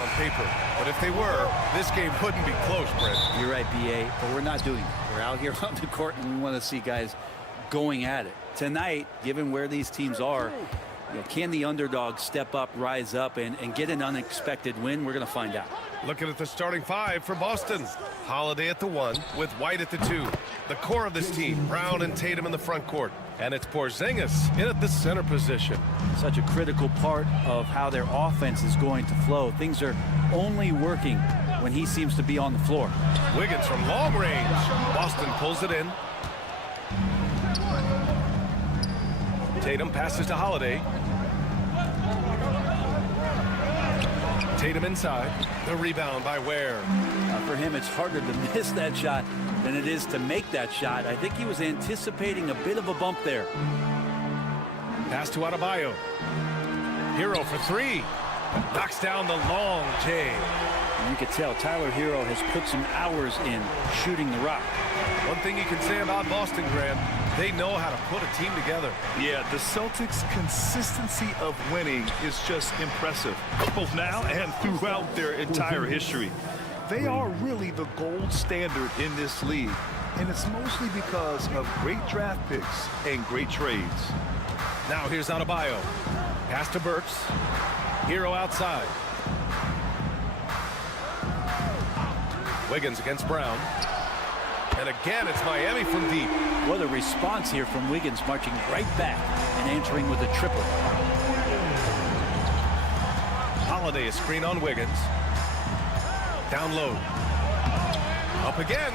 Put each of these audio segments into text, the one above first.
on paper. But if they were, this game wouldn't be close, Brent. You're right, B.A., but we're not doing it. We're out here on the court, and we want to see guys going at it. Tonight, given where these teams are, can the underdog step up, rise up, and get an unexpected win? We're going to find out. Looking at the starting five for Boston. Holiday at the 1 with White at the 2. The core of this team, Brown and Tatum in the front court. And it's Porzingis in at the center position. Such a critical part of how their offense is going to flow. Things are only working when he seems to be on the floor. Wiggins from long range. Boston pulls it in. Tatum passes to Holiday. Tatum inside. The rebound by Ware. For him, it's harder to miss that shot than it is to make that shot. I think he was anticipating a bit of a bump there. Pass to Adebayo. Hero for 3. Knocks down the long J. And you can tell Tyler Hero has put some hours in shooting the rock. One thing you can say about Boston, Graham, they know how to put a team together. Yeah, the Celtics' consistency of winning is just impressive, both now and throughout their entire history. They are really the gold standard in this league, and it's mostly because of great draft picks and great trades. Now here's Adebayo. Pass to Burks. Hero outside. Wiggins against Brown. And again, it's Miami from deep. What a response here from Wiggins, marching right back and answering with a triple. Holiday a screen on Wiggins. Down low. Up again.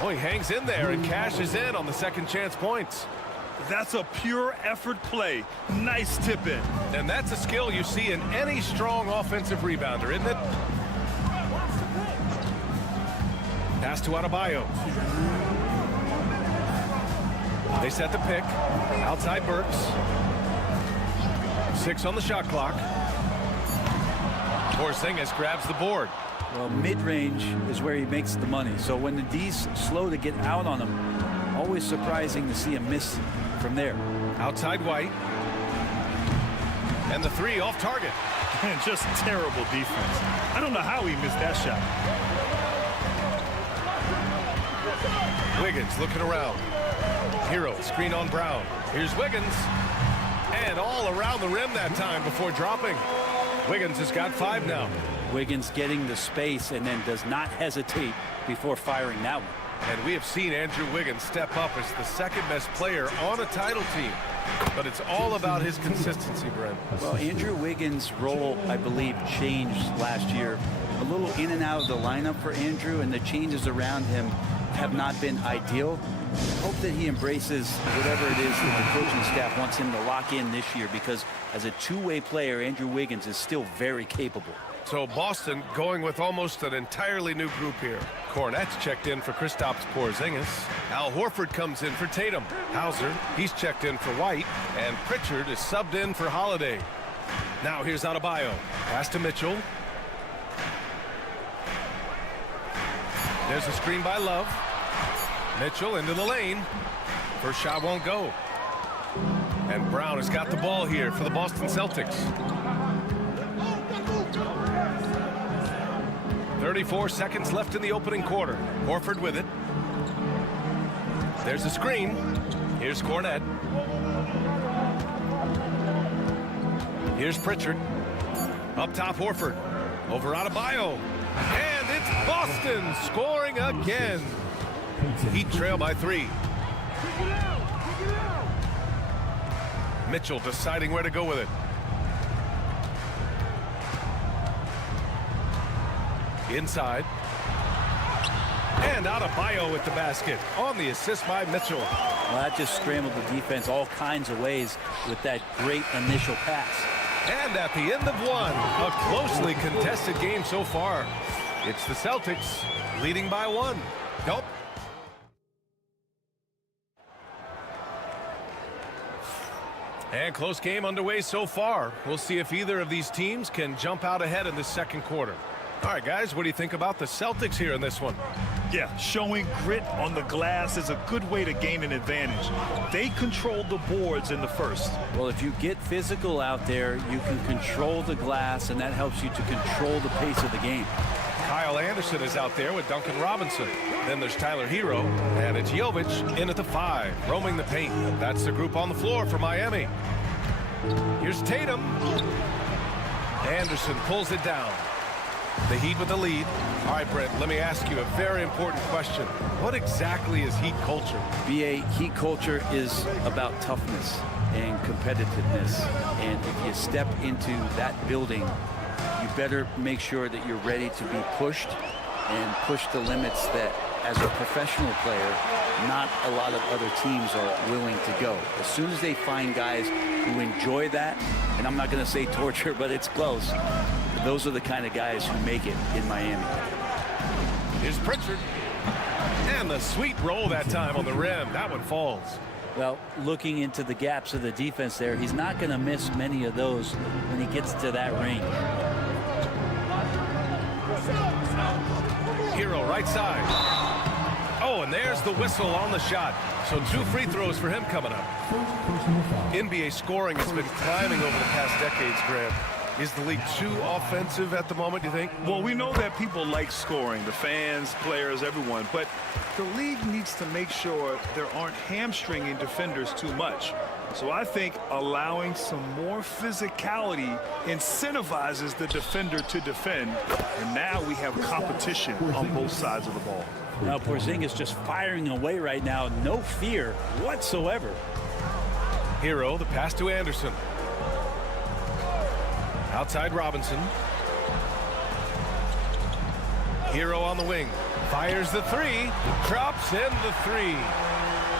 Oh, he hangs in there and cashes in on the second chance points. That's a pure effort play. Nice tip in. And that's a skill you see in any strong offensive rebounder, isn't it? Pass to Adebayo. They set the pick. Outside Burks. 6 on the shot clock. Porzingis grabs the board. Well, mid-range is where he makes the money. So when the D's slow to get out on him, always surprising to see him miss from there. Outside White. And the 3 off target. And just terrible defense. I don't know how he missed that shot. Wiggins looking around. Hero screen on Brown. Here's Wiggins. And all around the rim that time before dropping. Wiggins has got 5 now. Wiggins getting the space and then does not hesitate before firing that one. And we have seen Andrew Wiggins step up as the second best player on a title team. But it's all about his consistency, Brent. Well, Andrew Wiggins' role, I believe, changed last year. A little in and out of the lineup for Andrew, and the changes around him have not been ideal. Hope that he embraces whatever it is that the coaching staff wants him to lock in this year, because as a two-way player, Andrew Wiggins is still very capable. So Boston going with almost an entirely new group here. Cornette's checked in for Kristaps Porzingis. Al Horford comes in for Tatum. Hauser, he's checked in for White. And Pritchard is subbed in for Holiday. Now here's Adebayo. Pass to Mitchell. There's a screen by Love. Mitchell into the lane. First shot won't go. And Brown has got the ball here for the Boston Celtics. 34 seconds left in the opening quarter. Horford with it. There's a screen. Here's Cornette. Here's Pritchard. Up top, Horford. Over Adebayo. And it's Boston scoring again. Heat trail by 3. Mitchell deciding where to go with it. Inside. And Adebayo with the basket on the assist by Mitchell. Well, that just scrambled the defense all kinds of ways with that great initial pass. And at the end of one, a closely contested game so far. It's the Celtics leading by 1. Nope. And close game underway so far. We'll see if either of these teams can jump out ahead in the second quarter. All right, guys, what do you think about the Celtics here in this one? Yeah, showing grit on the glass is a good way to gain an advantage. They controlled the boards in the first. Well, if you get physical out there, you can control the glass, and that helps you to control the pace of the game. Kyle Anderson is out there with Duncan Robinson. Then there's Tyler Hero, and it's Jovic in at the 5, roaming the paint. That's the group on the floor for Miami. Here's Tatum. Anderson pulls it down. The Heat with the lead. All right, Brent, let me ask you a very important question. What exactly is Heat culture? BA, Heat culture is about toughness and competitiveness. And if you step into that building, you better make sure that you're ready to be pushed and push the limits that, as a professional player, not a lot of other teams are willing to go. As soon as they find guys who enjoy that, and I'm not going to say torture, but it's close, those are the kind of guys who make it in Miami. Here's Pritchard. And the sweet roll that time on the rim. That one falls. Well, looking into the gaps of the defense there, he's not going to miss many of those when he gets to that range. Hero right side. Oh, and there's the whistle on the shot. So 2 free throws for him coming up. NBA scoring has been climbing over the past decades, Grant. Is the league too offensive at the moment, do you think? Well, we know that people like scoring, the fans, players, everyone, but the league needs to make sure there aren't hamstringing defenders too much. So I think allowing some more physicality incentivizes the defender to defend, and now we have competition on both sides of the ball. Now Porzingis just firing away right now, no fear whatsoever. Hero, the pass to Anderson. Outside Robinson. Hero on the wing. Fires the 3. Drops in the 3.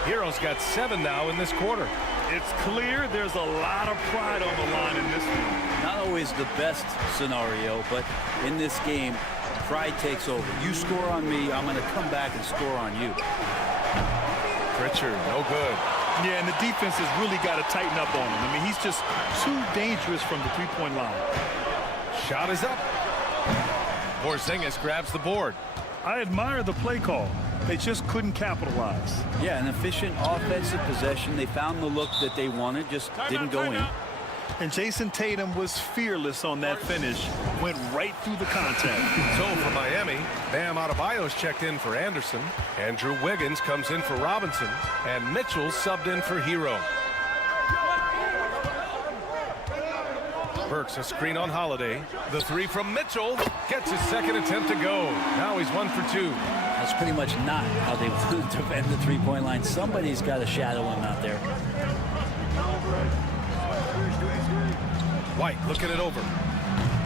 Hero's got 7 now in this quarter. It's clear there's a lot of pride on the line in this one. Not always the best scenario, but in this game, pride takes over. You score on me, I'm going to come back and score on you. Pritchard, no good. Yeah, and the defense has really got to tighten up on him. I mean, he's just too dangerous from the three-point line. Shot is up. Porzingis grabs the board. I admire the play call. They just couldn't capitalize. Yeah, an efficient offensive possession. They found the look that they wanted, just didn't go in. And Jason Tatum was fearless on that finish. Went right through the contact. So for Miami, Bam Adebayo's checked in for Anderson. Andrew Wiggins comes in for Robinson. And Mitchell subbed in for Hero. Burks a screen on Holiday. The 3 from Mitchell gets his second attempt to go. Now he's 1 for 2. That's pretty much not how they want to defend the three-point line. Somebody's got to shadow him out there. White looking it over.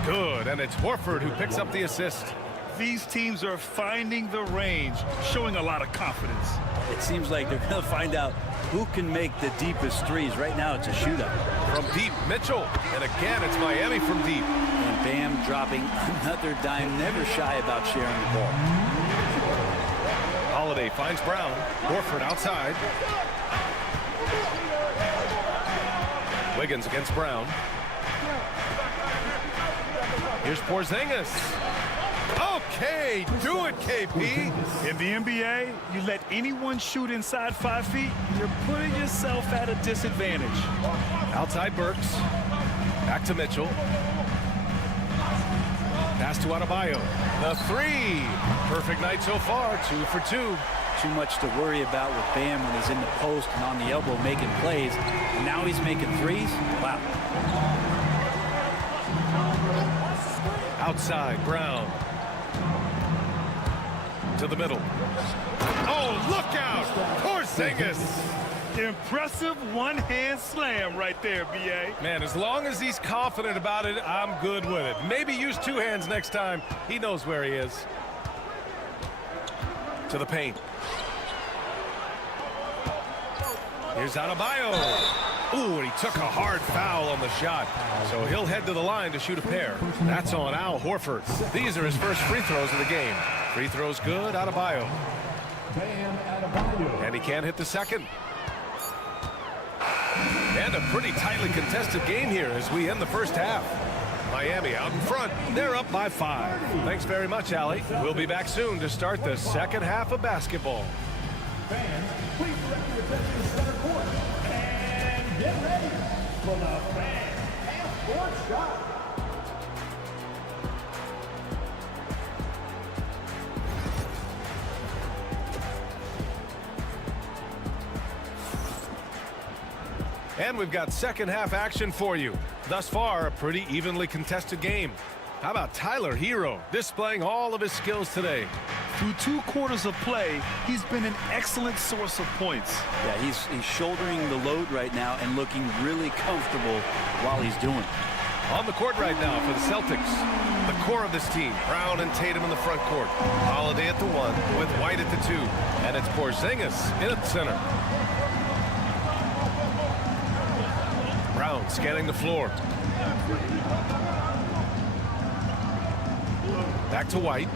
Good, and it's Horford who picks up the assist. These teams are finding the range, showing a lot of confidence. It seems like they're going to find out who can make the deepest threes. Right now, it's a shootout. From deep, Mitchell. And again, it's Miami from deep. And Bam dropping another dime, never shy about sharing the ball. Holiday finds Brown. Horford outside. Wiggins against Brown. Here's Porzingis. Okay, do it, KP. In the NBA, you let anyone shoot inside 5 feet, you're putting yourself at a disadvantage. Outside Burks. Back to Mitchell. Pass to Adebayo. The 3. Perfect night so far, 2 for 2. Too much to worry about with Bam when he's in the post and on the elbow making plays. And now he's making threes. Wow. Outside, Brown. To the middle. Oh, look out! Porzingis! Impressive one-hand slam right there, B.A. Man, as long as he's confident about it, I'm good with it. Maybe use 2 hands next time. He knows where he is. To the paint. Here's Adebayo. Ooh, and he took a hard foul on the shot. So he'll head to the line to shoot a pair. That's on Al Horford. These are his first free throws of the game. Free throws good, Adebayo. And he can't hit the second. And a pretty tightly contested game here as we end the first half. Miami out in front. They're up by 5. Thanks very much, Allie. We'll be back soon to start the second half of basketball. Fans, please direct your attention to center court. And get ready for the fan half court shot. And we've got second half action for you. Thus far, a pretty evenly contested game. How about Tyler Hero displaying all of his skills today? Through 2 quarters of play, he's been an excellent source of points. Yeah, he's shouldering the load right now and looking really comfortable while he's doing it. On the court right now for the Celtics, the core of this team, Brown and Tatum in the front court. Holiday at the 1 with White at the 2. And it's Porzingis in at center. Brown scanning the floor. Back to White.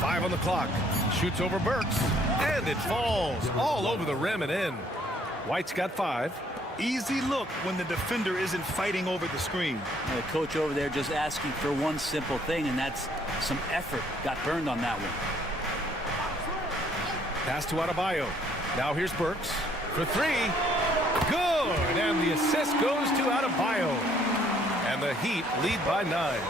5 on the clock. Shoots over Burks. And it falls all over the rim and in. White's got 5. Easy look when the defender isn't fighting over the screen. The coach over there just asking for one simple thing, and that's some effort. Got burned on that one. Pass to Adebayo. Now here's Burks for 3. Good, and the assist goes to Adebayo. And the Heat lead by 9.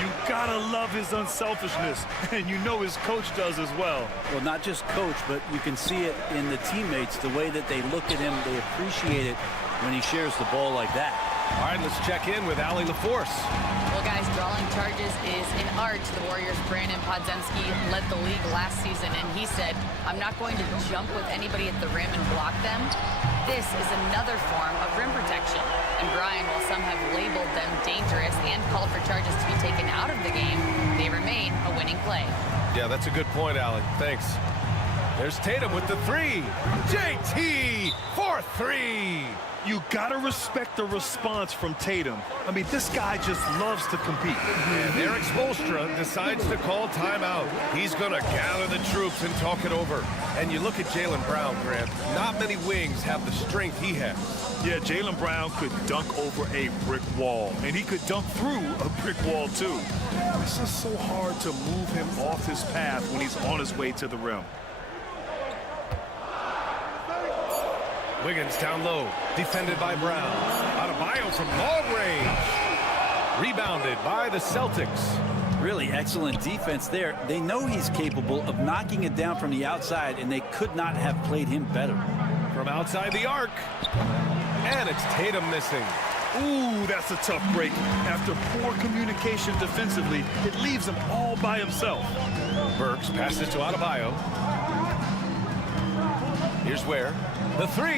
You gotta love his unselfishness, and you know his coach does as well. Well, not just coach, but you can see it in the teammates, the way that they look at him. They appreciate it when he shares the ball like that. All right, let's check in with Allie LaForce. Well, guys, drawing charges is an art. The Warriors' Brandon Podziemski led the league last season, and he said, I'm not going to jump with anybody at the rim and block them. This is another form of rim protection. And Brian, while some have labeled them dangerous and called for charges to be taken out of the game, they remain a winning play. Yeah, that's a good point, Allie. Thanks. There's Tatum with the 3. JT for 3. You gotta respect the response from Tatum. I mean, this guy just loves to compete. And Eric Spoelstra decides to call timeout. He's going to gather the troops and talk it over. And you look at Jaylen Brown, Grant. Not many wings have the strength he has. Yeah, Jaylen Brown could dunk over a brick wall, and he could dunk through a brick wall, too. It's just so hard to move him off his path when he's on his way to the rim. Wiggins down low, defended by Brown. Adebayo from long range. Rebounded by the Celtics. Really excellent defense there. They know he's capable of knocking it down from the outside, and they could not have played him better. From outside the arc. And it's Tatum missing. Ooh, that's a tough break. After poor communication defensively, it leaves him all by himself. Burks passes to Adebayo. Here's Ware. The 3.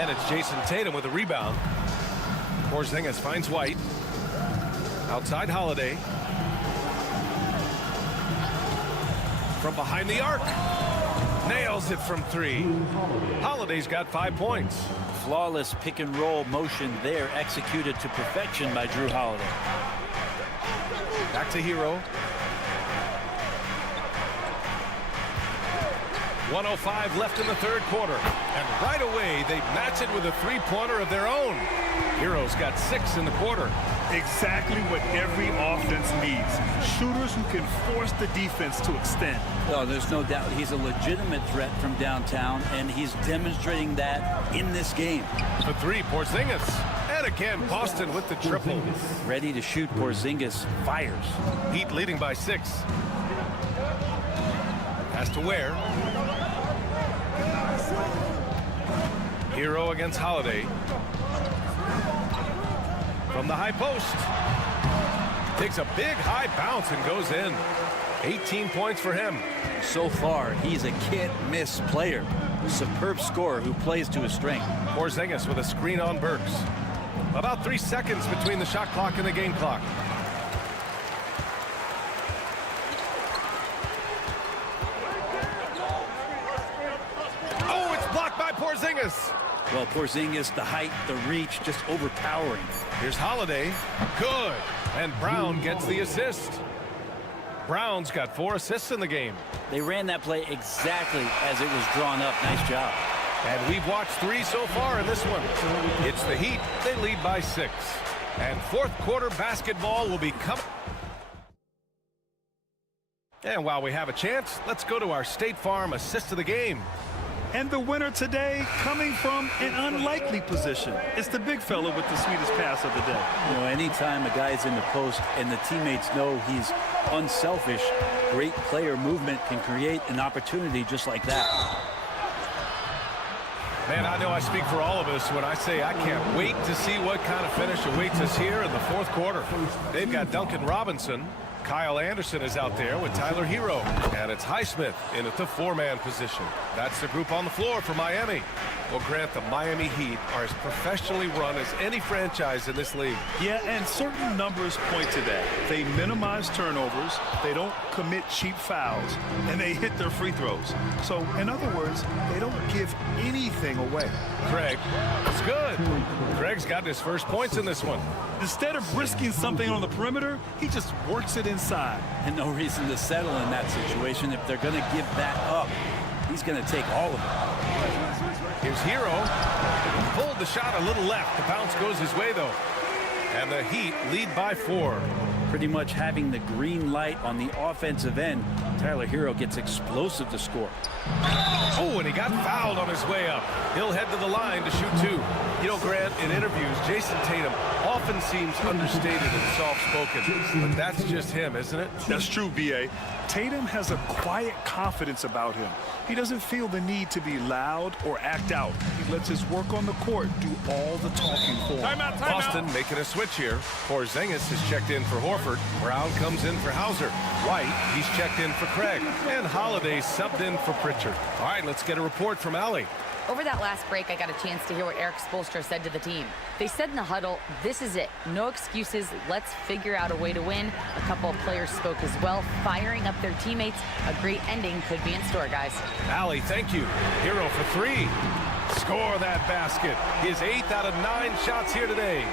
And it's Jason Tatum with a rebound. Porzingis finds White. Outside Holiday. From behind the arc. Nails it from 3. Holiday's got 5 points. Flawless pick and roll motion there, executed to perfection by Drew Holiday. Back to Hero. 1:05 left in the third quarter. And right away, they match it with a 3-pointer of their own. Hero's got 6 in the quarter. Exactly what every offense needs. Shooters who can force the defense to extend. Oh, there's no doubt he's a legitimate threat from downtown, and he's demonstrating that in this game. For 3, Porzingis. And again, Boston with the triple. Ready to shoot. Porzingis fires. Heat leading by 6. Pass to Ware. Hero against Holiday. From the high post. Takes a big high bounce and goes in. 18 points for him. So far, he's a can't-miss player. A superb scorer who plays to his strength. Porzingis with a screen on Burks. About 3 seconds between the shot clock and the game clock. Oh, it's blocked by Porzingis. Well, Porzingis, the height, the reach, just overpowering. Here's Holiday. Good. And Brown gets the assist. Brown's got 4 assists in the game. They ran that play exactly as it was drawn up. Nice job. And we've watched 3 so far in this one. It's the Heat. They lead by 6. And fourth quarter basketball will be coming. And while we have a chance, let's go to our State Farm assist of the game. And the winner today coming from an unlikely position. It's the big fella with the sweetest pass of the day. You know, anytime a guy's in the post and the teammates know he's unselfish, great player movement can create an opportunity just like that. Man, I know I speak for all of us when I say I can't wait to see what kind of finish awaits us here in the fourth quarter. They've got Duncan Robinson. Kyle Anderson is out there with Tyler Hero. And it's Highsmith in at the 4-man position. That's the group on the floor for Miami. Well, Grant, the Miami Heat are as professionally run as any franchise in this league. Yeah, and certain numbers point to that. They minimize turnovers, they don't commit cheap fouls, and they hit their free throws. So, in other words, they don't give anything away. Craig, it's good. Craig's got his first points in this one. Instead of risking something on the perimeter, he just works it inside. And no reason to settle in that situation. If they're going to give that up, he's going to take all of it. Here's Hero. Pulled the shot a little left. The bounce goes his way, though. And the Heat lead by 4. Pretty much having the green light on the offensive end. Tyler Hero gets explosive to score. Oh, and he got fouled on his way up. He'll head to the line to shoot 2. You know, Grant, in interviews, Jason Tatum often seems understated and soft-spoken. But that's just him, isn't it? That's true, B.A. Tatum has a quiet confidence about him. He doesn't feel the need to be loud or act out. He lets his work on the court do all the talking for him. Boston making a switch here. Porzingis is checked in for Horford. Brown comes in for Hauser. White, he's checked in for Craig. And Holiday subbed in for Pritchard. All right, let's get a report from Allie. Over that last break, I got a chance to hear what Eric Spoelstra said to the team. They said in the huddle, this is it. No excuses. Let's figure out a way to win. A couple of players spoke as well, firing up their teammates. A great ending could be in store, guys. Allie, thank you. Hero for 3. Score that basket. His 8th out of 9 shots here today.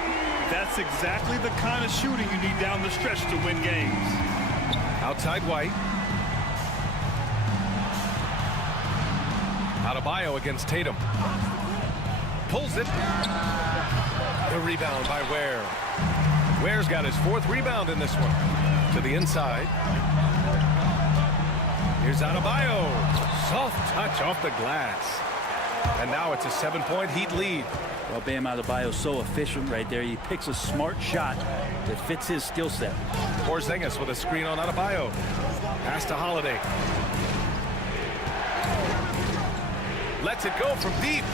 That's exactly the kind of shooting you need down the stretch to win games. Outside White. Adebayo against Tatum. Pulls it. The rebound by Ware. Ware's got his 4th rebound in this one. To the inside. Here's Adebayo. Soft touch off the glass. And now it's a 7-point Heat lead. Well, Bam Adebayo's so efficient right there. He picks a smart shot that fits his skill set. Porzingis with a screen on Adebayo. Pass to Holiday. Lets it go from deep.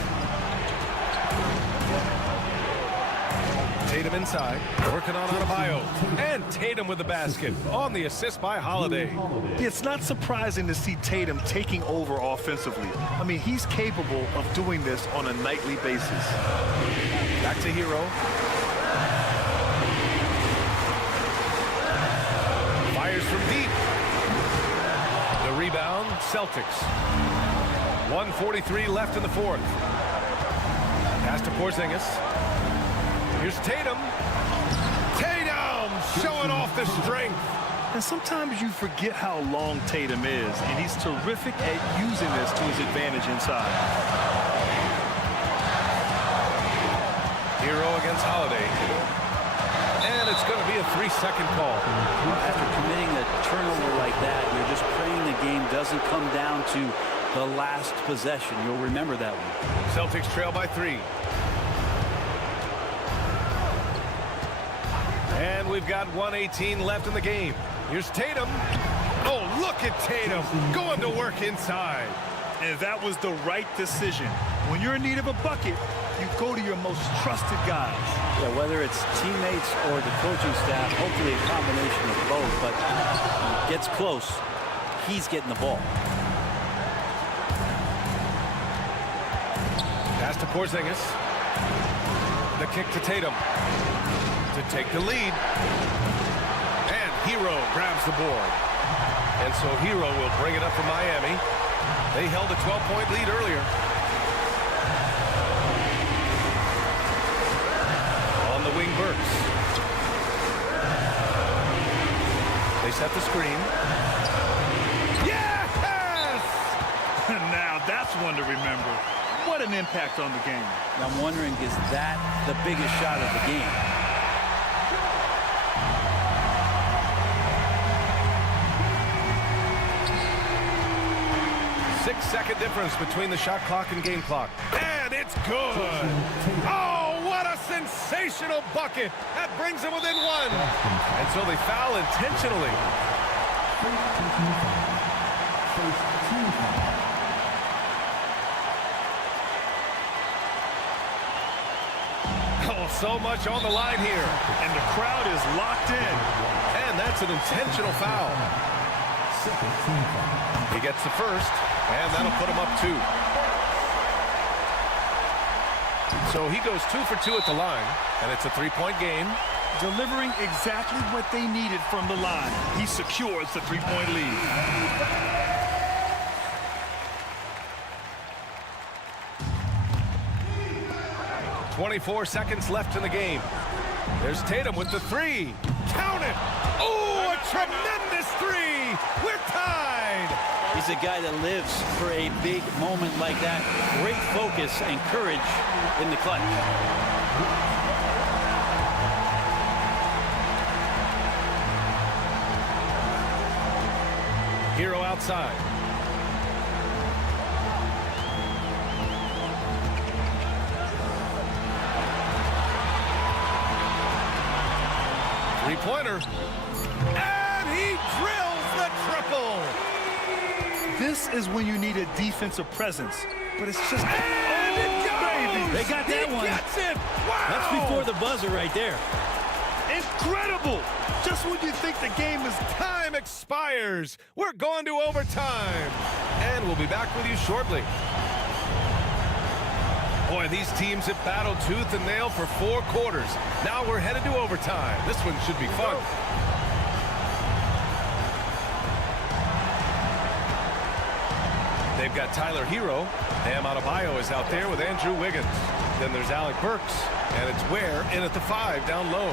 Tatum inside, working on Adebayo. And Tatum with the basket on the assist by Holiday. It's not surprising to see Tatum taking over offensively. I mean, he's capable of doing this on a nightly basis. Back to Hero. Fires from deep. The rebound, Celtics. 1:43 left in the 4th. Pass to Porzingis. Here's Tatum. Tatum showing off the strength. And sometimes you forget how long Tatum is, and he's terrific at using this to his advantage inside. Hero against Holiday. And it's going to be a 3-second call. After committing a turnover like that, you're just praying the game doesn't come down to the last possession. You'll remember that one. Celtics trail by 3. And we've got 1:18 left in the game. Here's Tatum. Oh, look at Tatum going to work inside. And that was the right decision. When you're in need of a bucket, you go to your most trusted guys. Yeah, whether it's teammates or the coaching staff, hopefully a combination of both, but when it gets close, he's getting the ball. Pass to Porzingis. The kick to Tatum to take the lead. And Hero grabs the board. And so Hero will bring it up for Miami. They held a 12-point lead earlier. On the wing, Burks. They set the screen. Yes! Now that's one to remember. What an impact on the game. I'm wondering, is that the biggest shot of the game? 6-second difference between the shot clock and game clock. And it's good. Oh, what a sensational bucket. That brings them within one. And so they foul intentionally. Oh, so much on the line here. And the crowd is locked in. And that's an intentional foul. He gets the first, and that'll put him up 2. So he goes 2 for 2 at the line, and it's a 3-point game. Delivering exactly what they needed from the line. He secures the 3-point lead. .24 seconds left in the game. There's Tatum with the 3. Count it! Oh, a tremendous 3! We're tied! He's a guy that lives for a big moment like that. Great focus and courage in the clutch. Hero outside. Three-pointer. And he drills the triple. This is when you need a defensive presence. But it's just... And it goes! They got that one. Gets it! Wow! That's before the buzzer right there. Incredible! Just when you think the game is... Time expires. We're going to overtime. And we'll be back with you shortly. Boy, these teams have battled tooth and nail for 4 quarters. Now we're headed to overtime. This one should be fun. They've got Tyler Hero. Bam Adebayo is out there with Andrew Wiggins. Then there's Alec Burks. And it's Ware in at the 5 down low.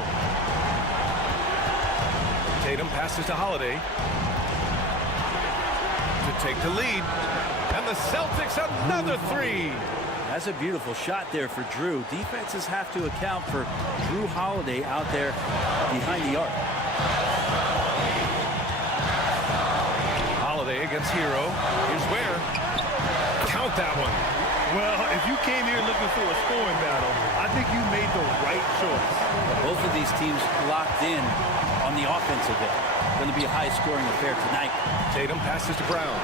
Tatum passes to Holiday to take the lead. And the Celtics another 3. That's a beautiful shot there for Drew. Defenses have to account for Drew Holiday out there behind the arc. Holiday against Hero. Here's Ware. Count that one. Well, if you came here looking for a scoring battle, I think you made the right choice. Both of these teams locked in on the offensive end. Going to be a high-scoring affair tonight. Tatum passes to Brown.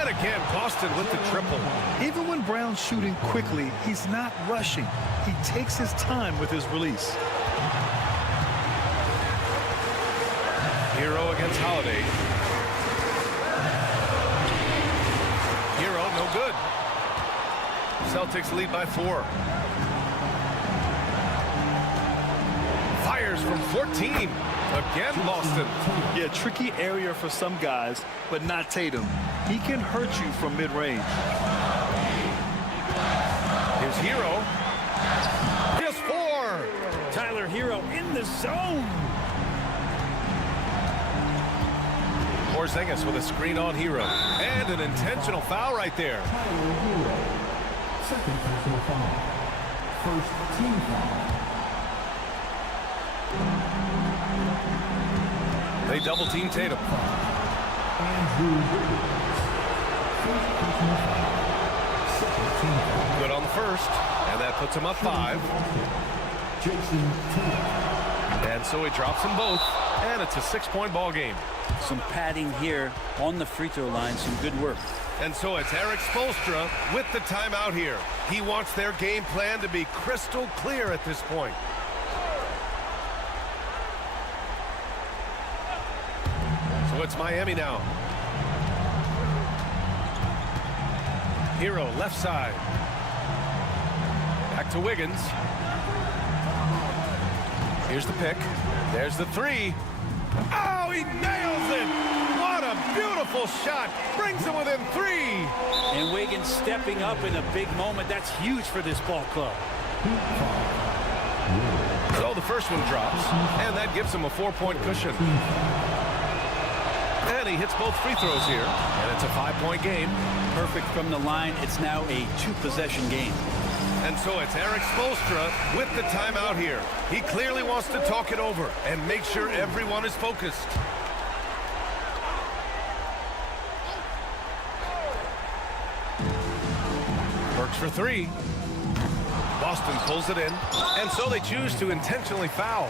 And again, Boston with the triple. Even when Brown's shooting quickly, he's not rushing. He takes his time with his release. Hero against Holiday. Hero, no good. Celtics lead by 4. Fires from 14. Again, Boston. Yeah, tricky area for some guys, but not Tatum. He can hurt you from mid-range. Here's Hero. Here's 4. Tyler Hero in the zone. Porzingis with a screen on Hero. And an intentional foul right there. Second personal foul. First team foul. They double-team Tatum. Andrew Wiggins. First personal foul. Second team foul. Good on the first. And that puts him up 5. Jason Tatum. And so he drops them both. And it's a 6-point ball game. Some padding here on the free throw line. Some good work. And so it's Eric Spoelstra with the timeout here. He wants their game plan to be crystal clear at this point. So it's Miami now. Hero left side. Back to Wiggins. Here's the pick. There's the 3. Oh, he nails it! What a beautiful shot! Brings him within 3. And Wiggins stepping up in a big moment. That's huge for this ball club. So the first one drops, and that gives him a 4-point cushion. And he hits both free throws here. And it's a 5-point game. Perfect from the line. It's now a 2-possession game. And so it's Eric Spoelstra with the timeout here. He clearly wants to talk it over and make sure everyone is focused. Works for 3. Boston pulls it in, and so they choose to intentionally foul.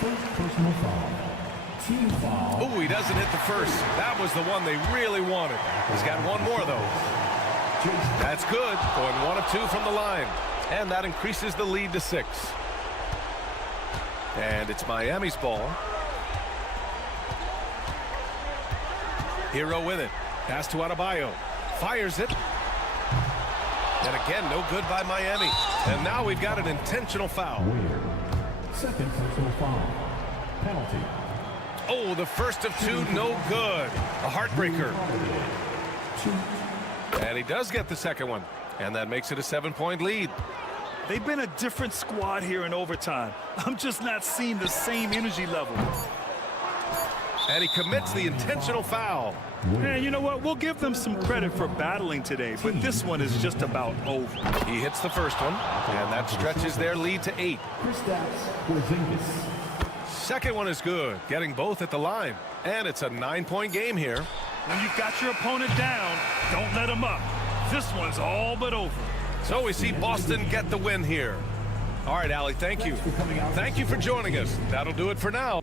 First personal foul. Team foul. Oh, he doesn't hit the first. That was the one they really wanted. He's got one more, though. That's good. Going 1 of 2 from the line. And that increases the lead to 6. And it's Miami's ball. Hero with it. Pass to Adebayo. Fires it. And again, no good by Miami. And now we've got an intentional foul. Weird. Second personal foul. Penalty. Oh, the first of 2, no good. A heartbreaker. And he does get the second one. And that makes it a 7-point lead. They've been a different squad here in overtime. I'm just not seeing the same energy level. And he commits the intentional foul. Man, you know what? We'll give them some credit for battling today, but this one is just about over. He hits the first one, and that stretches their lead to 8. Second one is good, getting both at the line. And it's a 9-point game here. When you've got your opponent down, don't let him up. This one's all but over. So we see Boston get the win here. All right, Allie, thank you. Thank you for joining us. That'll do it for now.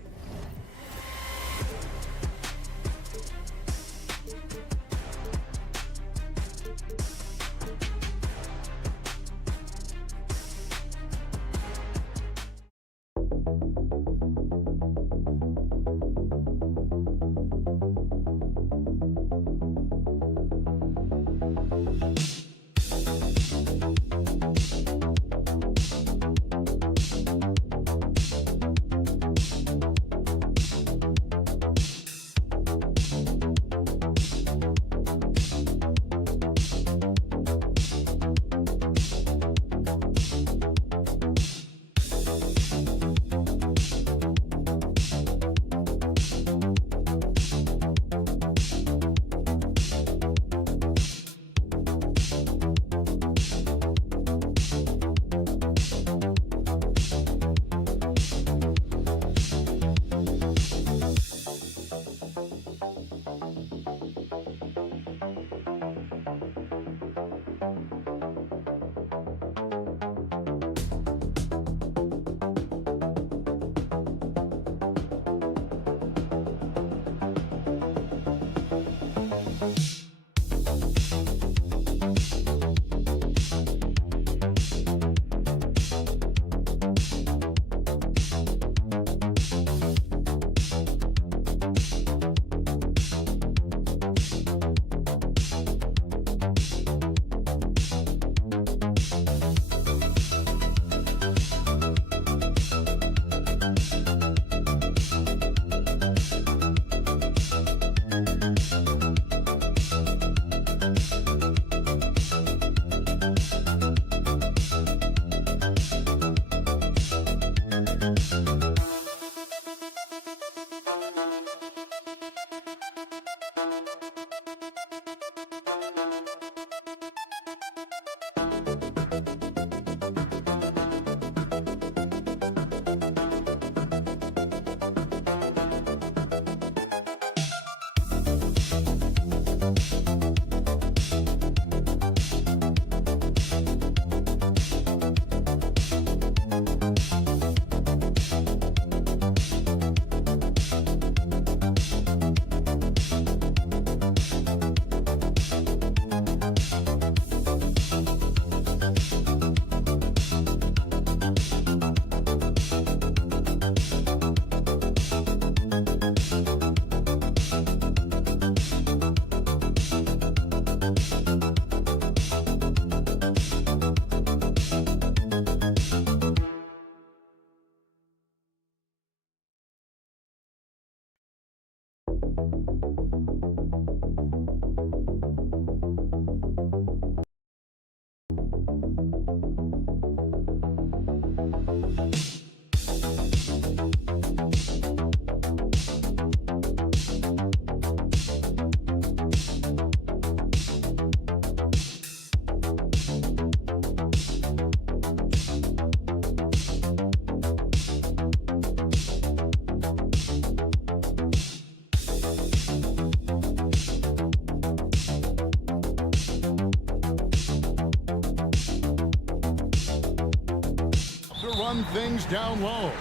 run things down low.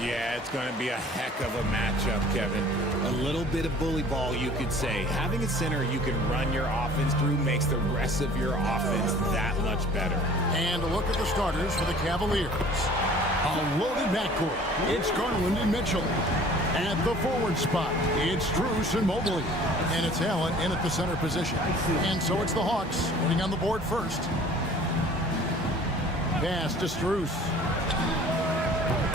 Yeah, it's going to be a heck of a matchup, Kevin. A little bit of bully ball, you could say. Having a center you can run your offense through makes the rest of your offense that much better. And a look at the starters for the Cavaliers. A loaded backcourt. It's Garland and Mitchell. At the forward spot, it's Strus and Mobley. And it's Allen in at the center position. And so it's the Hawks winning on the board first. Pass to Strus.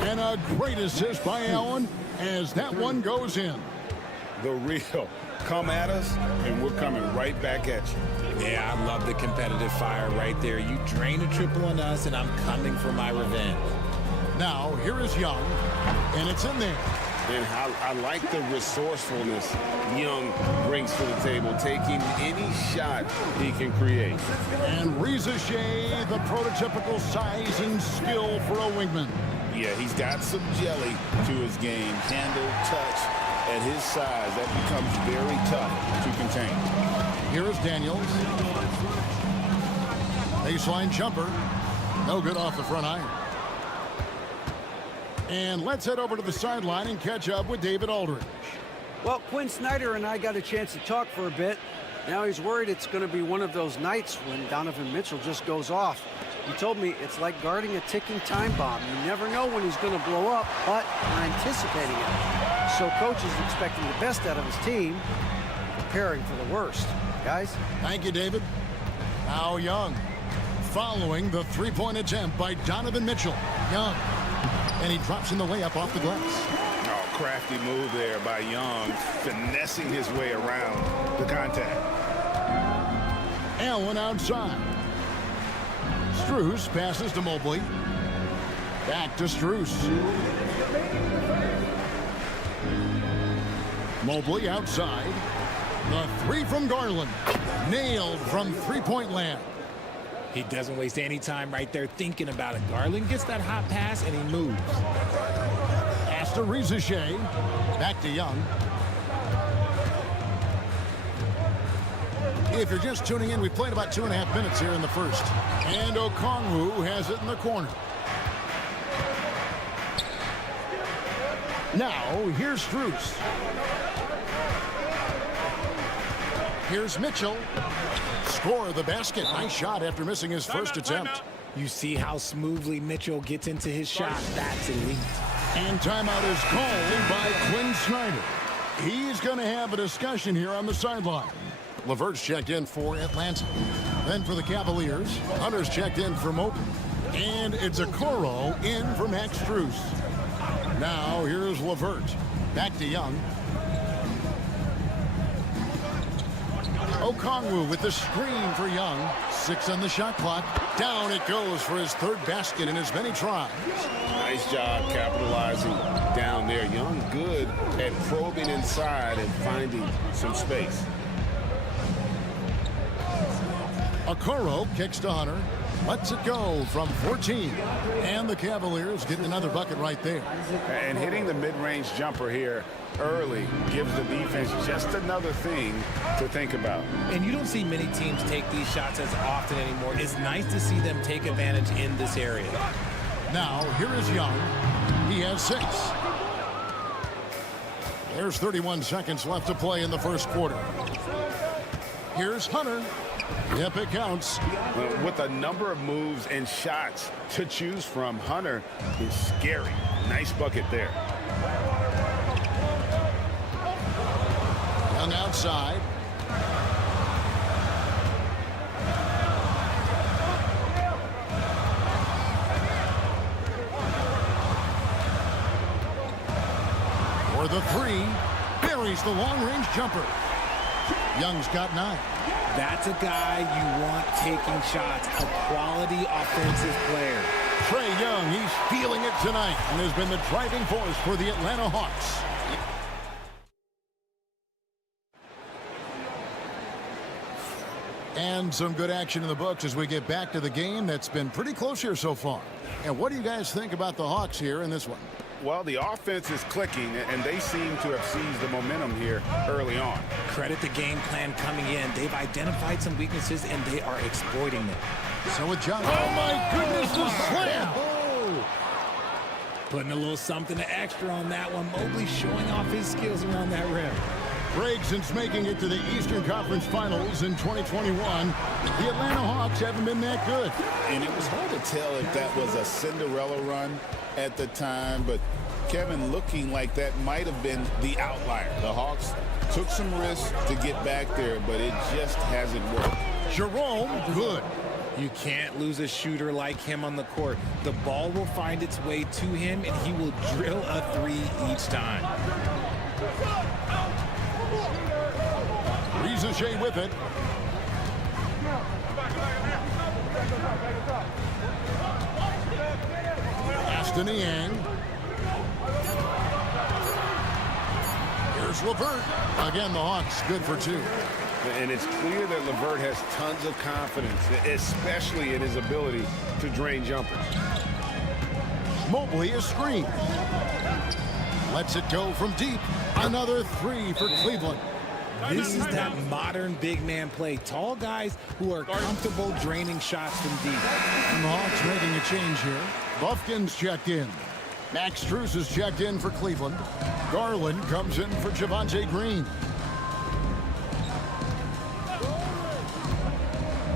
And a great assist by Allen as that one goes in. The real. Come at us, and we're coming right back at you. Yeah, I love the competitive fire right there. You drain a triple on us, and I'm coming for my revenge. Now, here is Young, and it's in there. And I like the resourcefulness Young brings to the table, taking any shot he can create. And Reza Shea, the prototypical size and skill for a wingman. Yeah, he's got some jelly to his game. Handle, touch, at his size, that becomes very tough to contain. Here is Daniels. Baseline jumper. No good off the front iron. And let's head over to the sideline and catch up with David Aldridge. Well, Quinn Snyder and I got a chance to talk for a bit. Now he's worried it's going to be one of those nights when Donovan Mitchell just goes off. He told me it's like guarding a ticking time bomb. You never know when he's going to blow up, but we're anticipating it. So coach is expecting the best out of his team, preparing for the worst. Guys? Thank you, David. Now Young, following the three-point attempt by Donovan Mitchell. Young, and he drops in the layup off the glass. Oh, crafty move there by Young, finessing his way around the contact. Allen outside. Strus passes to Mobley. Back to Strus. Mobley outside. The three from Garland. Nailed from three-point land. He doesn't waste any time right there thinking about it. Garland gets that hot pass, and he moves. Pass to Reza Shea. Back to Young. If you're just tuning in, we've played about 2.5 minutes here in the first. And Okongwu has it in the corner. Now, here's Strus. Here's Mitchell. Score the basket. Nice shot after missing his first attempt. You see how smoothly Mitchell gets into his shot. That's elite. And timeout is called by Quinn Snyder. He's going to have a discussion here on the sideline. LeVert's checked in for Atlanta. Then for the Cavaliers, Hunter's checked in for Mobley. And it's Okoro in for Max Strus. Now here's LeVert. Back to Young. Okongwu with the screen for Young. 6 on the shot clock. Down it goes for his third basket in as many tries. Nice job capitalizing down there. Young good at probing inside and finding some space. Okoro kicks to Hunter. Lets it go from 14. And the Cavaliers getting another bucket right there. And hitting the mid-range jumper here early gives the defense just another thing to think about. And you don't see many teams take these shots as often anymore. It's nice to see them take advantage in this area. Now, here is Young. He has 6. There's 31 seconds left to play in the first quarter. Here's Hunter. Yep, it counts. With a number of moves and shots to choose from, Hunter is scary. Nice bucket there. Young outside. For the 3, buries the long-range jumper. Young's got 9. That's a guy you want taking shots, a quality offensive player. Trae Young, he's feeling it tonight and has been the driving force for the Atlanta Hawks. And some good action in the books as we get back to the game that's been pretty close here so far. And what do you guys think about the Hawks here in this one? Well, the offense is clicking, and they seem to have seized the momentum here early on. Credit the game plan coming in. They've identified some weaknesses, and they are exploiting them. So with John, oh my goodness, the slam! Putting a little something extra on that one. Mobley showing off his skills around that rim. Greg, since making it to the Eastern Conference Finals in 2021, the Atlanta Hawks haven't been that good. And it was hard to tell if that was a Cinderella run at the time, but Kevin, looking like that might have been the outlier. The Hawks took some risks to get back there, but it just hasn't worked. Jerome, good. You can't lose a shooter like him on the court. The ball will find its way to him, and he will drill a three each time. Rizachet with it. Aston Yang. Here's LeVert. Again, the Hawks good for two. And it's clear that LeVert has tons of confidence, especially in his ability to drain jumpers. Mobley is screened. Lets it go from deep. Another three for Cleveland. This is that modern big man play. Tall guys who are comfortable draining shots from deep. And the Hawks making a change here. Buffkin's checked in. Max Strus is checked in for Cleveland. Garland comes in for Javonte Green.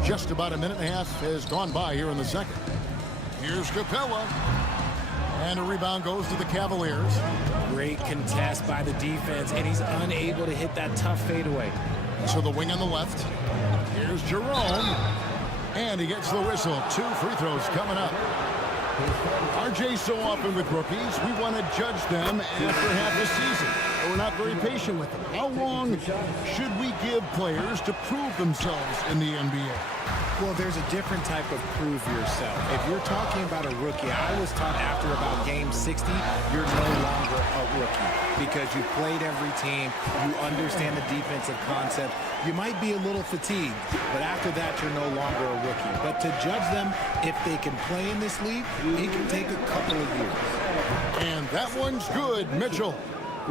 Just about a minute and a half has gone by here in the second. Here's Capella. And a rebound goes to the Cavaliers. Great contest by the defense, and he's unable to hit that tough fadeaway. So the wing on the left. Here's Jerome. And he gets the whistle. 2 free throws coming up. RJ, so often with rookies, we want to judge them after half the season. We're not very patient with them. How long should we give players to prove themselves in the NBA? Well, there's a different type of prove yourself. If you're talking about a rookie, I was taught after about game 60, you're no longer a rookie because you played every team, you understand the defensive concept. You might be a little fatigued, but after that, you're no longer a rookie. But to judge them, if they can play in this league, it can take a couple of years. And that one's good, Mitchell.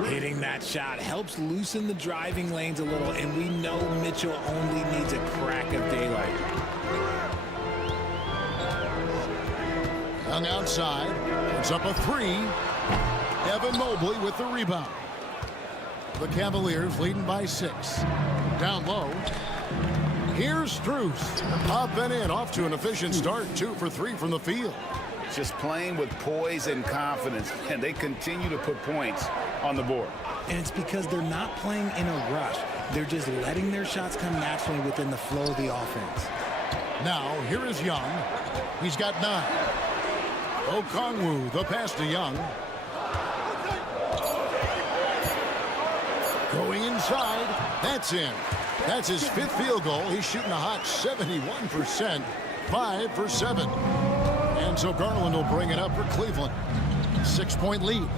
Hitting that shot helps loosen the driving lanes a little, and we know Mitchell only needs a crack of daylight. Young outside, puts up a three. Evan Mobley with the rebound. The Cavaliers leading by 6. Down low. Here's Strus. Up and in, off to an efficient start. 2 for 3 from the field. Just playing with poise and confidence, and they continue to put points on the board. And it's because they're not playing in a rush. They're just letting their shots come naturally within the flow of the offense. Now, here is Young. He's got 9. Okongwu, the pass to Young. Going inside. That's in. That's his 5th field goal. He's shooting a hot 71%. 5 for 7. And so Garland will bring it up for Cleveland. 6-point lead.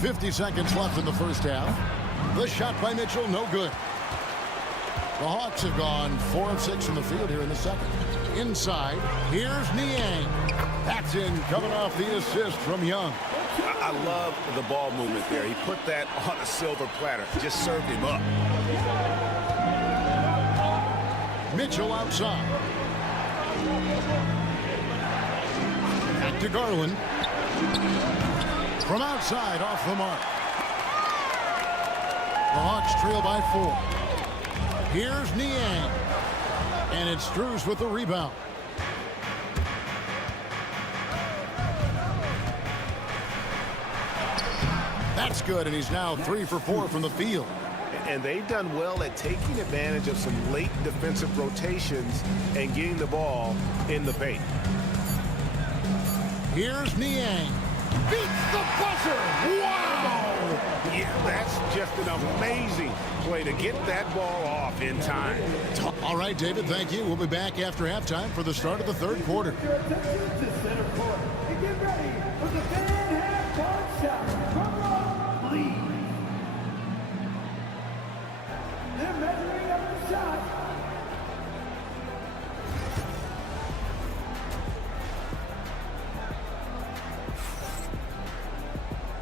50 seconds left in the first half. The shot by Mitchell, no good. The Hawks have gone 4 of 6 from the field here in the second. Inside, here's Niang. That's in, coming off the assist from Young. I love the ball movement there. He put that on a silver platter. Just served him up. Mitchell outside. Back to Garland. From outside, off the mark. The Hawks trail by 4. Here's Niang. And it's Strus with the rebound. That's good, and he's now 3 for 4 from the field. And they've done well at taking advantage of some late defensive rotations and getting the ball in the paint. Here's Niang. Beats the buzzer. Wow! Yeah, that's just an amazing play to get that ball off in time. All right, David, thank you. We'll be back after halftime for the start of the third quarter. Your attention to center court and get ready for the fan halftime shot from the lead. They're measuring up the shot.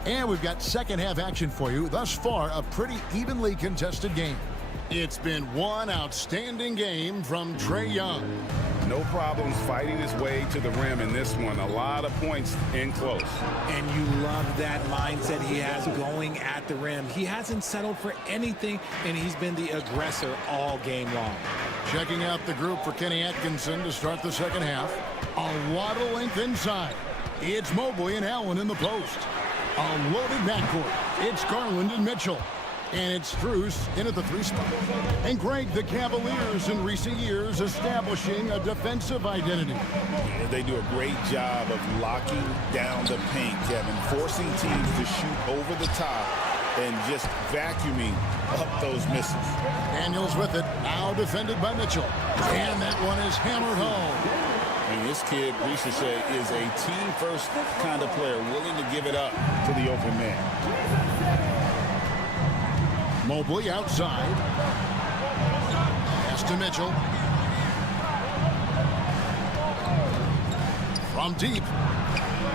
And we've got second half action for you. Thus far, a pretty evenly contested game. It's been one outstanding game from Trae Young. No problems fighting his way to the rim in this one. A lot of points in close. And you love that mindset he has going at the rim. He hasn't settled for anything, and he's been the aggressor all game long. Checking out the group for Kenny Atkinson to start the second half. A lot of length inside. It's Mobley and Allen in the post. A loaded backcourt. It's Garland and Mitchell. And it's Strus in at the 3 spot. And Greg, the Cavaliers in recent years establishing a defensive identity. Yeah, they do a great job of locking down the paint, Kevin, forcing teams to shoot over the top and just vacuuming up those misses. Daniels with it, now defended by Mitchell. And that one is hammered home. And this kid, Ricochet, is a team-first kind of player, willing to give it up to the open man. Mobley outside. Pass to Mitchell. From deep.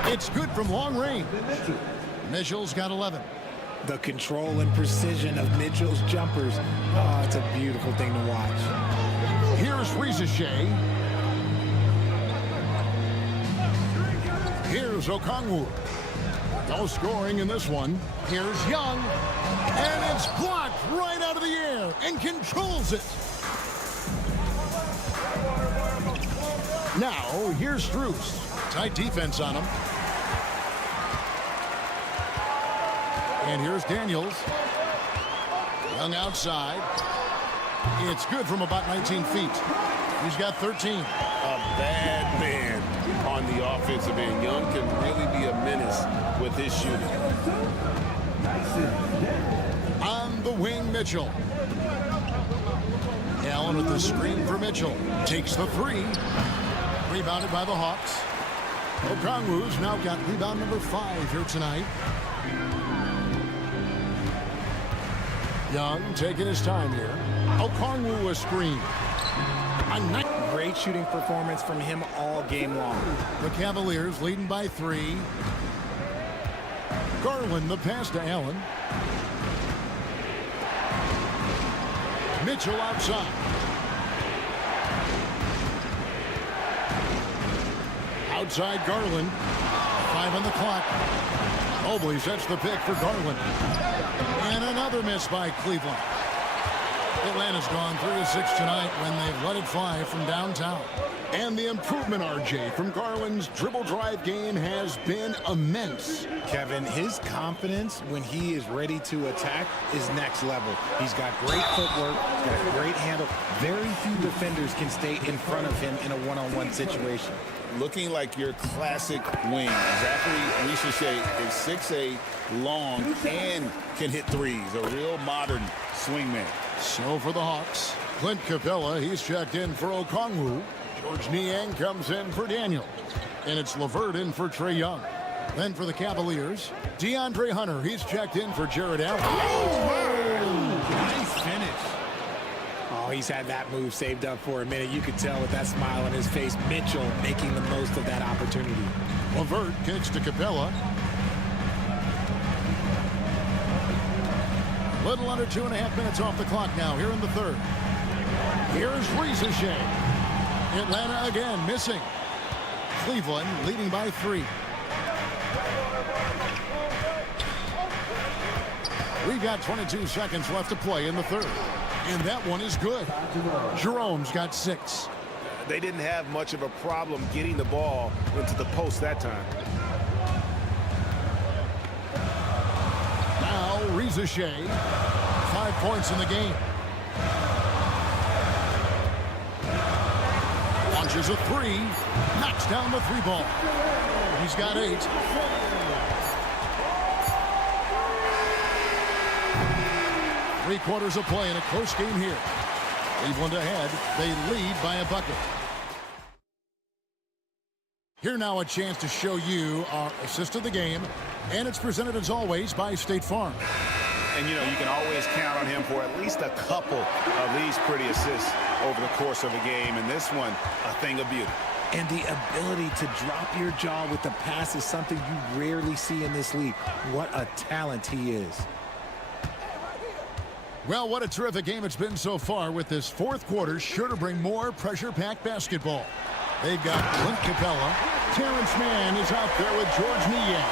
It's good from long range. Mitchell's got 11. The control and precision of Mitchell's jumpers. Oh, it's a beautiful thing to watch. Here's Ricochet. Here's Okongwu. No scoring in this one. Here's Young. And it's blocked right out of the air and controls it. Now, here's Strus. Tight defense on him. And here's Daniels. Young outside. It's good from about 19 feet. He's got 13. A bad man on the offensive end. Young can really be a menace with his shooting. On the wing, Mitchell. Allen with the screen for Mitchell. Takes the 3. Rebounded by the Hawks. Okongwu's now got rebound number 5 here tonight. Young taking his time here. Okongwu a screen. Great shooting performance from him all game long. The Cavaliers leading by 3. Garland the pass to Allen. Mitchell outside. Outside Garland. 5 on the clock. Mobley sets the pick for Garland. And another miss by Cleveland. Atlanta's gone 3-6 tonight when they've let it fly from downtown. And the improvement, RJ, from Garland's dribble drive game has been immense. Kevin, his confidence when he is ready to attack is next level. He's got great footwork, he's got a great handle. Very few defenders can stay in front of him in a one-on-one situation. Looking like your classic wing. Zachary Ricochet is 6'8", long, and can hit threes. A real modern swingman. So for the Hawks, Clint Capella, he's checked in for Okongwu. George Niang comes in for Daniel. And it's LeVert in for Trae Young. Then for the Cavaliers, DeAndre Hunter, he's checked in for Jared Allen. Oh, nice finish. Oh, he's had that move saved up for a minute. You could tell with that smile on his face, Mitchell making the most of that opportunity. LeVert kicks to Capella. Little under 2.5 minutes off the clock now here in the third. Here's Ricochet. Atlanta again missing. Cleveland leading by 3. We've got 22 seconds left to play in the third. And that one is good. Jerome's got 6. They didn't have much of a problem getting the ball into the post that time. Now Ricochet, 5 points in the game. Launches a 3, knocks down the 3 ball. He's got 8. Three-quarters of play in a close game here. Cleveland ahead. They lead by a bucket. Here now a chance to show you our assist of the game. And it's presented as always by State Farm. And you know, you can always count on him for at least a couple of these pretty assists over the course of a game. And this one, a thing of beauty. And the ability to drop your jaw with the pass is something you rarely see in this league. What a talent he is. Well, what a terrific game it's been so far, with this fourth quarter sure to bring more pressure-packed basketball. They've got Clint Capella. Terrence Mann is out there with George Niang.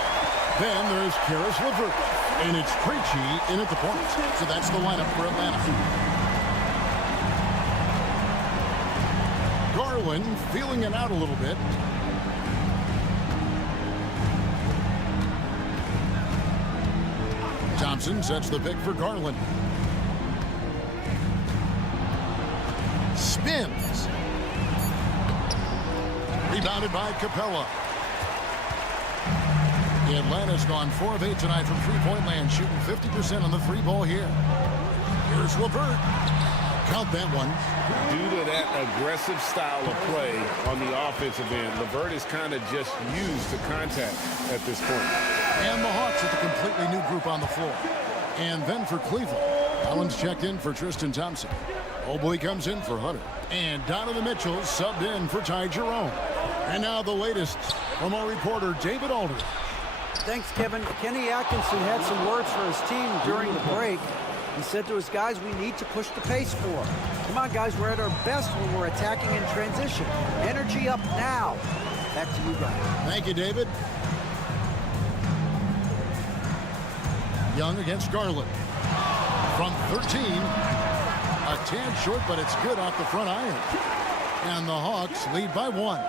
Then there's Karis LeVert. And it's Preachy in at the point. So that's the lineup for Atlanta. Garland feeling it out a little bit. Thompson sets the pick for Garland. Spins. Rebounded by Capella. Atlanta's gone 4 of 8 tonight from three-point land, shooting 50% on the three ball here. Here's LeVert. Count that one. Due to that aggressive style of play on the offensive end, LeVert is kind of just used to contact at this point. And the Hawks with a completely new group on the floor. And then for Cleveland, Allen's checked in for Tristan Thompson. Mobley comes in for Hunter. And Donovan Mitchell subbed in for Ty Jerome. And now the latest from our reporter, David Aldridge. Thanks, Kevin. Kenny Atkinson had some words for his team during the break. He said to his guys, we need to push the pace forward. Come on, guys, we're at our best when we're attacking in transition. Energy up now. Back to you guys. Thank you, David. Young against Garland. From 13. A tad short, but it's good off the front iron. And the Hawks lead by 1.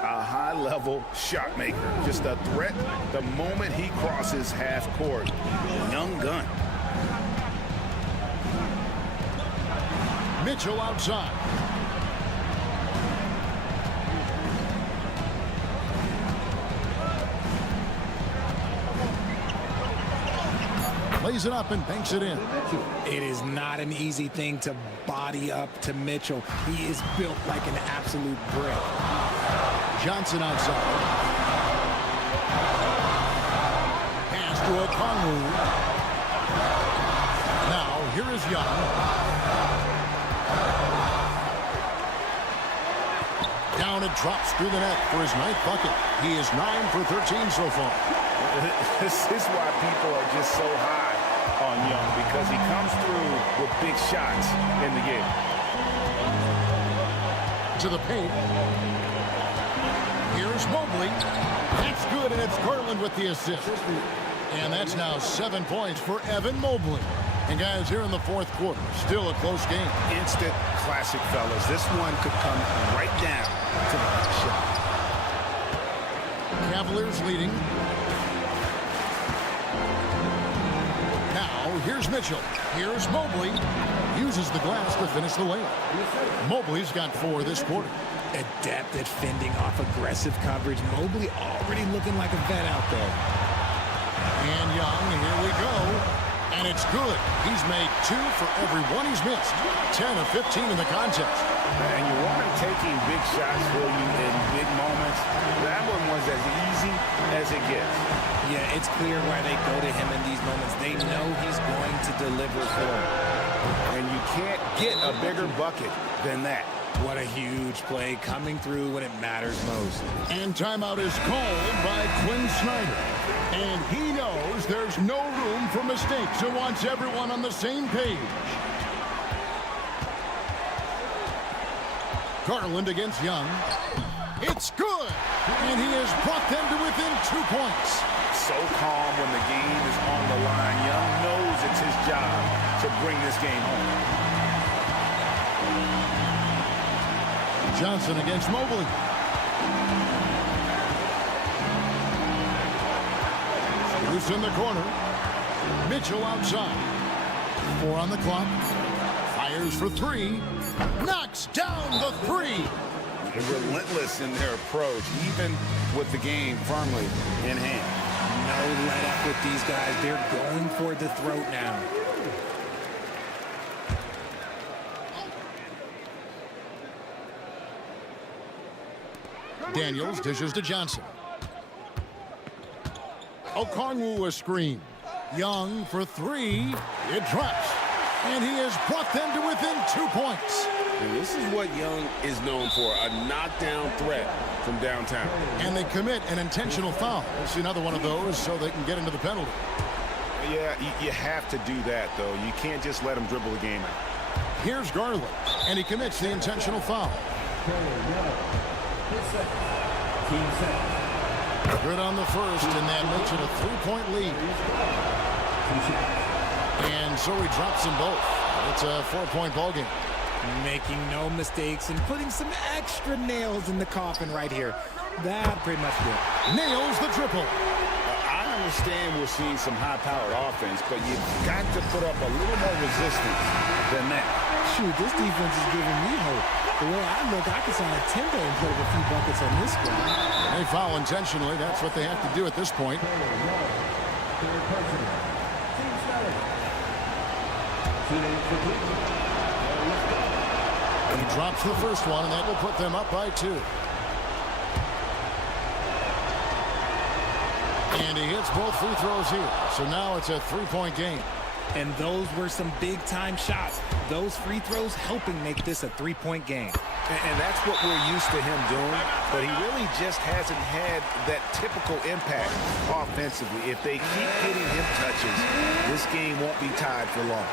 A high-level shot maker. Just a threat the moment he crosses half court. Young gun. Mitchell outside. Lays it up and banks it in. It is not an easy thing to body up to Mitchell. He is built like an absolute brick. Johnson outside. Pass to Okongwu. Now, here is Young. Down and drops through the net for his 9th bucket. He is 9 for 13 so far. This is why people are just so high on Young, because he comes through with big shots in the game. To the paint. Here's Mobley. That's good, and it's Garland with the assist. And that's now 7 points for Evan Mobley. And guys, here in the fourth quarter, still a close game. Instant classic, fellas. This one could come right down to the last shot. Cavaliers leading. Now, here's Mitchell. Here's Mobley. Uses the glass to finish the layup. Mobley's got 4 this quarter. Adept at fending off aggressive coverage. Mobley already looking like a vet out there. And Young, here we go. And it's good. He's made 2 for every one he's missed. 10 of 15 in the contest. And you want him taking big shots for you in big moments. That one was as easy as it gets. Yeah, it's clear why they go to him in these moments. They know he's going to deliver for them. And you can't get a bigger bucket than that. What a huge play coming through when it matters most. And timeout is called by Quinn Snyder. And he knows there's no room for mistakes and wants everyone on the same page. Garland against Young. It's good. And he has brought them to within 2 points. So calm when the game is on the line. Young knows it's his job to bring this game home. Johnson against Mobley. Loose in the corner. Mitchell outside. 4 on the clock. Fires for 3. Knocks down the 3. They're relentless in their approach, even with the game firmly in hand. No let up with these guys. They're going for the throat now. Daniels dishes to Johnson. Okongwu a screen. Young for 3. It drops. And he has brought them to within 2 points. And this is what Young is known for, a knockdown threat from downtown. And they commit an intentional foul. We'll see another one of those so they can get into the penalty. Yeah, you have to do that, though. You can't just let him dribble the game out. Here's Garland, and he commits the intentional foul. Good on the first, and that makes it a 3-point lead. And so he drops them both. It's a 4-point ball game. Making no mistakes and putting some extra nails in the coffin right here. That pretty much did it. Nails the triple. I understand we're seeing some high-powered offense, but you've got to put up a little more resistance than that. Shoot, this defense is giving me hope. The way I look, I could sign a 10-day and put up a few buckets on this squad. They foul intentionally. That's what they have to do at this point. He drops the first one, and that will put them up by 2. And he hits both free throws here. So now it's a 3-point game. And those were some big-time shots. Those free throws helping make this a 3-point game. And that's what we're used to him doing, but he really just hasn't had that typical impact offensively. If they keep getting him touches, this game won't be tied for long.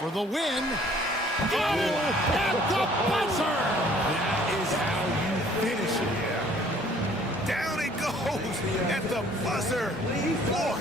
For the win. Oh, at the buzzer! That is how you finish it. Yeah. Down it goes at the buzzer. Boy.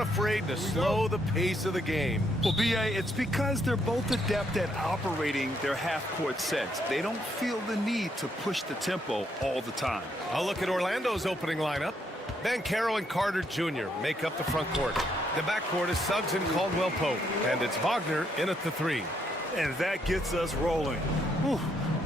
Afraid to slow the pace of the game. Well, B.A., it's because they're both adept at operating their half-court sets. They don't feel the need to push the tempo all the time. I'll look at Orlando's opening lineup. Banchero and Carter Jr. make up the front court. The backcourt is Suggs and Caldwell Pope, and it's Wagner in at the 3. And that gets us rolling. Whew.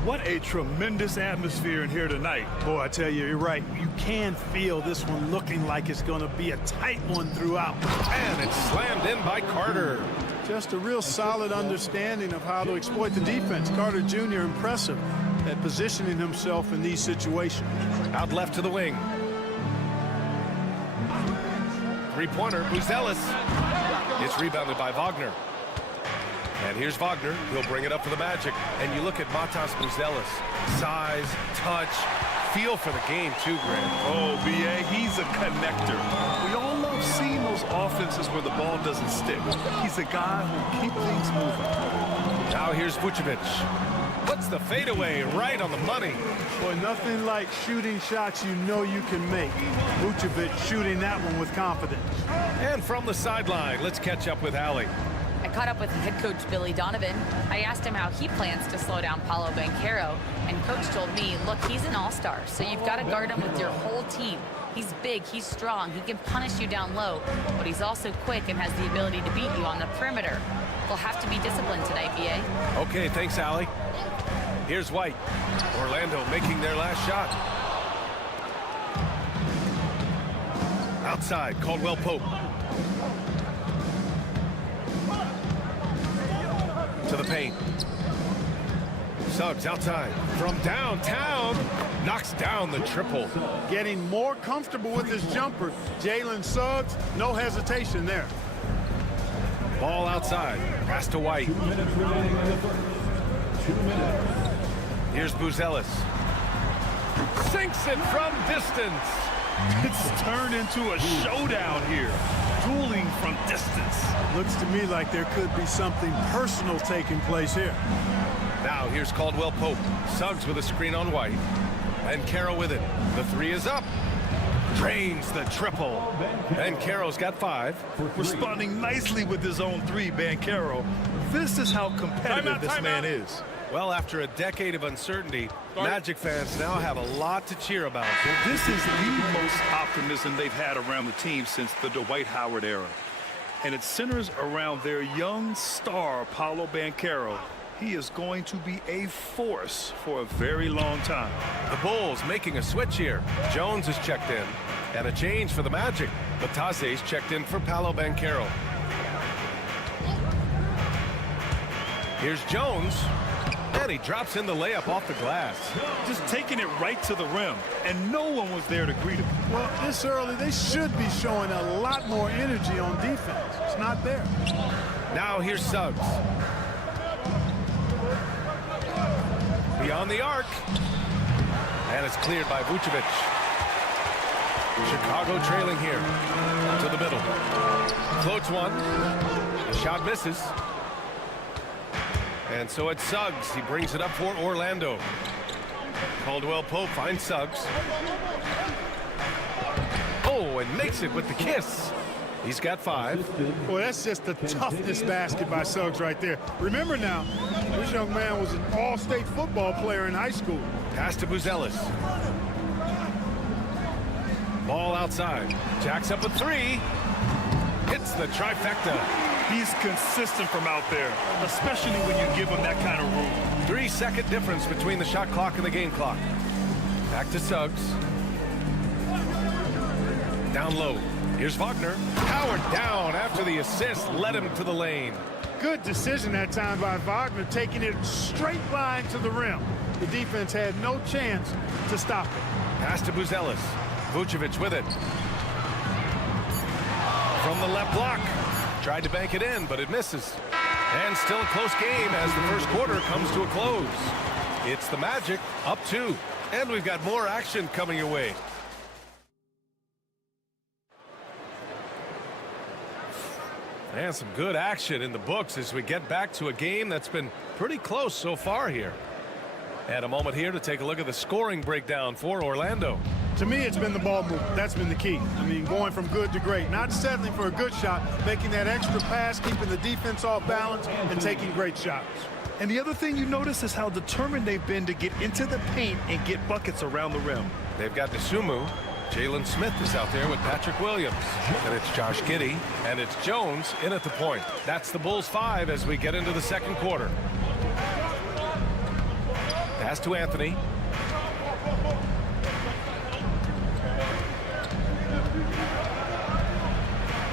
What a tremendous atmosphere in here tonight. Boy, I tell you, you're right. You can feel this one looking like it's going to be a tight one throughout. And it's slammed in by Carter. Just a real solid understanding of how to exploit the defense. Carter Jr. impressive at positioning himself in these situations. Out left to the wing. Three-pointer, Buzelis. It's rebounded by Wagner. And here's Wagner. He'll bring it up for the Magic. And you look at Matas Buzelis. Size, touch, feel for the game too, Grant. Oh, B.A., he's a connector. We all love seeing those offenses where the ball doesn't stick. He's a guy who keeps things moving. Now here's Vucevic. Puts the fadeaway right on the money. Boy, nothing like shooting shots you know you can make. Vucevic shooting that one with confidence. And from the sideline, let's catch up with Allie. I caught up with head coach Billy Donovan. I asked him how he plans to slow down Paolo Banchero, and coach told me, look, he's an all-star, so you've got to guard him with your whole team. He's big, he's strong, he can punish you down low, but he's also quick and has the ability to beat you on the perimeter. They'll have to be disciplined tonight, B.A. Okay, thanks, Allie. Here's White. Orlando making their last shot. Outside, Caldwell Pope. To the paint. Suggs outside from downtown, knocks down the triple. Getting more comfortable with his jumper. Jalen Suggs, no hesitation there. Ball outside, pass to White. 2 minutes remaining in the first. 2 minutes. Here's Buzelis. Sinks it from distance. It's turned into a showdown here. Dueling from distance. Looks to me like there could be something personal taking place here. Now here's Caldwell Pope. Suggs with a screen on White. And Banchero with it. The 3 is up. Drains the triple. Banchero's got 5. Responding nicely with his own 3, Banchero. This is how competitive this man is. Well, after a decade of uncertainty, Magic fans now have a lot to cheer about. This is the most optimism they've had around the team since the Dwight Howard era. And it centers around their young star, Paolo Banchero. He is going to be a force for a very long time. The Bulls making a switch here. Jones is checked in. And a change for the Magic. Batase's checked in for Paolo Banchero. Here's Jones. And he drops in the layup off the glass. Just taking it right to the rim, and no one was there to greet him. Well, this early, they should be showing a lot more energy on defense. It's not there. Now here's Suggs. Beyond the arc. And it's cleared by Vucevic. Chicago trailing here. To the middle. Floats one. The shot misses. And so it's Suggs. He brings it up for Orlando. Caldwell Pope finds Suggs. Oh, and makes it with the kiss. He's got 5. Boy, that's just the toughness basket by Suggs right there. Remember now, this young man was an all-state football player in high school. Pass to Buzelis. Ball outside. Jacks up a 3. Hits the trifecta. He's consistent from out there, especially when you give him that kind of room. 3-second difference between the shot clock and the game clock. Back to Suggs. Down low. Here's Wagner. Powered down after the assist led him to the lane. Good decision that time by Wagner, taking it straight line to the rim. The defense had no chance to stop it. Pass to Buzelis. Vucevic with it. From the left block. Tried to bank it in, but it misses. And still a close game as the first quarter comes to a close. It's the Magic up 2. And we've got more action coming your way. And some good action in the books as we get back to a game that's been pretty close so far here. And a moment here to take a look at the scoring breakdown for Orlando. To me, it's been the ball movement. That's been the key. I mean, going from good to great. Not settling for a good shot, making that extra pass, keeping the defense off balance, and taking great shots. And the other thing you notice is how determined they've been to get into the paint and get buckets around the rim. They've got Dosunmu. Jalen Smith is out there with Patrick Williams. And it's Josh Giddey. And it's Jones in at the point. That's the Bulls 5 as we get into the second quarter. Pass to Anthony.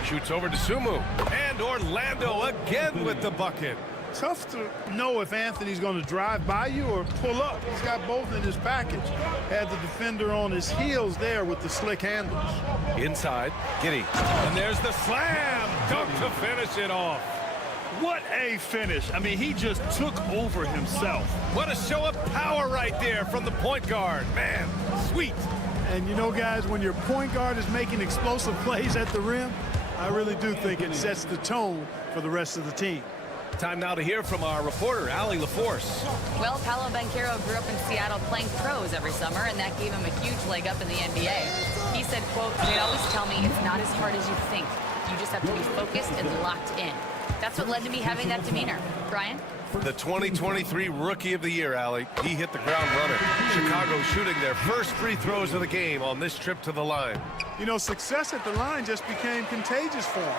Shoots over to Sumu. And Orlando again with the bucket. Tough to know if Anthony's going to drive by you or pull up. He's got both in his package. Had the defender on his heels there with the slick handles. Inside, Giddey. And there's the slam dunk to finish it off. What a finish. I mean, he just took over himself. What a show of power right there from the point guard. Man, sweet. And you know, guys, when your point guard is making explosive plays at the rim, I really do think it sets the tone for the rest of the team. Time now to hear from our reporter, Allie LaForce. Well, Paolo Banchero grew up in Seattle playing pros every summer, and that gave him a huge leg up in the NBA. He said, quote, "They'd always tell me it's not as hard as you think. You just have to be focused and locked in." That's what led to me having that demeanor. Brian? The 2023 Rookie of the Year, Allie. He hit the ground running. Chicago shooting their first free throws of the game on this trip to the line. You know, success at the line just became contagious for him.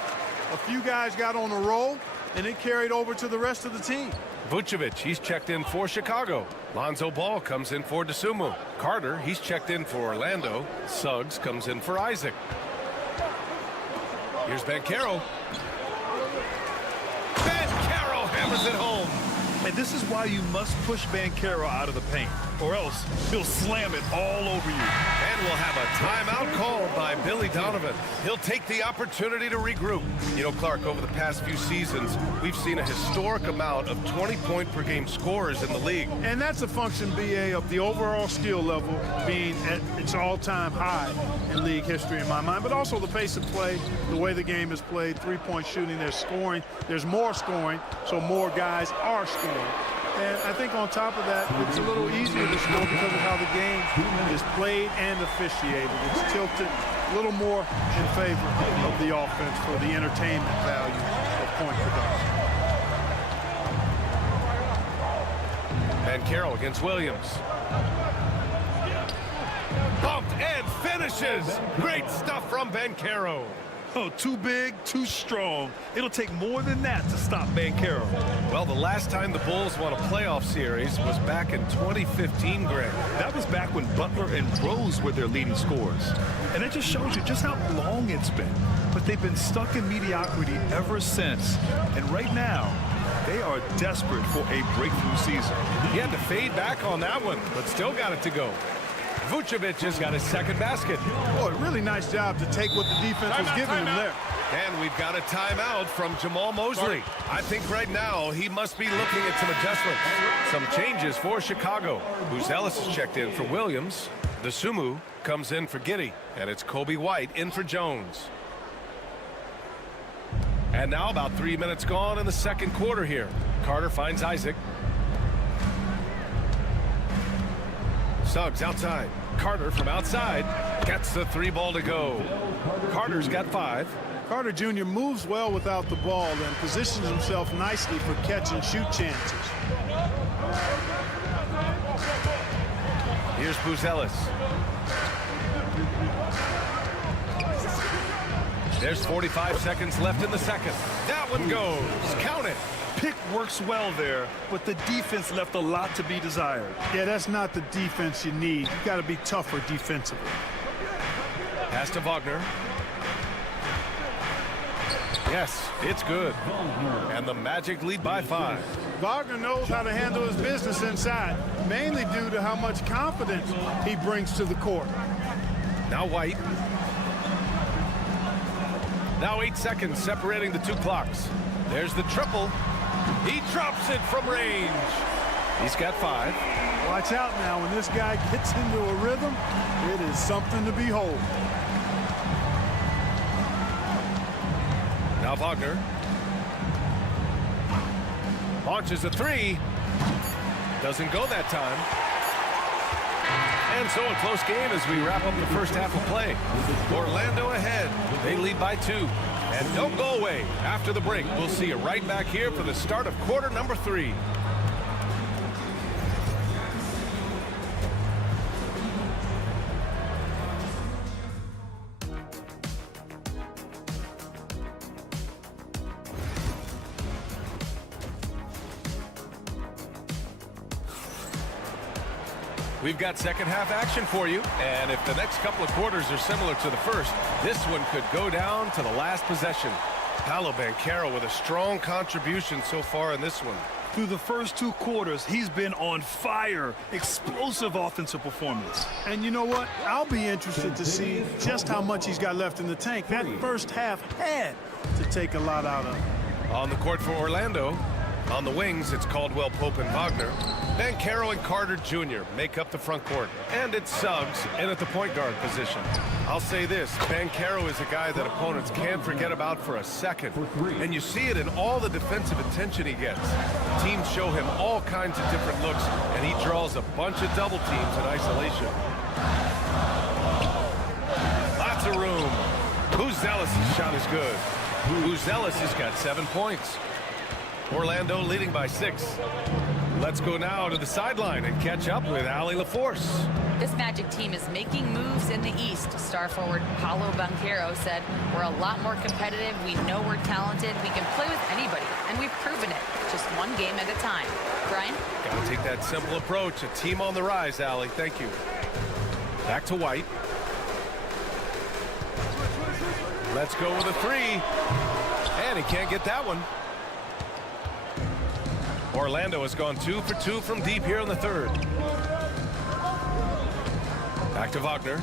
A few guys got on a roll, and it carried over to the rest of the team. Vucevic, he's checked in for Chicago. Lonzo Ball comes in for Dosunmu. Carter, he's checked in for Orlando. Suggs comes in for Isaac. Here's Banchero. Banchero hammers it home. And this is why you must push Banchero out of the paint, or else he'll slam it all over you. And we'll have a timeout called by Billy Donovan. He'll take the opportunity to regroup. You know, Clark, over the past few seasons, we've seen a historic amount of 20-point-per-game scorers in the league. And that's a function, BA, of the overall skill level being at its all-time high in league history in my mind, but also the pace of play, the way the game is played, three-point shooting, there's scoring, there's more scoring, so more guys are scoring. And I think on top of that, it's a little easier to score because of how the game is played and officiated. It's tilted a little more in favor of the offense for the entertainment value of point production. Banchero against Williams. Bumped and finishes. Great stuff from Banchero. Oh, too big, too strong. It'll take more than that to stop Banchero. Well, the last time the Bulls won a playoff series was back in 2015, Greg. That was back when Butler and Rose were their leading scorers. And it just shows you just how long it's been. But they've been stuck in mediocrity ever since. And right now, they are desperate for a breakthrough season. He had to fade back on that one, but still got it to go. Vucevic has got his second basket. Boy, really nice job to take what the defense was giving him there. And we've got a timeout from Jamal Mosley. I think right now he must be looking at some adjustments. Some changes for Chicago. Buzelis is checked in for Williams. Dosunmu comes in for Giddey. And it's Kobe White in for Jones. And now about 3 minutes gone in the second quarter here. Carter finds Isaac. Suggs outside. Carter from outside gets the three ball to go. Carter's got 5. Carter Jr. moves well without the ball and positions himself nicely for catch and shoot chances. Here's Buzelis. There's 45 seconds left in the second. That one goes. Count it. Pick works well there, but the defense left a lot to be desired. Yeah, that's not the defense you need. You got to be tougher defensively. Pass to Wagner. Yes, it's good. And the Magic lead by 5. Wagner knows how to handle his business inside, mainly due to how much confidence he brings to the court. Now White. Now 8 seconds separating the two clocks. There's the triple. He drops it from range. He's got 5. Watch out now. When this guy gets into a rhythm, it is something to behold. Now Wagner. Launches a 3. Doesn't go that time. And so a close game as we wrap up the first half of play. Orlando ahead. They lead by 2. And don't go away. After the break, we'll see you right back here for the start of quarter number 3. We've got second half action for you, and if the next couple of quarters are similar to the first, this one could go down to the last possession. Paolo Banchero with a strong contribution so far in this one. Through the first 2 quarters, he's been on fire. Explosive offensive performance. And you know what? I'll be interested to see just how much he's got left in the tank. That first half had to take a lot out of him. On the court for Orlando, on the wings, it's Caldwell Pope and Wagner. Banchero and Carter Jr. make up the front court. And it's Suggs in at the point guard position. I'll say this, Banchero is a guy that opponents can't forget about for a second. And you see it in all the defensive attention he gets. Teams show him all kinds of different looks, and he draws a bunch of double teams in isolation. Lots of room. Buzelis' shot is good. Buzelis has got 7 points. Orlando leading by 6. Let's go now to the sideline and catch up with Allie LaForce. This Magic team is making moves in the East. Star forward Paolo Banchero said, "We're a lot more competitive. We know we're talented. We can play with anybody, and we've proven it. Just one game at a time." Brian? Gotta take that simple approach. A team on the rise, Allie. Thank you. Back to White. Let's go with a 3. And he can't get that one. Orlando has gone 2 for 2 from deep here in the third. Back to Wagner.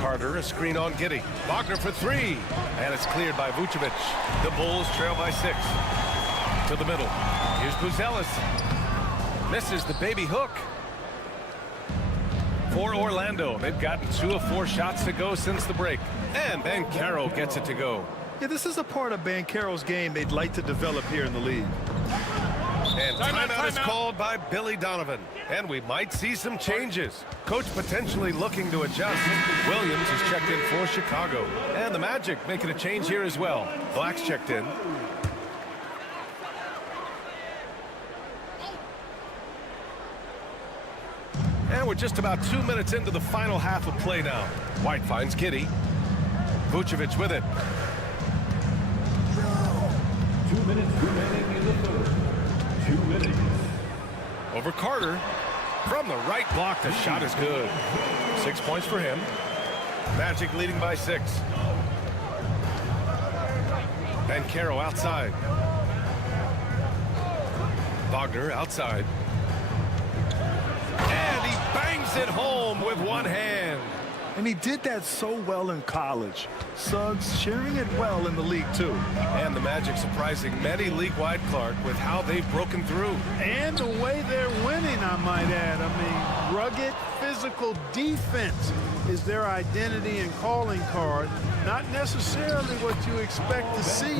Carter, a screen on Giddey. Wagner for 3. And it's cleared by Vucevic. The Bulls trail by 6. To the middle. Here's Buzelis. Misses the baby hook. For Orlando, they've gotten 2 of 4 shots to go since the break. And Banchero gets it to go. Yeah, this is a part of Banchero's game they'd like to develop here in the league. And timeout is called by Billy Donovan. And we might see some changes. Coach potentially looking to adjust. Williams is checked in for Chicago. And the Magic making a change here as well. Black's checked in. And we're just about 2 minutes into the final half of play now. White finds Giddey. Vucevic with it. 2 minutes remaining in the third. 2 minutes. Over Carter. From the right block, the shot is good. 6 points for him. Magic leading by 6. Banchero outside. Wagner outside. And he bangs it home with one hand. And he did that so well in college. Suggs sharing it well in the league, too. And the Magic surprising many league-wide, Clark, with how they've broken through. And the way they're winning, I might add. I mean, rugged, physical defense is their identity and calling card. Not necessarily what you expect to see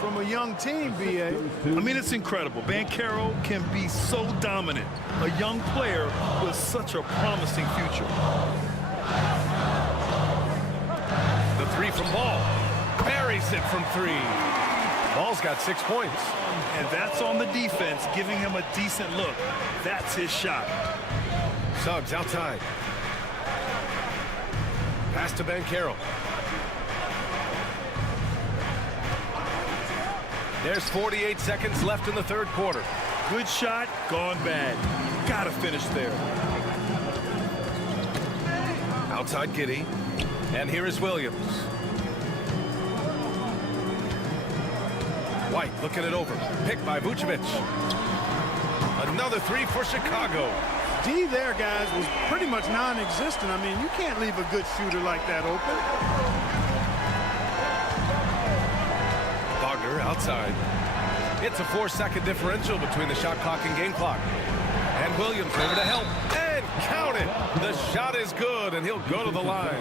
from a young team, B.A. I mean, it's incredible. Banchero can be so dominant. A young player with such a promising future. The 3 from Ball. Buries it from 3. Ball's got 6 points. And that's on the defense, giving him a decent look. That's his shot. Suggs outside. Pass to Banchero. There's 48 seconds left in the third quarter. Good shot, gone bad. Gotta finish there. Outside Giddey. And here is Williams. White looking it over. Picked by Vucevic. Another three for Chicago. D there, guys, was pretty much non-existent. I mean, you can't leave a good shooter like that open. Wagner outside. It's a 4-second differential between the shot clock and game clock. And Williams over to help. And count it. The shot is good, and he'll go to the line.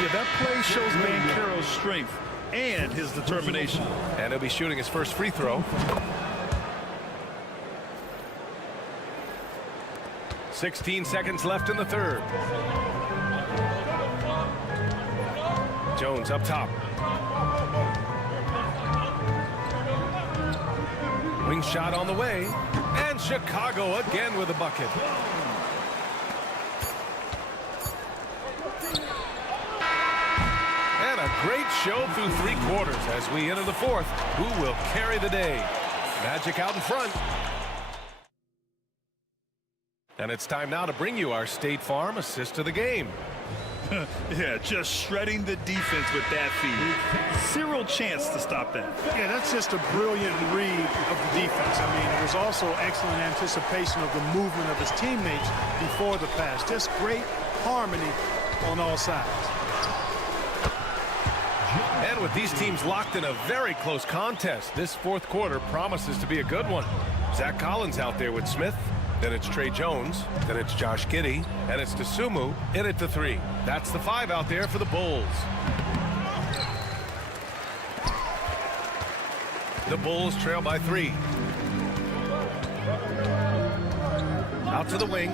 Yeah, that play shows Banchero's strength and his determination. And he'll be shooting his first free throw. 16 seconds left in the third. Jones up top. Wing shot on the way. And Chicago again with a bucket. And a great show through three quarters as we enter the fourth. Who will carry the day? Magic out in front. And it's time now to bring you our State Farm assist of the game. Yeah, just shredding the defense with that feed. Zero chance to stop that. Yeah, that's just a brilliant read of the defense. I mean, it was also excellent anticipation of the movement of his teammates before the pass. Just great harmony on all sides. And with these teams locked in a very close contest, this fourth quarter promises to be a good one. Zach Collins out there with Smith. Then it's Trey Jones. Then it's Josh Giddey. And it's Dosunmu in at the three. That's the five out there for the Bulls. The Bulls trail by 3. Out to the wing.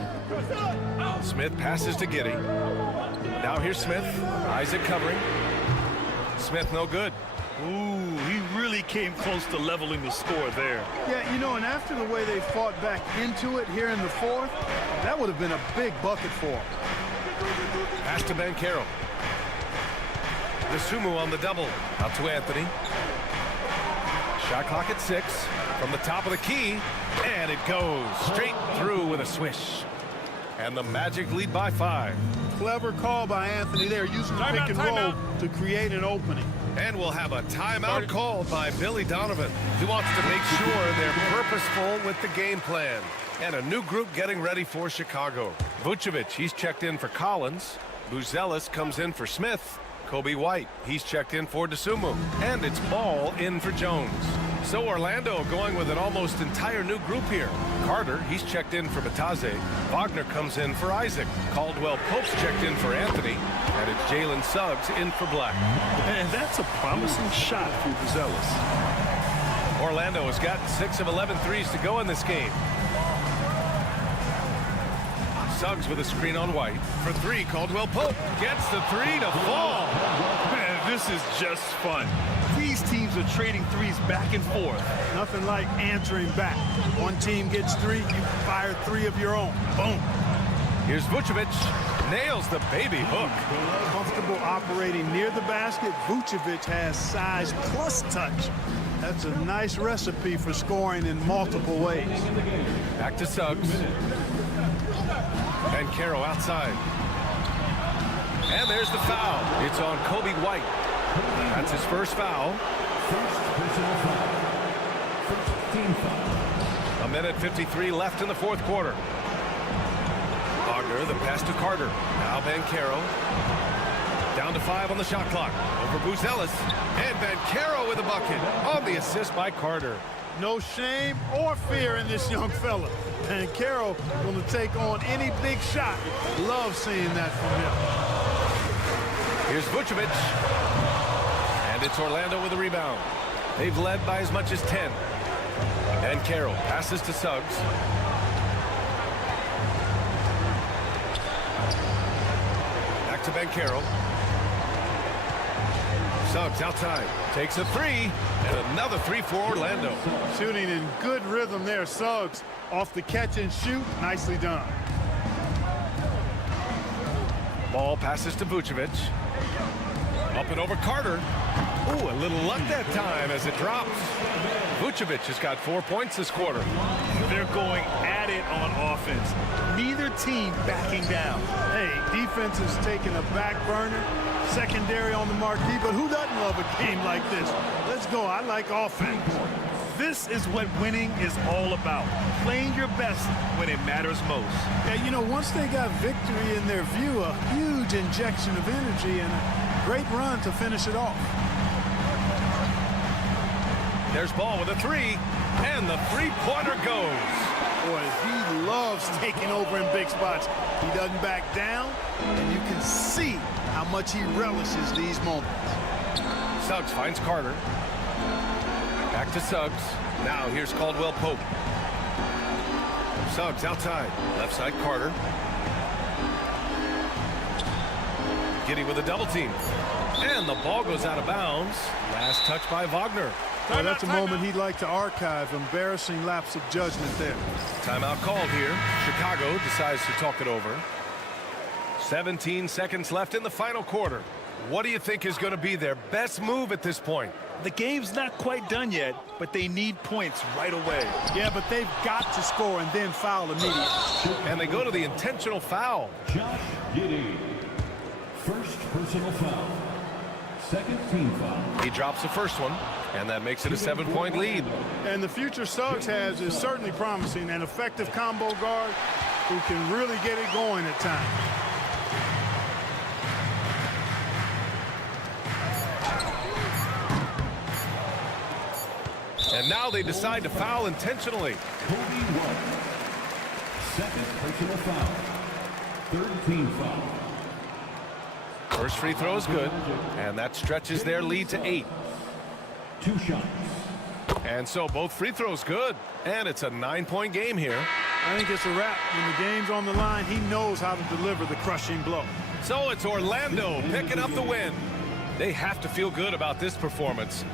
Smith passes to Giddey. Now here's Smith. Isaac covering. Smith no good. Ooh, he really came close to leveling the score there. Yeah, you know, and after the way they fought back into it here in the fourth, that would have been a big bucket for him. Pass to Banchero. Dosunmu on the double. Out to Anthony. Shot clock at 6. From the top of the key. And it goes straight through with a swish. And the Magic lead by 5. Clever call by Anthony there, using the pick and roll to create an opening. And we'll have a timeout called by Billy Donovan. He wants to make sure they're purposeful with the game plan. And a new group getting ready for Chicago. Vucevic, he's checked in for Collins. Buzelis comes in for Smith. Kobe White, he's checked in for Dosunmu. And it's Ball in for Jones. So Orlando going with an almost entire new group here. Carter, he's checked in for Bataze. Wagner comes in for Isaac. Caldwell Pope's checked in for Anthony. And it's Jalen Suggs in for Black. And that's a promising shot for Buzelis. Orlando has got 6 of 11 threes to go in this game. Suggs with a screen on White. For 3, Caldwell Pope gets the 3 to fall. Man, this is just fun. These teams are trading threes back and forth. Nothing like answering back. One team gets 3, you fire 3 of your own. Boom. Here's Vucevic. Nails the baby hook. Comfortable operating near the basket. Vucevic has size plus touch. That's a nice recipe for scoring in multiple ways. Back to Suggs. And Caro outside. And there's the foul. It's on Kobe White. That's his first foul. A minute 53 left in the fourth quarter. Wagner, the pass to Carter. Now Banchero. Down to 5 on the shot clock. Over Buzelis. And Banchero with a bucket on the assist by Carter. No shame or fear in this young fella. And Carroll going to take on any big shot. Love seeing that from him. Here's Vucevic. And it's Orlando with a rebound. They've led by as much as 10. And Carroll passes to Suggs. Back to Banchero. Suggs outside. Takes a 3. And another 3 for Orlando. Shooting in good rhythm there. Suggs off the catch and shoot. Nicely done. Ball passes to Vucevic. Up and over Carter. Ooh, a little luck that time as it drops. Vucevic has got 4 points this quarter. They're going at it on offense. Neither team backing down. Hey, defense is taking a back burner, secondary on the marquee, but who doesn't love a game like this? Let's go. I like offense. This is what winning is all about. Playing your best when it matters most. Yeah, you know, once they got victory in their view, a huge injection of energy and a great run to finish it off. There's Ball with a three, and the three-pointer goes. Boy, he loves taking over in big spots. He doesn't back down, and you can see how much he relishes these moments. Suggs finds Carter. Back to Suggs. Now here's Caldwell Pope. Suggs outside. Left side Carter. Giddy with a double team. And the ball goes out of bounds. Last touch by Wagner. Well, that's a moment he'd like to archive. Embarrassing lapse of judgment there. Timeout called here. Chicago decides to talk it over. 17 seconds left in the final quarter. What do you think is going to be their best move at this point? The game's not quite done yet, but they need points right away. Yeah, but they've got to score and then foul immediately. And they go to the intentional foul. Josh Giddey. First personal foul. Second team foul. He drops the first one, and that makes it a 7-point lead. And the future Suggs has is certainly promising. An effective combo guard who can really get it going at times. And now they decide to foul intentionally. Kobe White. Second personal foul. Third team foul. First free throw is good, and that stretches their lead to 8. 2 shots. And so both free throws good, and it's a 9-point game here. I think it's a wrap. When the game's on the line, he knows how to deliver the crushing blow. So it's Orlando picking up the win. They have to feel good about this performance.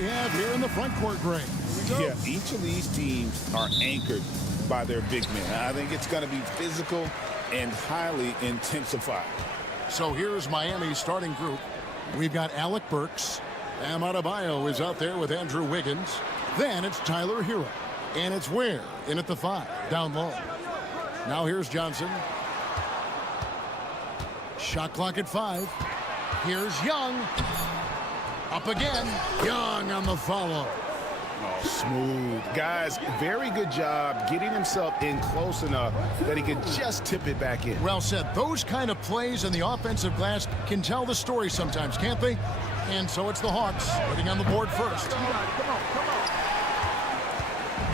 We have here in the front court, Greg. Yeah, each of these teams are anchored by their big men. I think it's going to be physical and highly intensified. So here's Miami's starting group. We've got Alec Burks. Bam Adebayo is out there with Andrew Wiggins. Then it's Tyler Hero. And it's Ware in at the 5, down low. Now here's Johnson. Shot clock at 5. Here's Young. Up again. Young on the follow. Oh, smooth. Guys, very good job getting himself in close enough that he could just tip it back in. Well said. Those kind of plays in the offensive glass can tell the story sometimes, can't they? And so it's the Hawks getting on the board first.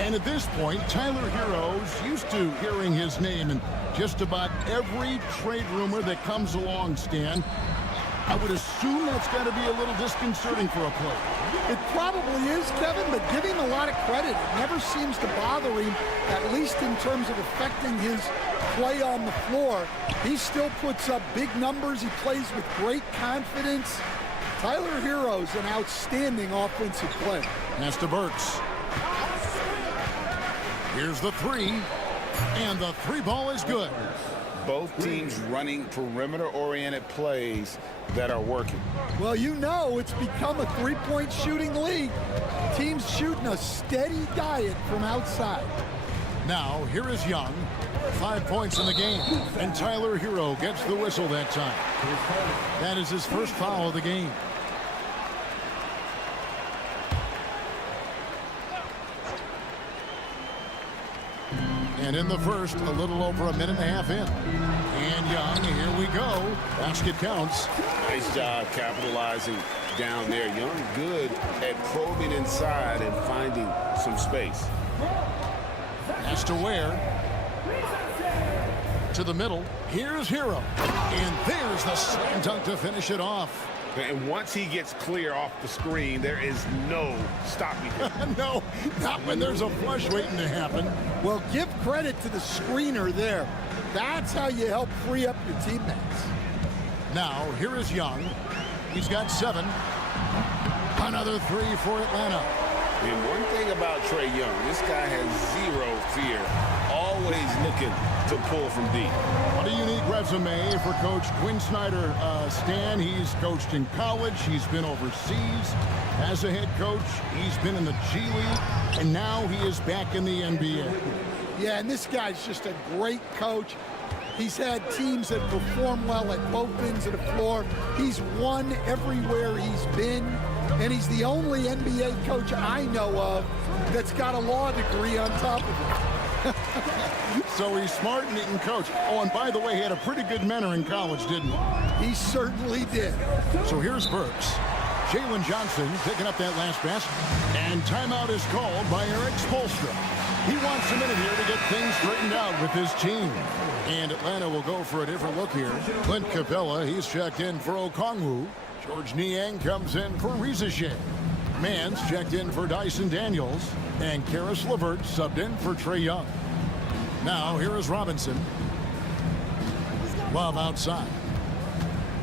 And at this point, Tyler Hero's used to hearing his name in just about every trade rumor that comes along, Stan. I would assume that's got to be a little disconcerting for a player. It probably is, Kevin, but give him a lot of credit. It never seems to bother him, at least in terms of affecting his play on the floor. He still puts up big numbers. He plays with great confidence. Tyler Hero's an outstanding offensive player. Pass to Burks. Here's the 3, and the 3 ball is good. Both teams running perimeter-oriented plays that are working. Well, you know it's become a three-point shooting league. Teams shooting a steady diet from outside. Now, here is Young. 5 points in the game, and Tyler Hero gets the whistle that time. That is his first foul of the game. And in the first, a little over a minute and a half in. And Young, here we go. Basket counts. Nice job capitalizing down there. Young good at probing inside and finding some space. Has to Ware. To the middle. Here's Hero. And there's the slam dunk to finish it off. And once he gets clear off the screen, there is no stopping him. No, not when there's a flush waiting to happen. Well, give credit to the screener there. That's how you help free up your teammates. Now, here is Young. He's got 7. Another 3 for Atlanta. And one thing about Trae Young, this guy has zero fear. Always looking to pull from deep. What a unique resume for Coach Quinn Snyder. Stan, he's coached in college. He's been overseas as a head coach. He's been in the G League. And now he is back in the NBA. Yeah, and this guy's just a great coach. He's had teams that perform well at both ends of the floor. He's won everywhere he's been. And he's the only NBA coach I know of that's got a law degree on top of it. So he's smart and he can coach. Oh, and by the way, he had a pretty good mentor in college, didn't he? He certainly did. So here's Burks. Jalen Johnson picking up that last pass. And timeout is called by Eric Spoelstra. He wants a minute here to get things straightened out with his team. And Atlanta will go for a different look here. Clint Capella, he's checked in for Okongwu. George Niang comes in for Riza. Mans checked in for Dyson Daniels. And Karis LeVert subbed in for Trae Young. Now here is Robinson. Love outside.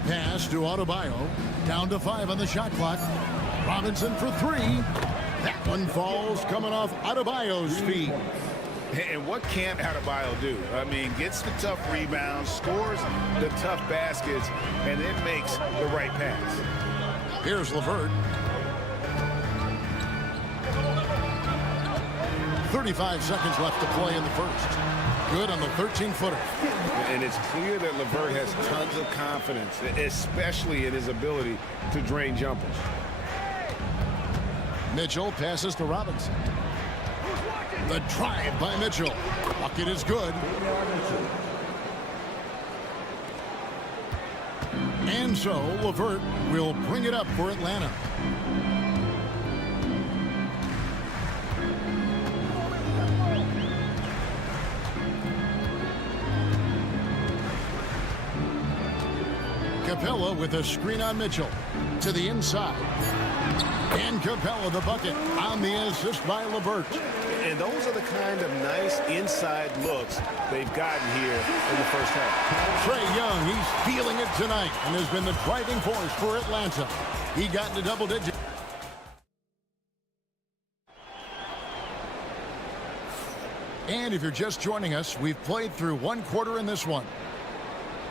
Pass to Adebayo. Down to 5 on the shot clock. Robinson for 3. That one falls coming off Adebayo's feet. And what can't Adebayo do? I mean, gets the tough rebounds, scores the tough baskets, and then makes the right pass. Here's LeVert. 35 seconds left to play in the first. Good on the 13-footer. And it's clear that LeVert has tons of confidence, especially in his ability to drain jumpers. Mitchell passes to Robinson. The drive by Mitchell. Bucket is good. And so LeVert will bring it up for Atlanta. Capella with a screen on Mitchell. To the inside. And Capella the bucket on the assist by LeVert. And those are the kind of nice inside looks they've gotten here in the first half. Trae Young, he's feeling it tonight and has been the driving force for Atlanta. He got into double digits. And if you're just joining us, we've played through 1 quarter in this one.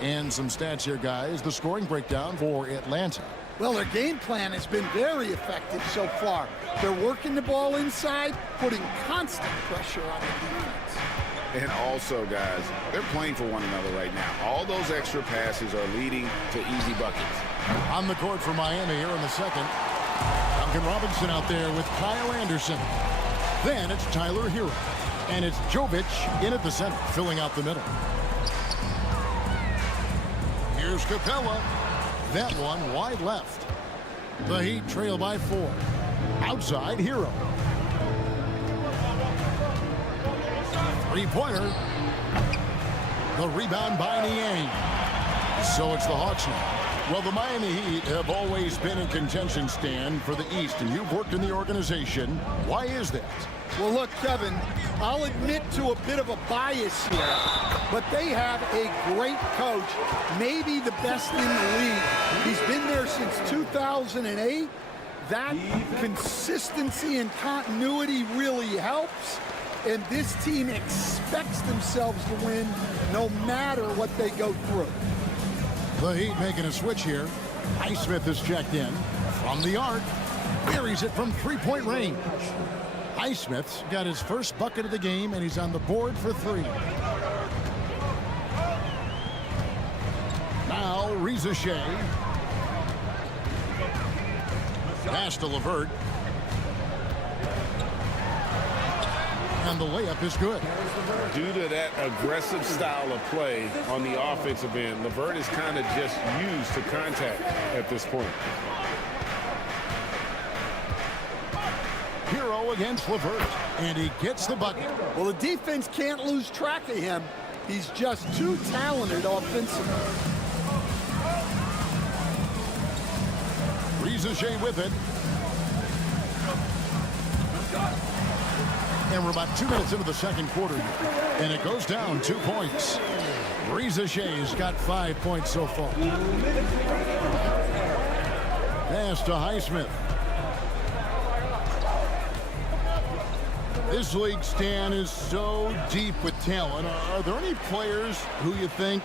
And some stats here, guys. The scoring breakdown for Atlanta. Well, their game plan has been very effective so far. They're working the ball inside, putting constant pressure on the defense. And also, guys, they're playing for one another right now. All those extra passes are leading to easy buckets. On the court for Miami here in the second. Duncan Robinson out there with Kyle Anderson. Then it's Tyler Hero. And it's Jovic in at the center, filling out the middle. Here's Capella. That one wide left. The Heat trail by 4. Outside, Hero. 3-pointer. The rebound by Niang. So it's the Hawks now. Well, the Miami Heat have always been in contention, Stan, for the East, and you've worked in the organization. Why is that? Well, look, Kevin, I'll admit to a bit of a bias here, but they have a great coach, maybe the best in the league. He's been there since 2008. That consistency and continuity really helps, and this team expects themselves to win no matter what they go through. The Heat making a switch here. Highsmith is checked in from the arc. Buries it from 3-point range. Highsmith's got his first bucket of the game, and he's on the board for 3. Now, Riza. Pass to LeVert. And the layup is good. Due to that aggressive style of play on the offensive end, LeVert is kind of just used to contact at this point. Hero Hero against LeVert, and he gets the bucket. Well, the defense can't lose track of him. He's just too talented offensively. Shea with it. And we're about 2 minutes into the second quarter, and it goes down 2 points. Shay's got 5 points so far. Pass to Highsmith. This league, Stan, is so deep with talent. Are there any players who you think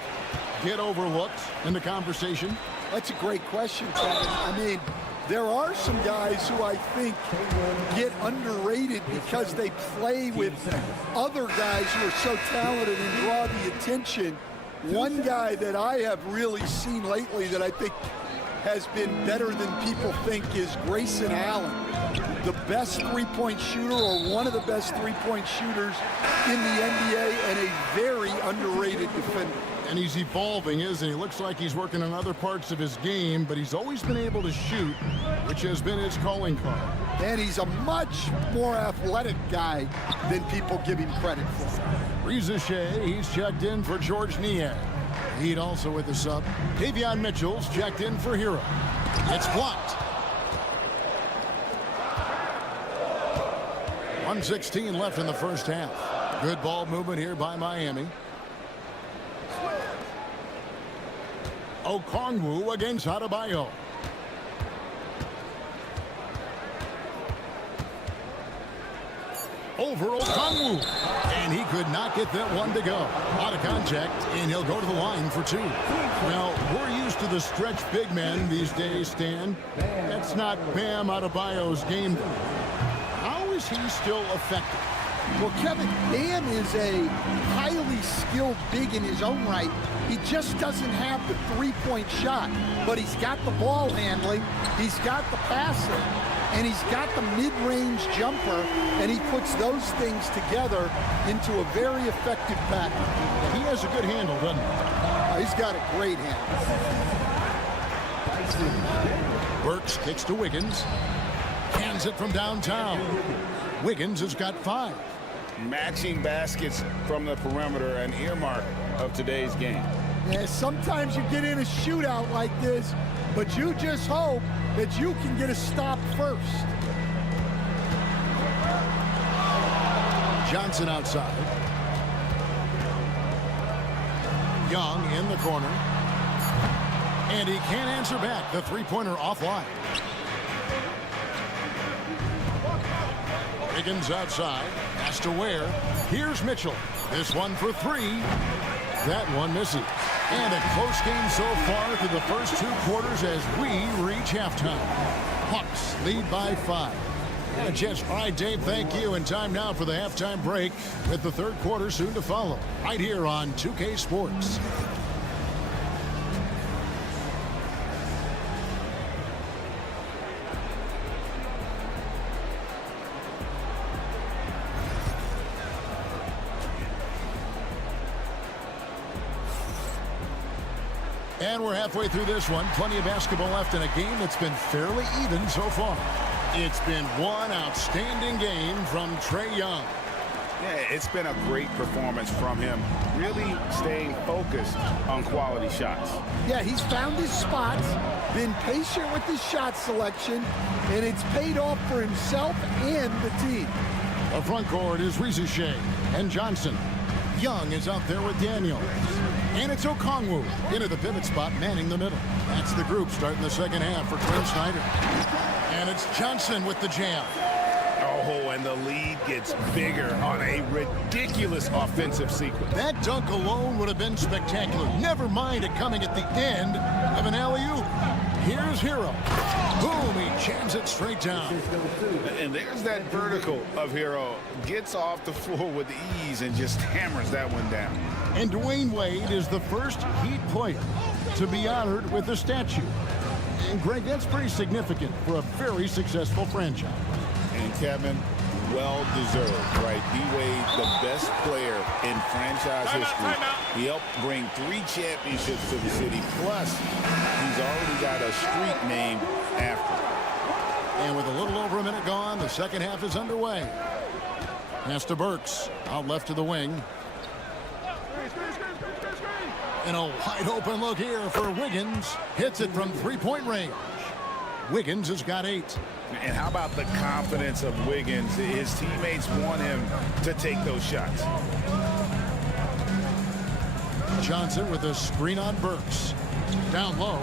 get overlooked in the conversation? That's a great question, Kevin. I mean, there are some guys who I think get underrated because they play with other guys who are so talented and draw the attention. One guy that I have really seen lately that I think has been better than people think is Grayson Allen, the best three-point shooter or one of the best three-point shooters in the NBA and a very underrated defender. And he's evolving, isn't he? Looks like he's working on other parts of his game, but he's always been able to shoot, which has been his calling card. And he's a much more athletic guy than people give him credit for. Shea, he's checked in for George Niang. He'd also with the sub. Davion Mitchell's checked in for Hero. It's blocked. 1:16 left in the first half. Good ball movement here by Miami. Okongwu against Adebayo. Over Okongwu. And he could not get that one to go. Out of contact, and he'll go to the line for two. Now, we're used to the stretch big men these days, Stan. That's not Bam Adebayo's game. How is he still effective? Well, Kevin, Bam is a highly skilled big in his own right. He just doesn't have the three-point shot, but he's got the ball handling, he's got the passing, and he's got the mid-range jumper, and he puts those things together into a very effective package. He has a good handle, doesn't he? He's got a great handle. Burks kicks to Wiggins. Hands it from downtown. Wiggins has got 5. Matching baskets from the perimeter, an earmark of today's game. Yeah, sometimes you get in a shootout like this, but you just hope that you can get a stop first. Johnson outside. Young in the corner. And he can't answer back. The three-pointer offline. Wiggins outside. Has to Ware. Here's Mitchell. This one for 3. That one misses. And a close game so far through the first 2 quarters as we reach halftime. Hawks lead by 5. All right, Dave, thank you. And time now for the halftime break with the third quarter soon to follow. Right here on 2K Sports. And we're halfway through this one. Plenty of basketball left in a game that's been fairly even so far. It's been one outstanding game from Trae Young. Yeah, it's been a great performance from him. Really staying focused on quality shots. Yeah, he's found his spots, been patient with his shot selection, and it's paid off for himself and the team. The front court is Shea and Johnson. Young is out there with Daniels. And it's Okongwu into the pivot spot, manning the middle. That's the group starting the second half for Quinn Snyder. And it's Johnson with the jam. Oh, and the lead gets bigger on a ridiculous offensive sequence. That dunk alone would have been spectacular. Never mind it coming at the end of an alley-oop. Here's Hero. Boom, he jams it straight down. And there's that vertical of Hero. Gets off the floor with ease and just hammers that one down. And Dwayne Wade is the first Heat player to be honored with a statue. And Greg, that's pretty significant for a very successful franchise. And Kevin, well deserved, right? D-Wade, the best player in franchise history. He helped bring 3 championships to the city. Plus, he's already got a street named after him. And with a little over a minute gone, the second half is underway. Pass to Burks, out left to the wing. And a wide open look here for Wiggins. Hits it from three-point range. Wiggins has got 8. And how about the confidence of Wiggins? His teammates want him to take those shots. Johnson with a screen on Burks. Down low.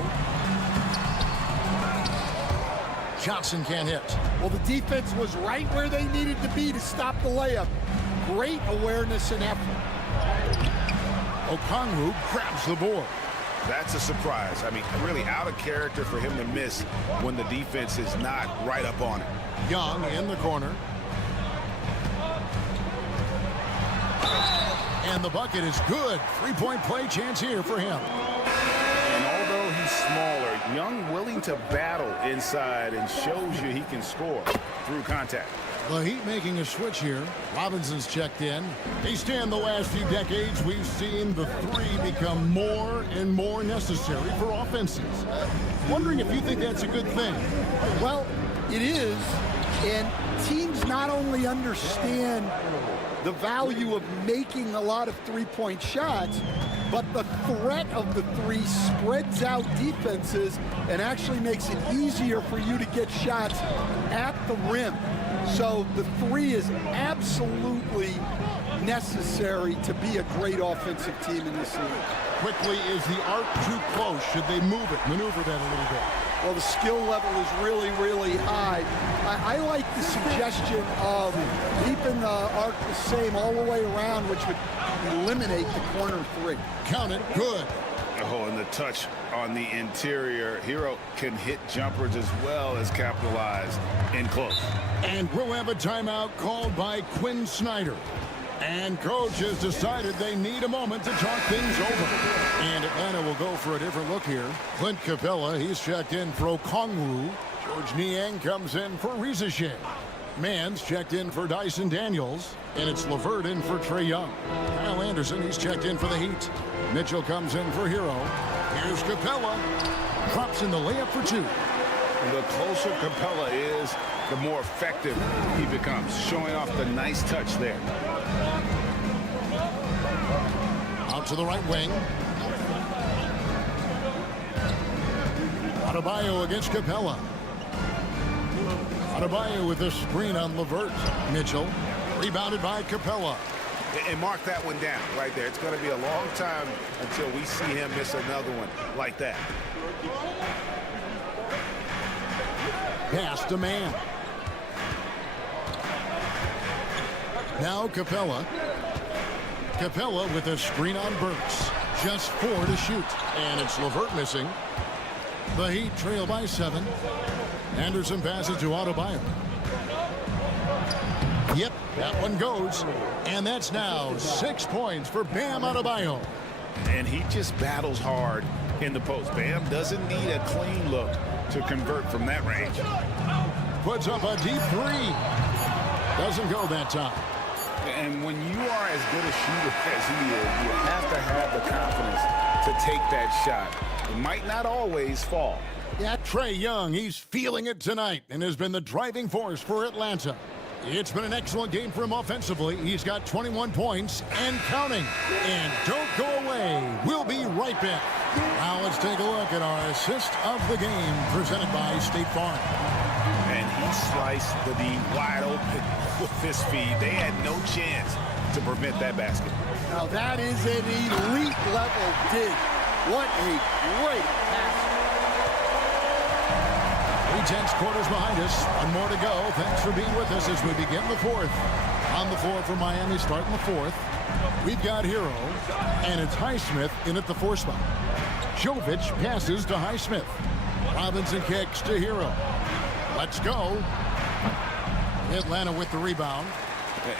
Johnson can't hit. Well, the defense was right where they needed to be to stop the layup. Great awareness and effort. Okongwu grabs the board. That's a surprise. I mean, really out of character for him to miss when the defense is not right up on him. Young in the corner. And the bucket is good. Three-point play chance here for him. And although he's smaller, Young willing to battle inside and shows you he can score through contact. The Heat making a switch here. Robinson's checked in. The last few decades, we've seen the three become more and more necessary for offenses. Wondering if you think that's a good thing. Well, it is. And teams not only understand the value of making a lot of three-point shots, but the threat of the three spreads out defenses and actually makes it easier for you to get shots at the rim. So the three is absolutely necessary to be a great offensive team in this league. Quickly, is the arc too close? Should they move it, maneuver that a little bit? Well, the skill level is really, really high. I like the suggestion of keeping the arc the same all the way around, which would eliminate the corner three. Count it, good. Oh, and the touch on the interior. Hero can hit jumpers as well as capitalize in close. And we'll have a timeout called by Quinn Snyder. And coach has decided they need a moment to talk things over. And Atlanta will go for a different look here. Clint Capella, he's checked in for Okongwu. George Niang comes in for Rizachet. Mann's checked in for Dyson Daniels. And it's LeVert in for Trae Young. Kyle Anderson, he's checked in for the Heat. Mitchell comes in for Hero. Here's Capella. Drops in the layup for 2. The closer Capella is, the more effective he becomes, showing off the nice touch there. Out to the right wing. Adebayo against Capella. Adebayo with a screen on LeVert. Mitchell, rebounded by Capella. And mark that one down right there. It's going to be a long time until we see him miss another one like that. Pass to Mann. Now Capella. Capella with a screen on Burks. Just 4 to shoot. And it's LeVert missing. The Heat trail by 7. Anderson passes to Adebayo. Yep, that one goes. And that's now 6 points for Bam Adebayo. And he just battles hard in the post. Bam doesn't need a clean look to convert from that range. Puts up a deep 3. Doesn't go that time. And when you are as good a shooter as he is, you have to have the confidence to take that shot. It might not always fall. Yeah, Trae Young, he's feeling it tonight and has been the driving force for Atlanta. It's been an excellent game for him offensively. He's got 21 points and counting. And don't go away. We'll be right back. Now let's take a look at our assist of the game presented by State Farm. And he sliced the D wide open with his feed. They had no chance to prevent that basket. Now that is an elite level dig. What a great pass. 3/10 quarters behind us. One more to go. Thanks for being with us as we begin the 4th. On the floor for Miami starting the 4th. We've got Hero, and it's Highsmith in at the 4 spot. Jovic passes to Highsmith. Robinson kicks to Hero. Let's go. Atlanta with the rebound.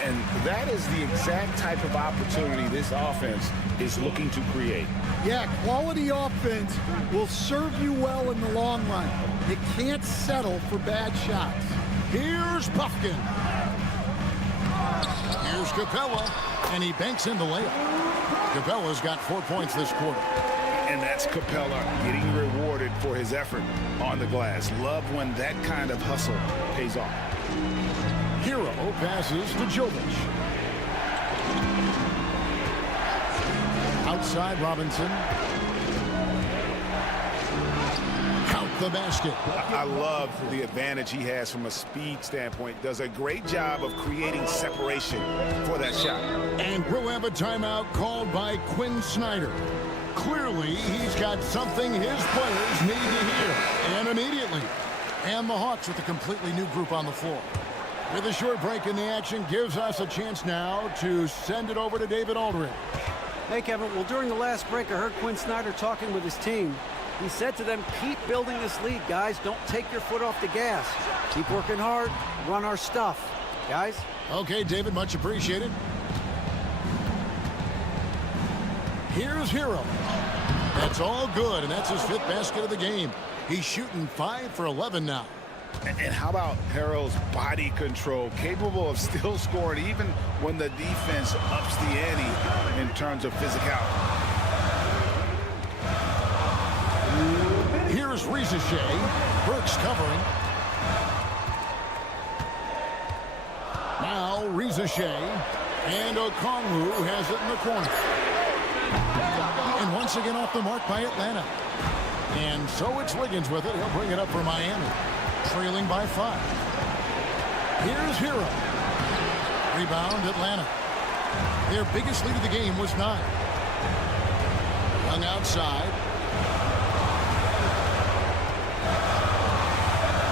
And that is the exact type of opportunity this offense is looking to create. Yeah, quality offense will serve you well in the long run. You can't settle for bad shots. Here's Puffkin. Here's Capella, and he banks in the layup. Capella's got 4 points this quarter. And that's Capella getting rewarded for his effort on the glass. Love when that kind of hustle pays off. Hero passes to Jovic. Outside Robinson. Count the basket. I love the advantage he has from a speed standpoint. Does a great job of creating separation for that shot. And we'll have a timeout called by Quinn Snyder. Clearly, he's got something his players need to hear, and immediately. And the Hawks with a completely new group on the floor. With a short break in the action, gives us a chance now to send it over to David Aldridge. Hey, Kevin. Well, during the last break, I heard Quinn Snyder talking with his team. He said to them, keep building this lead, guys. Don't take your foot off the gas. Keep working hard. Run our stuff, guys. Okay, David, much appreciated. Here's Hero. That's all good, and that's his 5th basket of the game. He's shooting 5 for 11 now. And how about Harrell's body control, capable of still scoring even when the defense ups the ante in terms of physicality. Here's Rizichet. Burks covering. Now Rizichet. And Okongwu has it in the corner. And once again off the mark by Atlanta. And so it's Wiggins with it. He'll bring it up for Miami. Trailing by 5. Here's Hero. Rebound Atlanta. Their biggest lead of the game was 9. Young outside.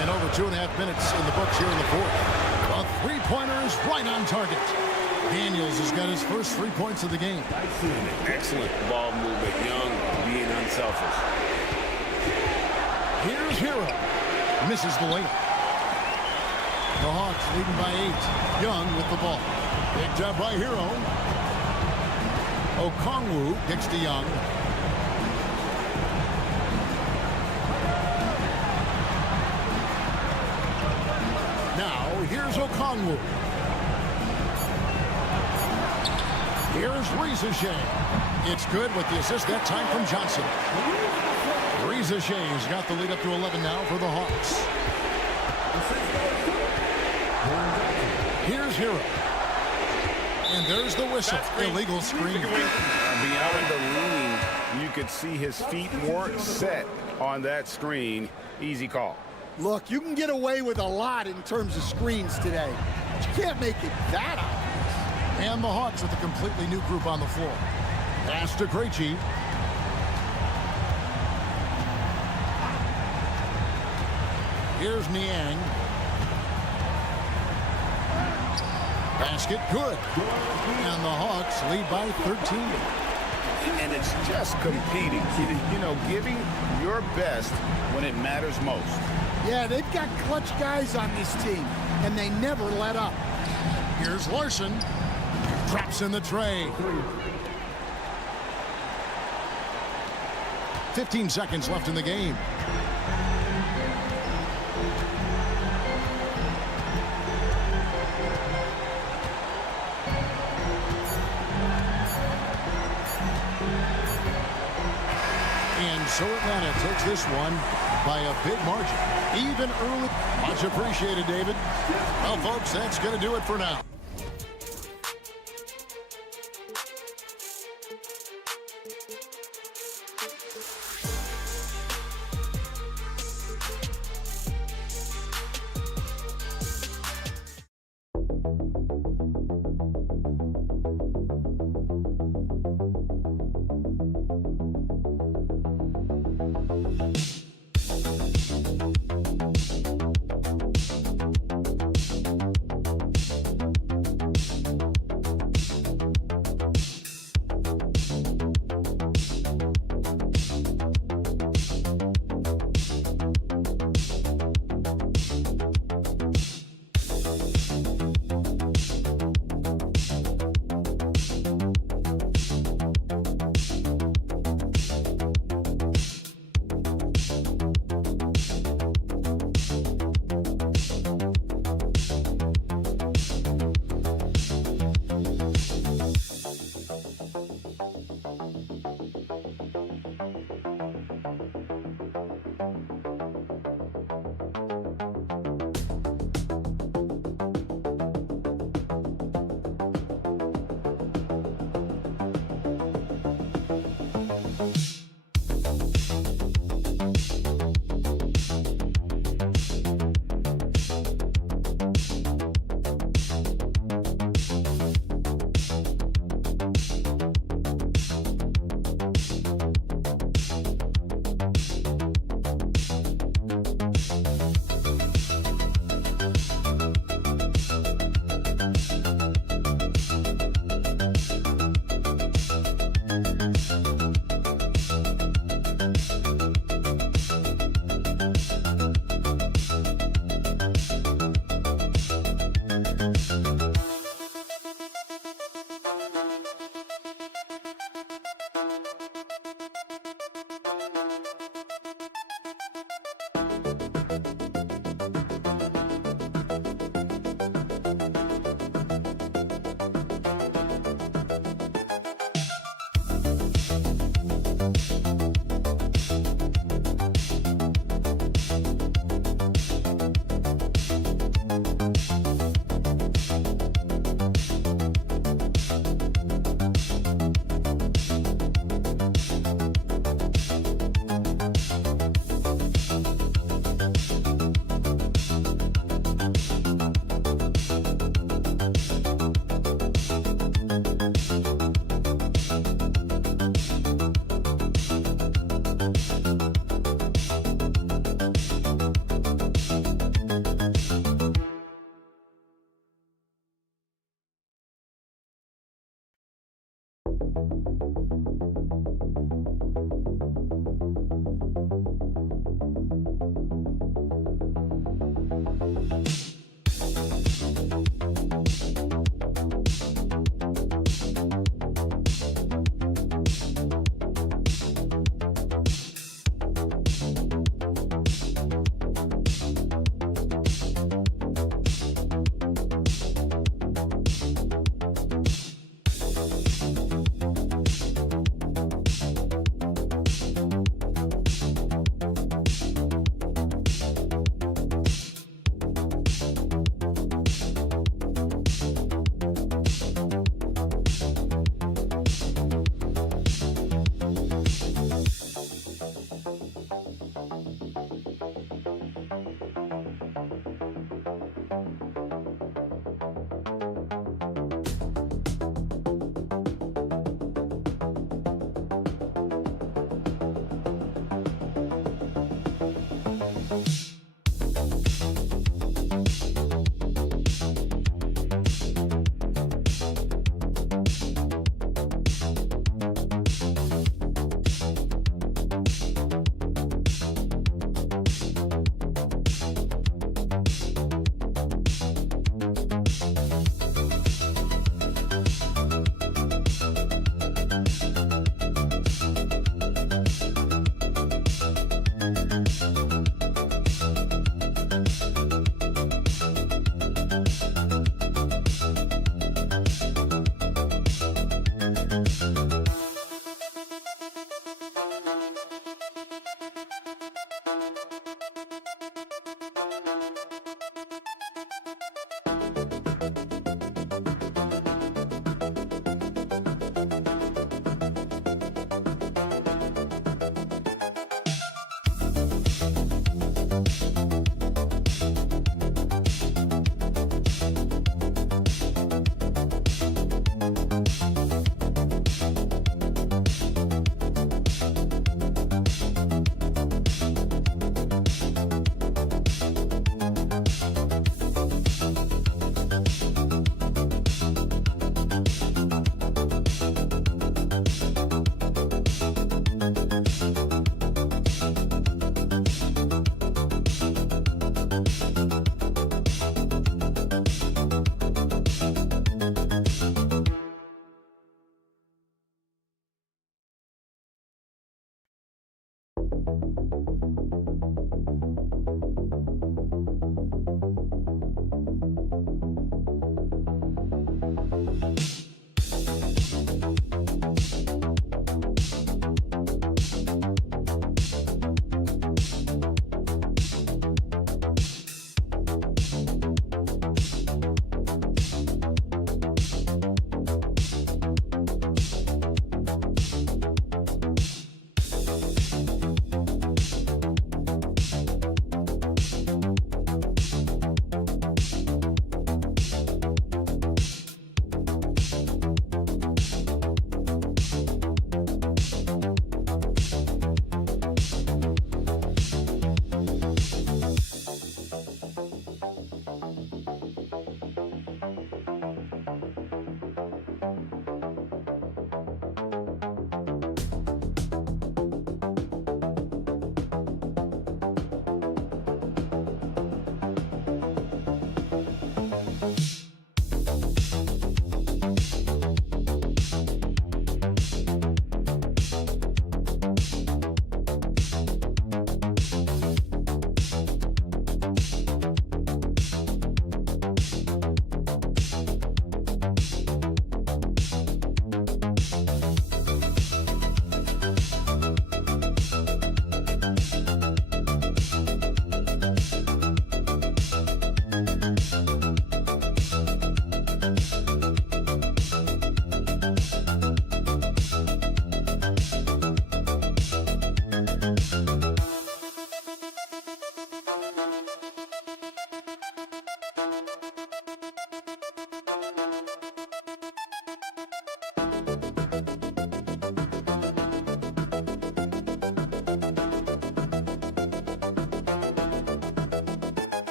And over 2.5 minutes in the books here in the 4th. A three-pointer is right on target. Daniels has got his first 3 points of the game. Excellent ball movement. Young being unselfish. Here's Hero. Misses the layup. The Hawks leading by 8. Young with the ball. Picked up by Hero. Okongwu kicks to Young. Now, here's Okongwu. Here's Rizichet. It's good with the assist that time from Johnson. Rizichet's got the lead up to 11 now for the Hawks. Here's Hero. And there's the whistle. Illegal screen. Beyond the leaning, you could see his feet weren't set on that screen. Easy call. Look, you can get away with a lot in terms of screens today. But you can't make it that obvious. And the Hawks with a completely new group on the floor. Pass to Krejci. Here's Niang. Basket good. And the Hawks lead by 13. And it's just competing. You know, giving your best when it matters most. Yeah, they've got clutch guys on this team, and they never let up. Here's Larson. Drops in the tray. 15 seconds left in the game. And so Atlanta takes this one by a big margin. Even early. Much appreciated, David. Well, folks, that's going to do it for now.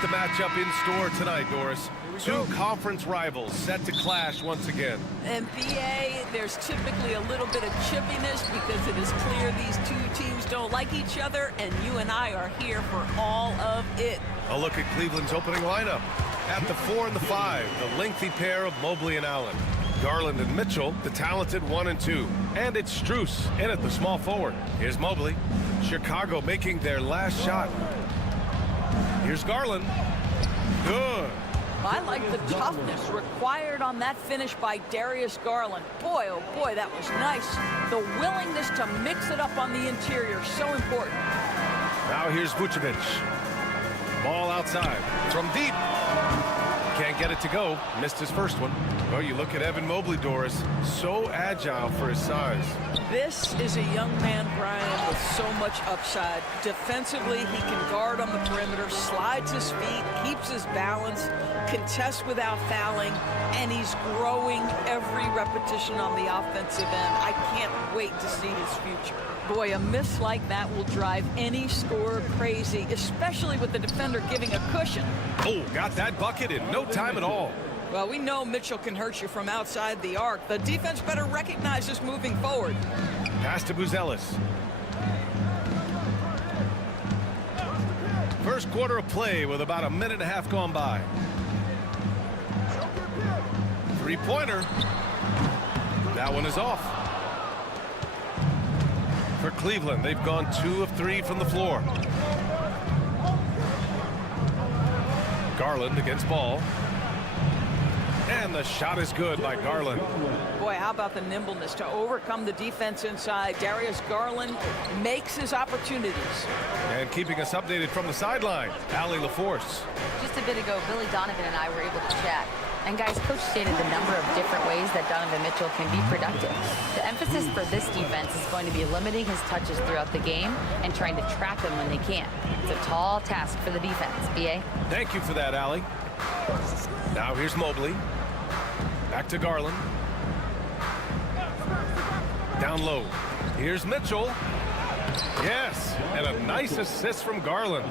The matchup in store tonight, Doris. Two conference rivals set to clash once again. And BA, there's typically a little bit of chippiness because it is clear these two teams don't like each other, and you and I are here for all of it. A look at Cleveland's opening lineup. At the 4 and the 5, the lengthy pair of Mobley and Allen. Garland and Mitchell, the talented 1 and 2. And it's Strus in at the small forward. Here's Mobley. Chicago making their last shot. Here's Garland. Good. I like the toughness required on that finish by Darius Garland. Boy, oh boy, that was nice. The willingness to mix it up on the interior, so important. Now here's Vucevic. Ball outside. From deep. Can't get it to go. Missed his first one. Well, you look at Evan Mobley, Doris. So agile for his size. This is a young man, Brian, with so much upside. Defensively, he can guard on the perimeter, slides his feet, keeps his balance, contests without fouling, and he's growing every repetition on the offensive end. I can't wait to see his future. Boy, a miss like that will drive any scorer crazy, especially with the defender giving a cushion. Oh, got that bucket in no time at all. Well, we know Mitchell can hurt you from outside the arc. The defense better recognize this moving forward. Pass to Buzelis. First quarter of play with about a minute and a half gone by. Three-pointer. That one is off. For Cleveland, they've gone 2 of 3 from the floor. Garland against Ball. And the shot is good by Garland. Boy, how about the nimbleness to overcome the defense inside. Darius Garland makes his opportunities. And keeping us updated from the sideline, Allie LaForce. Just a bit ago, Billy Donovan and I were able to chat. And guys, Coach stated the number of different ways that Donovan Mitchell can be productive. The emphasis for this defense is going to be limiting his touches throughout the game and trying to trap him when they can. It's a tall task for the defense, B.A. Thank you for that, Allie. Now here's Mobley. Back to Garland. Down low. Here's Mitchell. Yes, and a nice assist from Garland.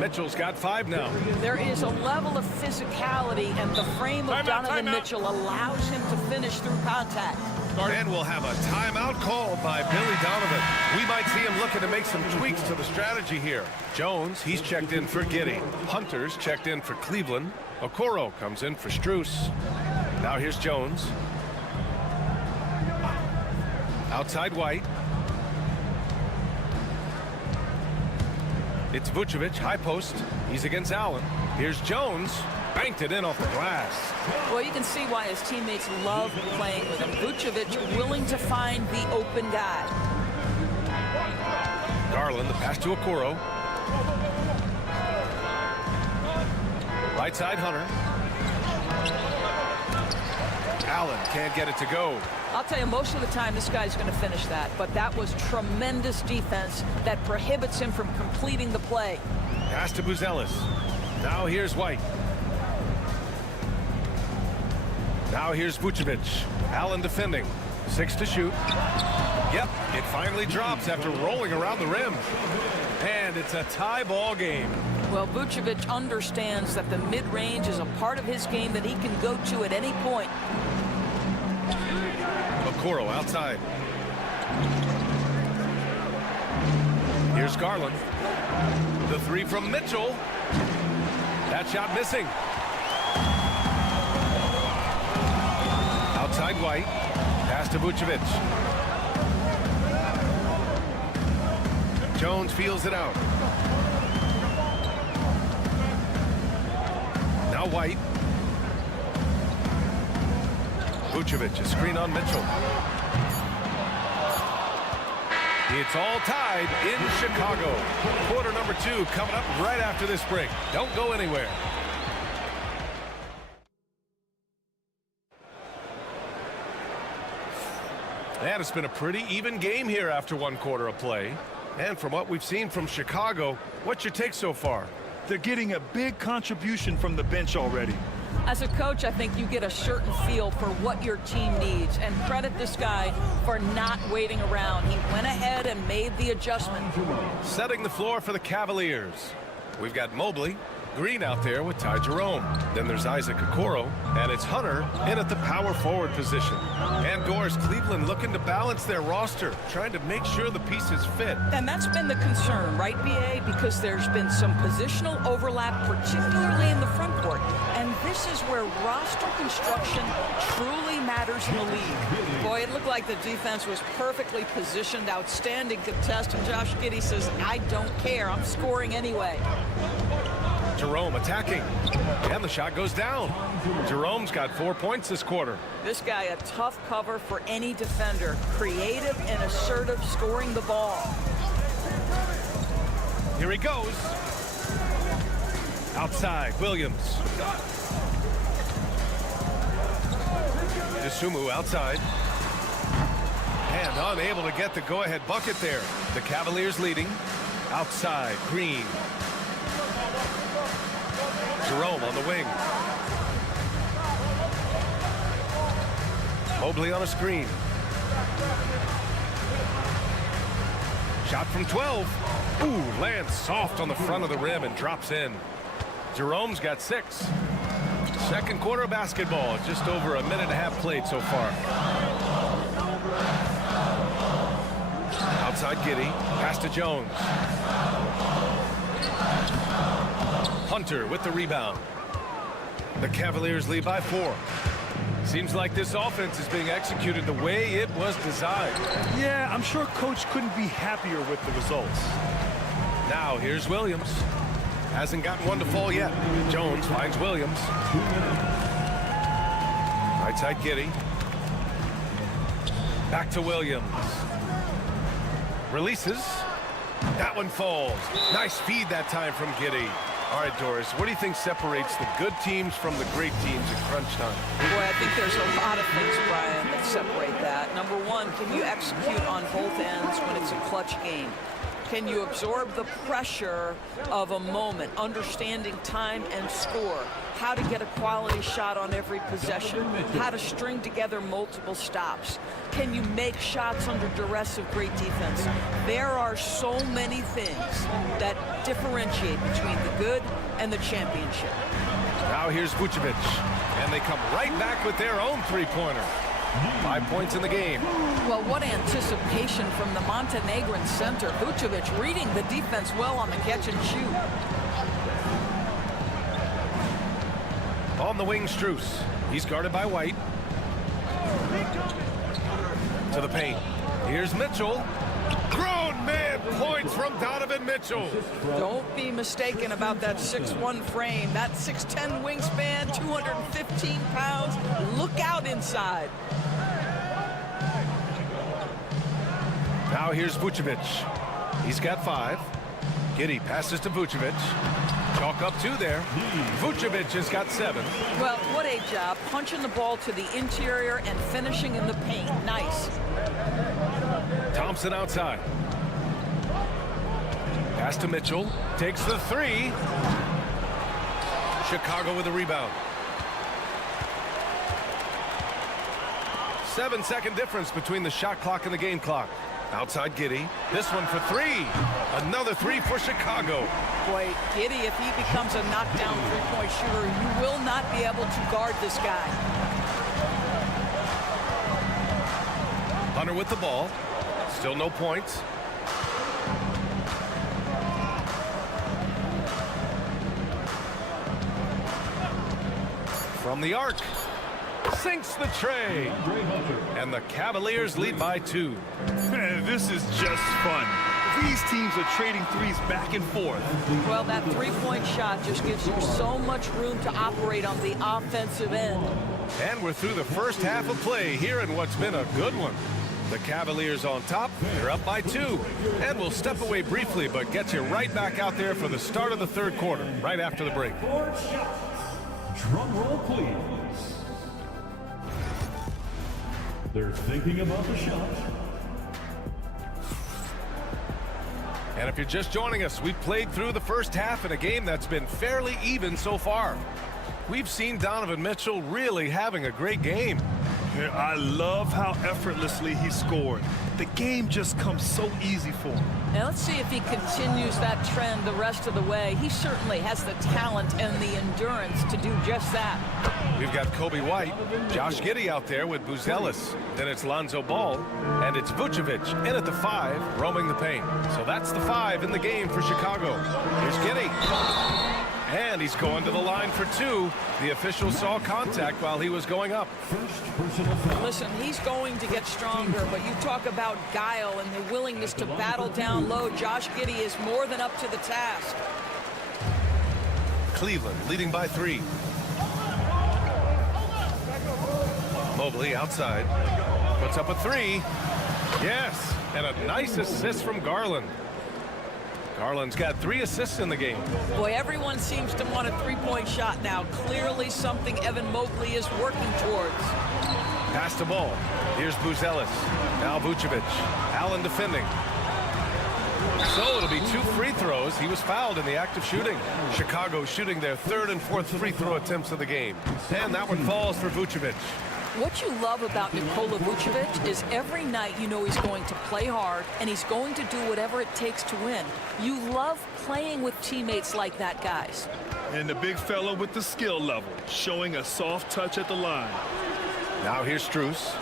Mitchell's got 5 now. There is a level of physicality, and the frame of Donovan Mitchell allows him to finish through contact. And we'll have a timeout called by Billy Donovan. We might see him looking to make some tweaks to the strategy here. Jones, he's checked in for Giddey. Hunter's checked in for Cleveland. Okoro comes in for Strus. Now here's Jones. Outside White. It's Vucevic, high post. He's against Allen. Here's Jones. Banked it in off the glass. Well, you can see why his teammates love playing with him. Vucevic willing to find the open guy. Garland, the pass to Okoro. Right side, Hunter. Allen can't get it to go. I'll tell you, most of the time this guy's going to finish that, but that was tremendous defense that prohibits him from completing the play. Pass to Buzelis. Now here's White. Now here's Vucevic. Allen defending. 6 to shoot. Yep, it finally drops after rolling around the rim. And it's a tie ball game. Well, Vucevic understands that the mid-range is a part of his game that he can go to at any point. Okoro outside. Here's Garland. The 3 from Mitchell. That shot missing. Outside White. Pass to Vucevic. Jones feels it out. Now White. Vucevic, a screen on Mitchell. It's all tied in Chicago. Quarter number 2 coming up right after this break. Don't go anywhere. And it's been a pretty even game here after 1 quarter of play. And from what we've seen from Chicago, what's your take so far? They're getting a big contribution from the bench already. As a coach, I think you get a certain feel for what your team needs, and credit this guy for not waiting around. He went ahead and made the adjustment. Setting the floor for the Cavaliers. We've got Mobley, Green out there with Ty Jerome. Then there's Isaac Okoro, and it's Hunter in at the power forward position. And Doris, Cleveland looking to balance their roster, trying to make sure the pieces fit. And that's been the concern, right, BA? Because there's been some positional overlap, particularly in the front court. And this is where roster construction truly matters in the league. Boy, it looked like the defense was perfectly positioned, outstanding contest, and Josh Giddey says, I don't care, I'm scoring anyway. Jerome attacking, and the shot goes down. Jerome's got 4 points this quarter. This guy a tough cover for any defender. Creative and assertive scoring the ball. Here he goes. Outside, Williams. Dosunmu outside. And unable to get the go-ahead bucket there. The Cavaliers leading. Outside, Green. Jerome on the wing. Mobley on a screen. Shot from 12. Ooh, lands soft on the front of the rim and drops in. Jerome's got 6. Second quarter of basketball. Just over a minute and a half played so far. Outside Giddey. Pass to Jones. Hunter with the rebound. The Cavaliers lead by 4. Seems like this offense is being executed the way it was designed. Yeah, I'm sure Coach couldn't be happier with the results. Now here's Williams. Hasn't gotten one to fall yet. Jones finds Williams. Right side Giddey. Back to Williams. Releases. That one falls. Nice feed that time from Giddey. All right, Doris, what do you think separates the good teams from the great teams at crunch time? Boy, I think there's a lot of things, Brian, that separate that. Number one, can you execute on both ends when it's a clutch game? Can you absorb the pressure of a moment, understanding time and score, how to get a quality shot on every possession, how to string together multiple stops? Can you make shots under duress of great defense? There are so many things that differentiate between the good and the championship. Now here's Vucevic, and they come right back with their own three-pointer. 5 points in the game. Well, what anticipation from the Montenegrin center. Vucevic reading the defense well on the catch and shoot. On the wing, Strus. He's guarded by White. To the paint. Here's Mitchell. Grown man points from Donovan Mitchell. Don't be mistaken about that 6'1" frame. That 6'10" wingspan, 215 pounds. Look out inside. Now here's Vucevic. He's got 5. Giddey passes to Vucevic. Chalk up 2 there. Vucevic has got 7. Well, what a job. Punching the ball to the interior and finishing in the paint. Nice. Thompson outside. Pass to Mitchell. Takes the 3. Chicago with a rebound. 7-second difference between the shot clock and the game clock. Outside Giddey. This one for 3. Another 3 for Chicago. Boy, Giddey, if he becomes a knockdown three-point shooter, you will not be able to guard this guy. Hunter with the ball. Still no points. From the arc. Sinks the tray. And the Cavaliers lead by 2. Man, this is just fun. These teams are trading threes back and forth. Well, that three-point shot just gives you so much room to operate on the offensive end. And we're through the first half of play here in what's been a good one. The Cavaliers on top. They're up by 2. And we'll step away briefly, but get you right back out there for the start of the third quarter, right after the break. Drum roll, please. They're thinking about the shot. And if you're just joining us, we've played through the first half in a game that's been fairly even so far. We've seen Donovan Mitchell really having a great game. Yeah, I love how effortlessly he scored. The game just comes so easy for him. Now let's see if he continues that trend the rest of the way. He certainly has the talent and the endurance to do just that. We've got Kobe White, Josh Giddey out there with Buzelis. Then it's Lonzo Ball, and it's Vucevic in at the 5, roaming the paint. So that's the 5 in the game for Chicago. Here's Giddey. And he's going to the line for 2. The official saw contact while he was going up. Listen, he's going to get stronger, but you talk about guile and the willingness to battle down low. Josh Giddey is more than up to the task. Cleveland leading by 3. Mobley outside. Puts up a 3. Yes, and a nice assist from Garland. Garland's got 3 assists in the game. Boy, everyone seems to want a three-point shot now. Clearly something Evan Mobley is working towards. Pass the ball. Here's Buzelis. Now Vucevic. Allen defending. So it'll be 2 free throws. He was fouled in the act of shooting. Chicago shooting their 3rd and 4th free throw attempts of the game. And that one falls for Vucevic. What you love about Nikola Vucevic is every night you know he's going to play hard and he's going to do whatever it takes to win. You love playing with teammates like that, guys. And the big fella with the skill level, showing a soft touch at the line. Now here's Strus.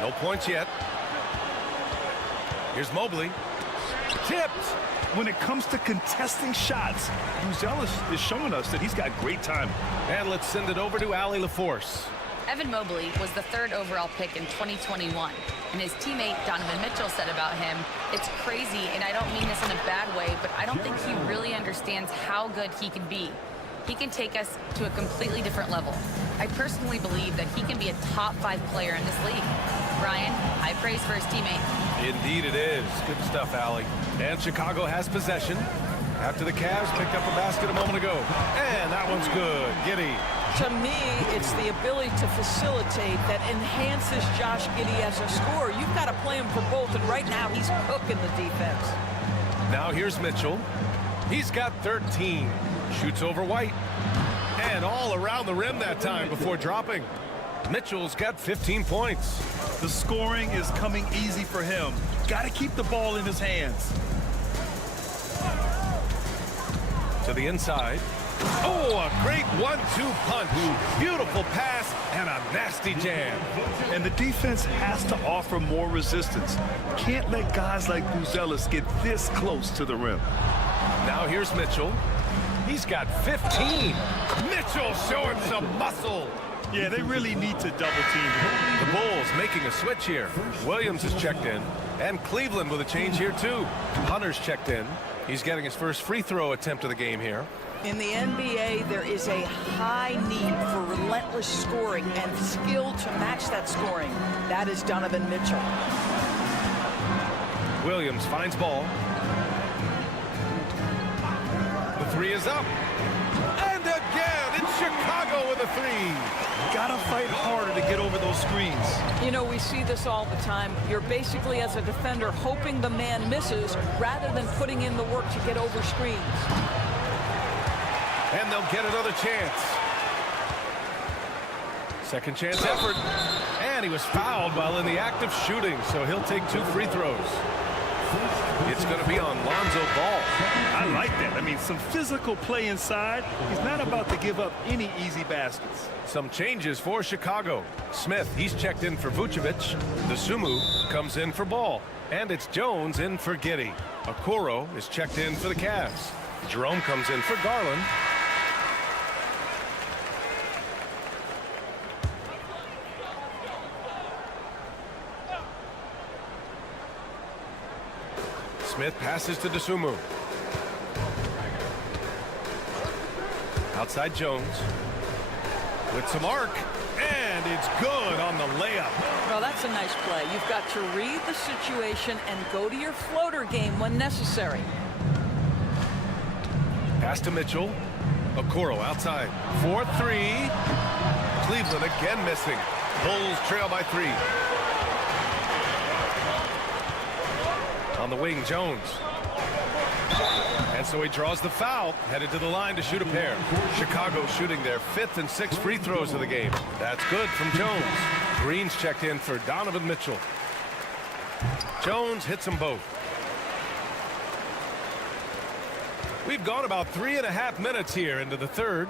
No points yet. Here's Mobley. Tipped. When it comes to contesting shots, Buzelis is showing us that he's got great timing. And let's send it over to Allie LaForce. Evan Mobley was the 3rd overall pick in 2021, and his teammate Donovan Mitchell said about him, "It's crazy, and I don't mean this in a bad way, but I don't think he really understands how good he can be. He can take us to a completely different level. I personally believe that he can be a top 5 player in this league." Brian, high praise for his teammate. Indeed it is. Good stuff, Allie. And Chicago has possession after the Cavs picked up a basket a moment ago. And that one's good. Giddey. To me, it's the ability to facilitate that enhances Josh Giddey as a scorer. You've got to play him for both, and right now he's cooking the defense. Now here's Mitchell. He's got 13. Shoots over White. And all around the rim that time before dropping. Mitchell's got 15 points. The scoring is coming easy for him. Got to keep the ball in his hands. To the inside. Oh, a great 1-2 punch. Beautiful pass and a nasty jam. And the defense has to offer more resistance. Can't let guys like Buzelis get this close to the rim. Now here's Mitchell. He's got 15. Mitchell showing some muscle. Yeah, they really need to double team him. The Bulls making a switch here. Williams is checked in. And Cleveland with a change here too. Hunter's checked in. He's getting his first free throw attempt of the game here. In the NBA, there is a high need for relentless scoring and skill to match that scoring. That is Donovan Mitchell. Williams finds ball. The 3 is up. And again, it's Chicago with a 3. Gotta fight harder to get over those screens. You know, we see this all the time. You're basically, as a defender, hoping the man misses rather than putting in the work to get over screens. And they'll get another chance. Second chance effort. And he was fouled while in the act of shooting, so he'll take 2 free throws. It's going to be on Lonzo Ball. I like that. I mean, some physical play inside. He's not about to give up any easy baskets. Some changes for Chicago. Smith, he's checked in for Vucevic. Dosunmu comes in for Ball. And it's Jones in for Giddey. Okoro is checked in for the Cavs. Jerome comes in for Garland. Smith passes to Dosunmu. Outside Jones. With some arc. And And it's good on the layup. Well, that's a nice play. You've got to read the situation and go to your floater game when necessary. Pass to Mitchell. Okoro outside. 4-3. Cleveland again missing. Bulls trail by 3. On the wing, Jones. And so he draws the foul, headed to the line to shoot a pair. Chicago shooting their 5th and 6th free throws of the game. That's good from Jones. Green's checked in for Donovan Mitchell. Jones hits them both. We've gone about 3.5 minutes here into the third.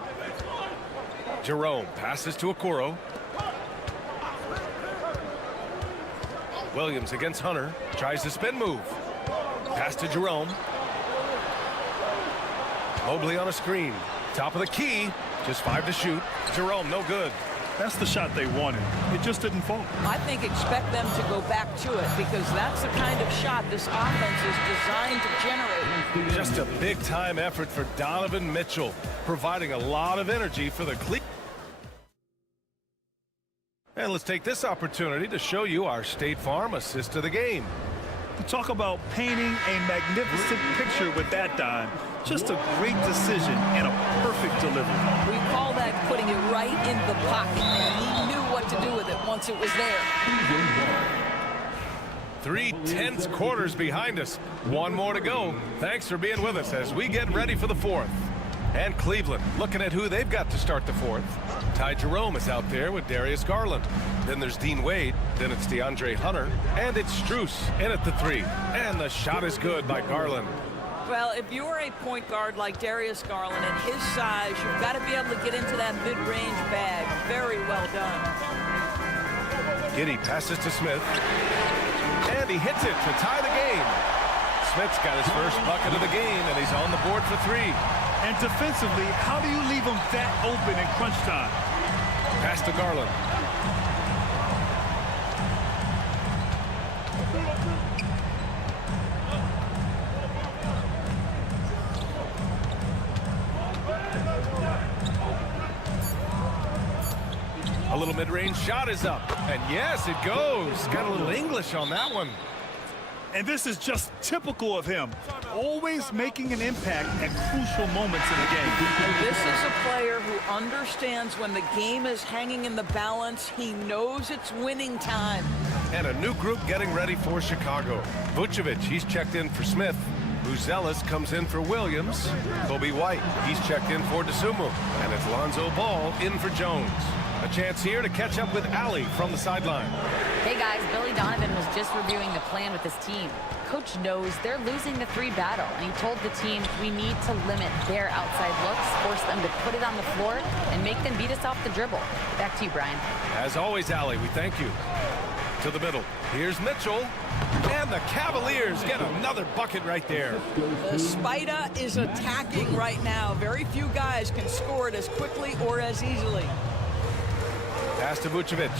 Jerome passes to Okoro. Williams against Hunter. Tries the spin move. Pass to Jerome. Mobley on a screen. Top of the key. Just 5 to shoot. Jerome, no good. That's the shot they wanted. It just didn't fall. I think expect them to go back to it because that's the kind of shot this offense is designed to generate. Just a big-time effort for Donovan Mitchell, providing a lot of energy for the Cleveland. And let's take this opportunity to show you our State Farm assist of the game. Talk about painting a magnificent picture with that dime. Just a great decision and a perfect delivery. We call that putting it right in the pocket, and he knew what to do with it once it was there. 3 tense quarters behind us. 1 more to go. Thanks for being with us as we get ready for the 4th. And Cleveland looking at who they've got to start the 4th. Ty Jerome is out there with Darius Garland. Then there's Dean Wade. Then it's DeAndre Hunter. And it's Strus in at the 3. And the shot is good by Garland. Well, if you're a point guard like Darius Garland at his size, you've got to be able to get into that mid-range bag. Very well done. Giddey passes to Smith. And he hits it to tie the game. Smith's got his first bucket of the game, and he's on the board for 3. And defensively, how do you leave them that open in crunch time? Pass to Garland. A little mid-range shot is up. And yes, it goes. Got a little English on that one. And this is just typical of him. Always making an impact at crucial moments in the game. This is a player who understands when the game is hanging in the balance. He knows it's winning time. And a new group getting ready for Chicago. Vucevic, he's checked in for Smith. Buzelis comes in for Williams. Kobe White, he's checked in for DeSumo. And it's Lonzo Ball in for Jones. A chance here to catch up with Allie from the sideline. Hey guys, Billy Donovan was just reviewing the plan with his team. Coach knows they're losing the 3 battle, and he told the team we need to limit their outside looks, force them to put it on the floor, and make them beat us off the dribble. Back to you, Brian. As always, Allie, we thank you. To the middle. Here's Mitchell. And the Cavaliers get another bucket right there. The Spider is attacking right now. Very few guys can score it as quickly or as easily. Pass to Vucevic.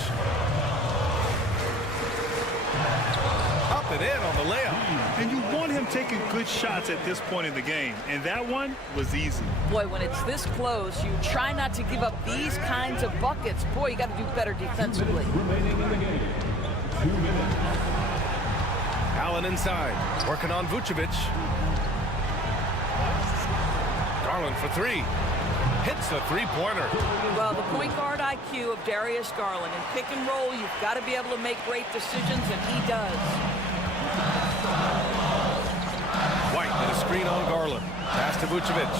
Up and in on the layup. And you want him taking good shots at this point in the game. And that one was easy. Boy, when it's this close, you try not to give up these kinds of buckets. Boy, you got to do better defensively. Allen inside. Working on Vucevic. Garland for 3. Hits a 3-pointer. Well, the point guard IQ of Darius Garland. In pick and roll, you've got to be able to make great decisions, and he does. White with a screen on Garland. Pass to Vucevic.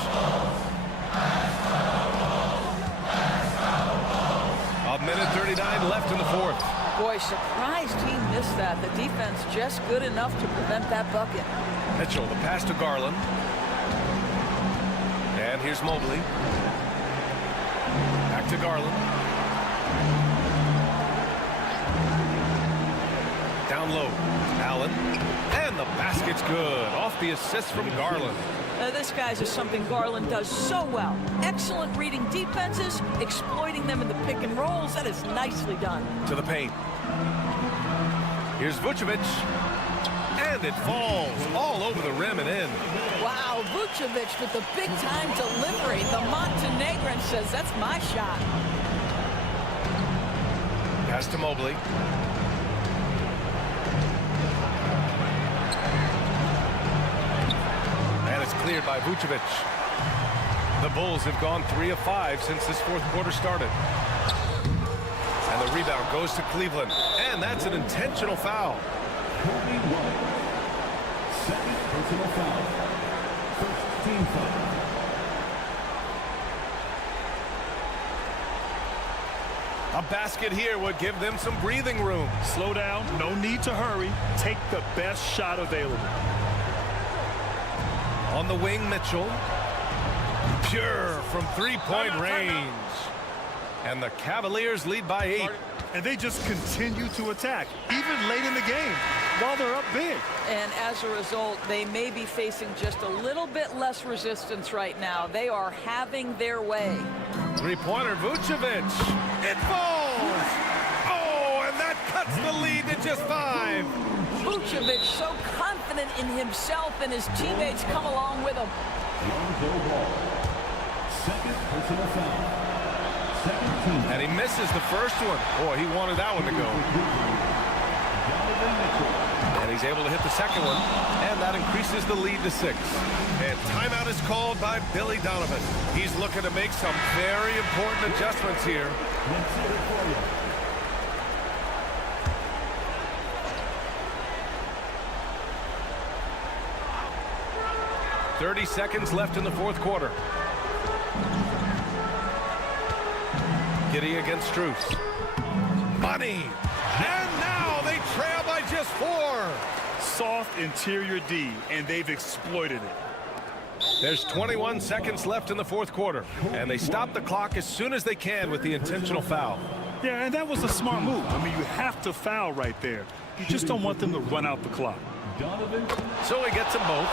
A minute 39 left in the 4th. Boy, surprised he missed that. The defense just good enough to prevent that bucket. Mitchell, the pass to Garland. And here's Mobley. Back to Garland. Down low. Allen. And the basket's good. Off the assist from Garland. This guy's is something Garland does so well. Excellent reading defenses, exploiting them in the pick and rolls. That is nicely done. To the paint. Here's Vucevic. And it falls all over the rim and in. Wow, Vucevic with the big-time delivery. The Montenegrin says, that's my shot. Pass to Mobley. And it's cleared by Vucevic. The Bulls have gone 3 of 5 since this fourth quarter started. And the rebound goes to Cleveland. And that's an intentional foul. Second personal foul. First team foul. A basket here would give them some breathing room. Slow down, no need to hurry. Take the best shot available. On the wing, Mitchell. Pure from three-point range. And the Cavaliers lead by 8. And they just continue to attack, even late in the game, while they're up big. And as a result, they may be facing just a little bit less resistance right now. They are having their way. Three-pointer, Vucevic. It falls. Oh, and that cuts the lead to just 5. Vucevic so confident in himself, and his teammates come along with him. Lonzo Ball. Second personal foul. Second team. And he misses the first one. Boy, he wanted that one to go. And he's able to hit the second one, and that increases the lead to 6. And timeout is called by Billy Donovan. He's looking to make some very important adjustments here. Let's see it for you. .30 seconds left in the fourth quarter. Giddey against Strus. Money. And now they trail by just 4. Soft interior D, and they've exploited it. There's 21 seconds left in the fourth quarter, and they stop the clock as soon as they can with the intentional foul. Yeah, and that was a smart move. I mean, you have to foul right there. You just don't want them to run out the clock. So he gets them both,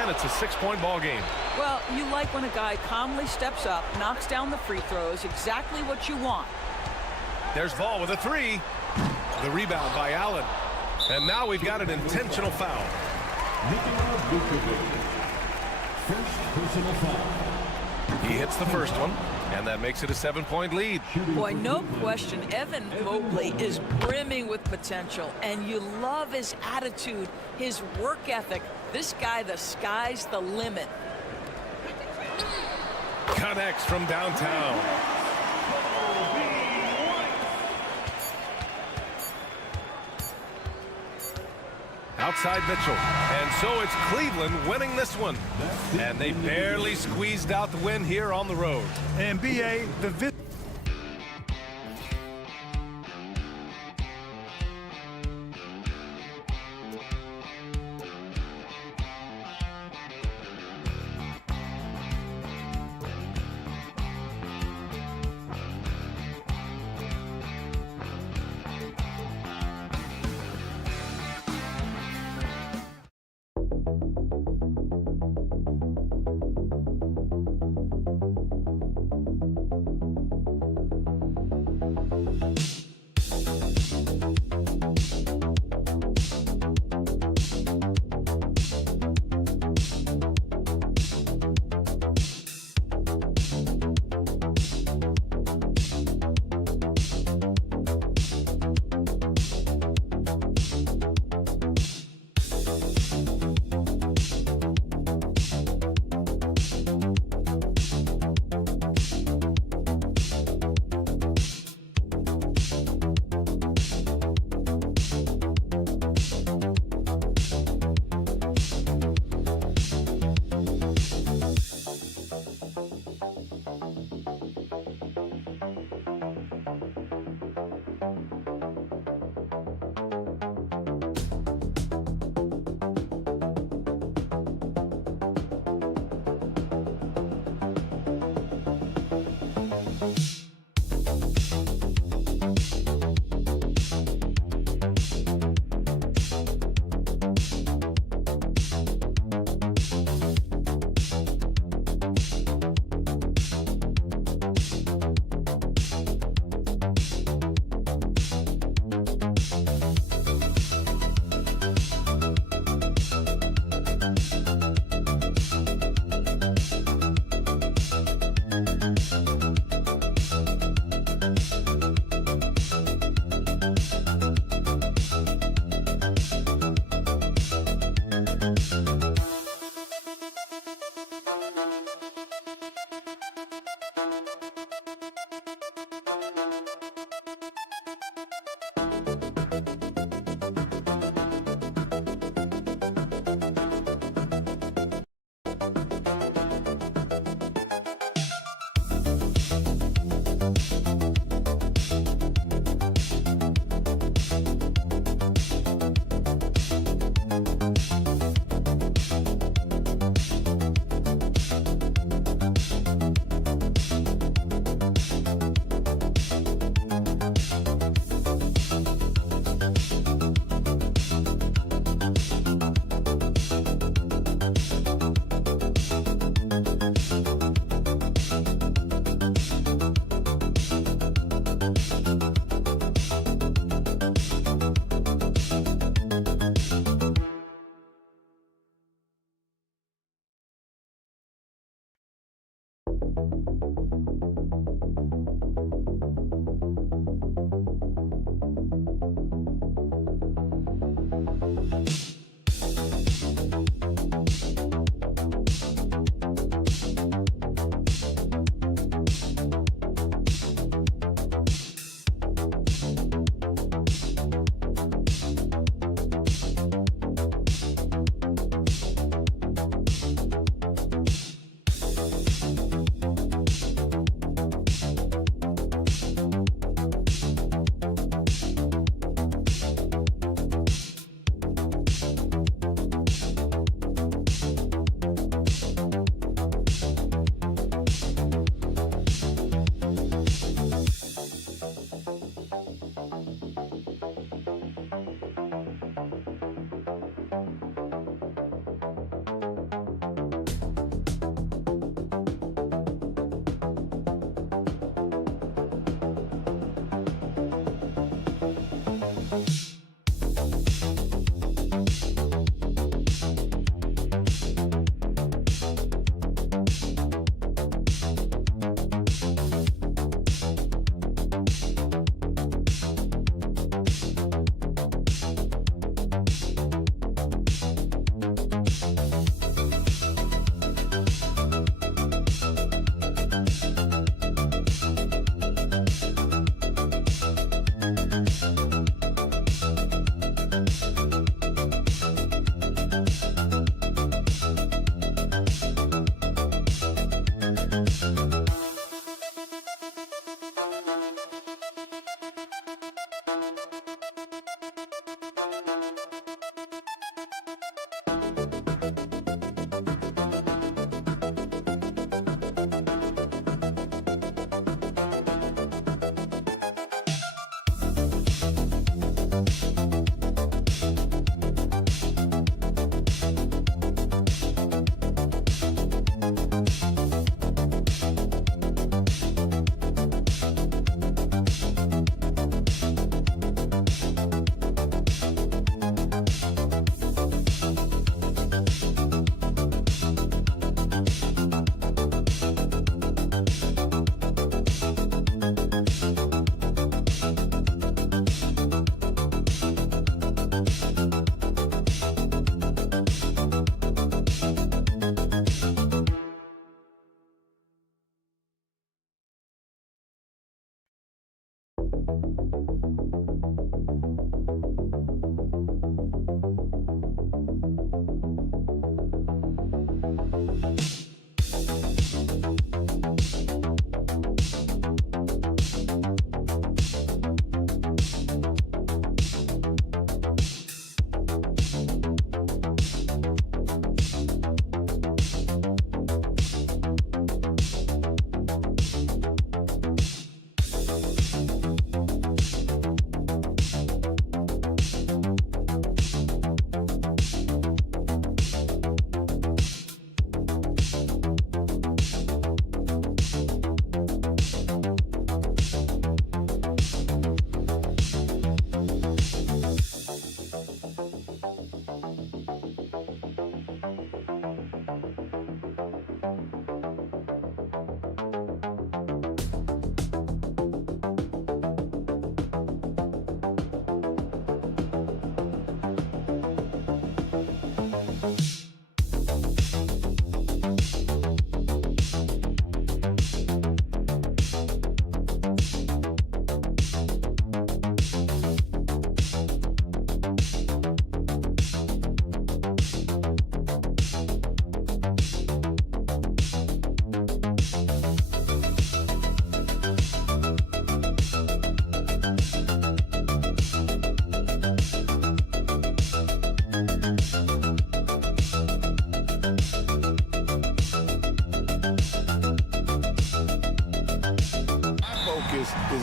and it's a 6-point ball game. Well, you like when a guy calmly steps up, knocks down the free throws, exactly what you want. There's Ball with a 3. The rebound by Allen. And now we've got an intentional foul. First personal foul. He hits the first one, and that makes it a 7-point lead. Boy, no question, Evan Mobley is brimming with potential, and you love his attitude, his work ethic. This guy, the sky's the limit. Connects from downtown. Outside Mitchell. And so it's Cleveland winning this one. And they barely squeezed out the win here on the road. And BA, the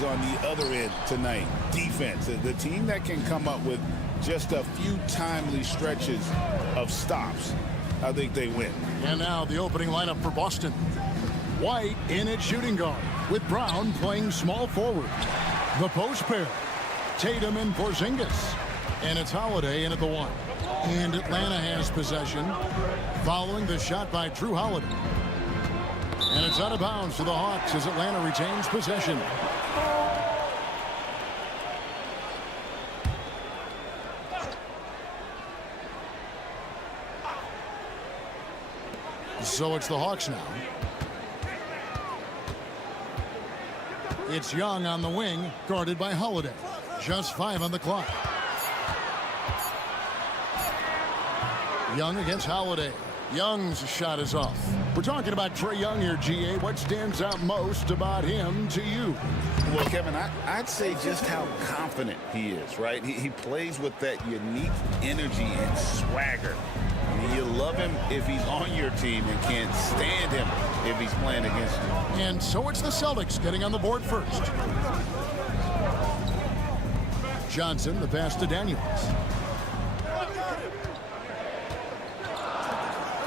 on the other end tonight. Defense. The team that can come up with just a few timely stretches of stops, I think they win. And now the opening lineup for Boston. White in at shooting guard, with Brown playing small forward. The post pair, Tatum and Porzingis. And it's Holiday in at the 1. And Atlanta has possession following the shot by Drew Holiday. And it's out of bounds to the Hawks as Atlanta retains possession. So it's the Hawks now. It's Young on the wing, guarded by Holiday. Just 5 on the clock. Young against Holiday. Young's shot is off. We're talking about Trae Young here, GA. What stands out most about him to you? Well, Kevin, I'd say just how confident he is, right? He plays with that unique energy and swagger. I mean, you love him if he's on your team and can't stand him if he's playing against you. And so it's the Celtics getting on the board first. Johnson, the pass to Daniels.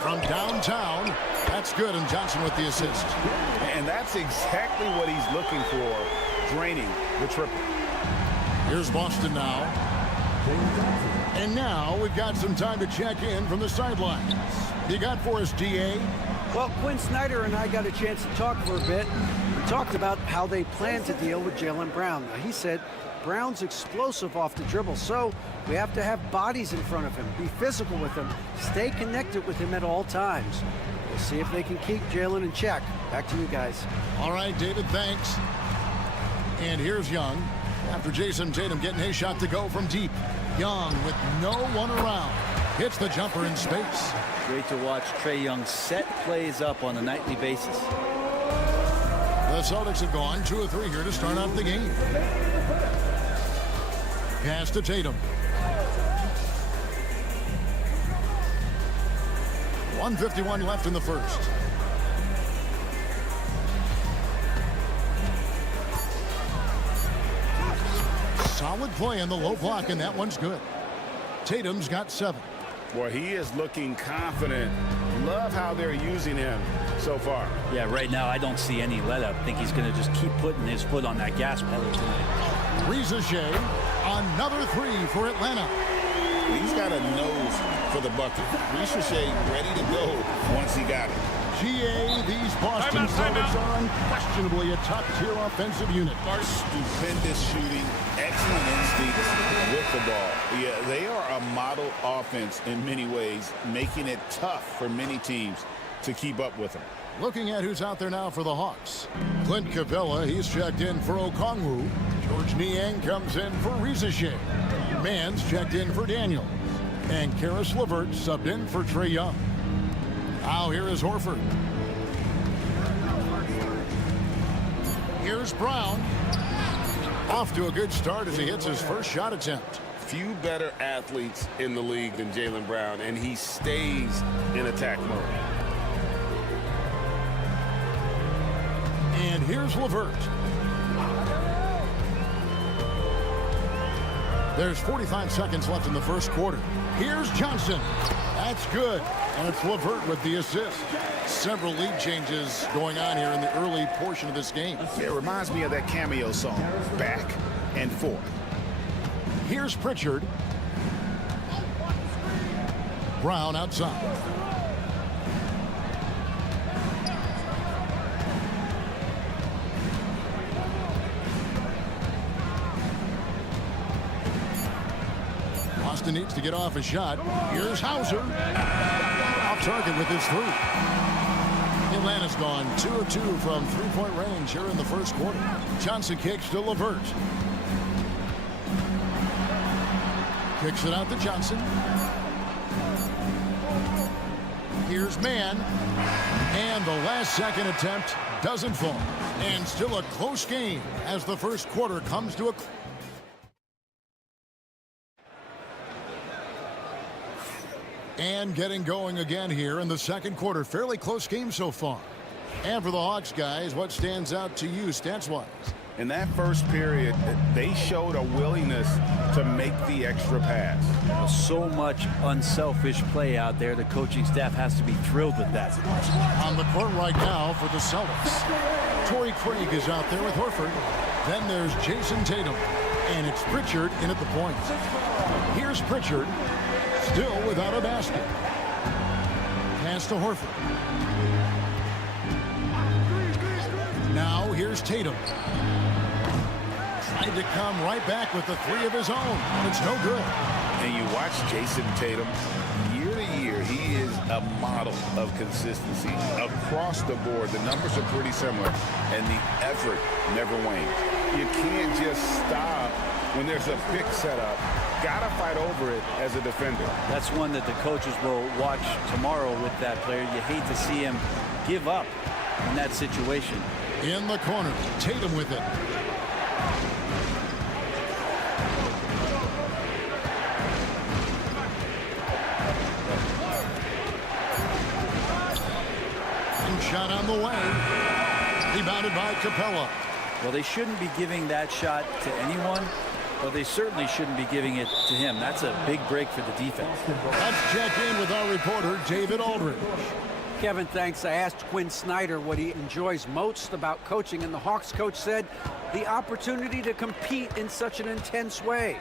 From downtown, that's good, and Johnson with the assist. And that's exactly what he's looking for, draining the triple. Here's Boston now. And now we've got some time to check in from the sidelines. You got for us, DA? Well, Quinn Snyder and I got a chance to talk for a bit. We talked about how they plan to deal with Jaylen Brown. Now, he said Brown's explosive off the dribble, so we have to have bodies in front of him, be physical with him, stay connected with him at all times. We'll see if they can keep Jaylen in check. Back to you guys. All right, David, thanks. And here's Young. After Jason Tatum getting his shot to go from deep. Young with no one around. Hits the jumper in space. Great to watch Trae Young set plays up on a nightly basis. The Celtics have gone 2 of 3 here to start out the game. Pass to Tatum. 1:51 left in the first. Solid play in the low block, and that one's good. Tatum's got 7. Boy, he is looking confident. Love how they're using him so far. Yeah, right now I don't see any let up. I think he's going to just keep putting his foot on that gas pedal tonight. Riza-Shea, another 3 for Atlanta. He's got a nose for the bucket. Riza-Shea ready to go once he got it. GA, these Boston Celtics are unquestionably a top-tier offensive unit. Stupendous shooting, excellent instincts with the ball. Yeah, they are a model offense in many ways, making it tough for many teams to keep up with them. Looking at who's out there now for the Hawks. Clint Capella, he's checked in for Okongwu. George Niang comes in for Riza-Shea. Mann's checked in for Daniels. And Karis LeVert subbed in for Trae Young. Now here is Horford. Here's Brown. Off to a good start as he hits his first shot attempt. Few better athletes in the league than Jaylen Brown, and he stays in attack mode. And here's LeVert. There's 45 seconds left in the first quarter. Here's Johnson. That's good. And it's LeVert with the assist. Several lead changes going on here in the early portion of this game. It reminds me of that cameo song, Back and Forth. Here's Pritchard. Brown outside. Boston needs to get off a shot. Here's Hauser. Off target with his 3. Atlanta's gone 2 of 2 from three-point range here in the first quarter. Johnson kicks to LeVert. Kicks it out to Johnson. Here's Mann. And the last second attempt doesn't fall. And still a close game as the first quarter comes to a close. And getting going again here in the second quarter. Fairly close game so far. And for the Hawks, guys, what stands out to you stats-wise? In that first period, they showed a willingness to make the extra pass. So much unselfish play out there. The coaching staff has to be thrilled with that. On the court right now for the Celtics, Torrey Craig is out there with Horford. Then there's Jason Tatum, and it's Pritchard in at the point. Here's Pritchard, still without a basket. Pass to Horford. Now here's Tatum. Tried to come right back with the three of his own. It's no good. And you watch Jason Tatum, year to year, he is a model of consistency across the board. The numbers are pretty similar, and the effort never wanes. You can't just stop when there's a pick set up. Gotta fight over it as a defender. That's one that the coaches will watch tomorrow with that player. You hate to see him give up in that situation. In the corner, Tatum with it. Shot on the way. Rebounded by Capella. Well, they shouldn't be giving that shot to anyone, but they certainly shouldn't be giving it to him. That's a big break for the defense. Let's check in with our reporter, David Aldridge. Kevin, thanks. I asked Quinn Snyder what he enjoys most about coaching, and the Hawks coach said the opportunity to compete in such an intense way.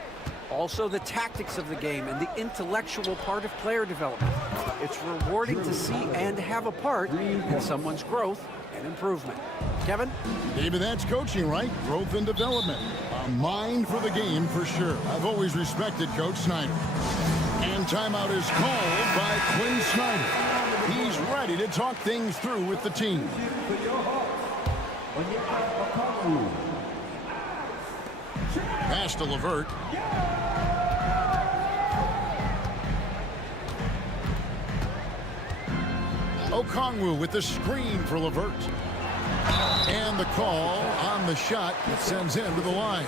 Also, the tactics of the game and the intellectual part of player development. It's rewarding to see and have a part in someone's growth and improvement. Kevin? David, that's coaching, right? Growth and development. A mind for the game, for sure. I've always respected Coach Snyder. And timeout is called by Quinn Snyder. He's ready to talk things through with the team. Pass to LeVert. Okongwu with the screen for LeVert. And the call on the shot that sends him to the line.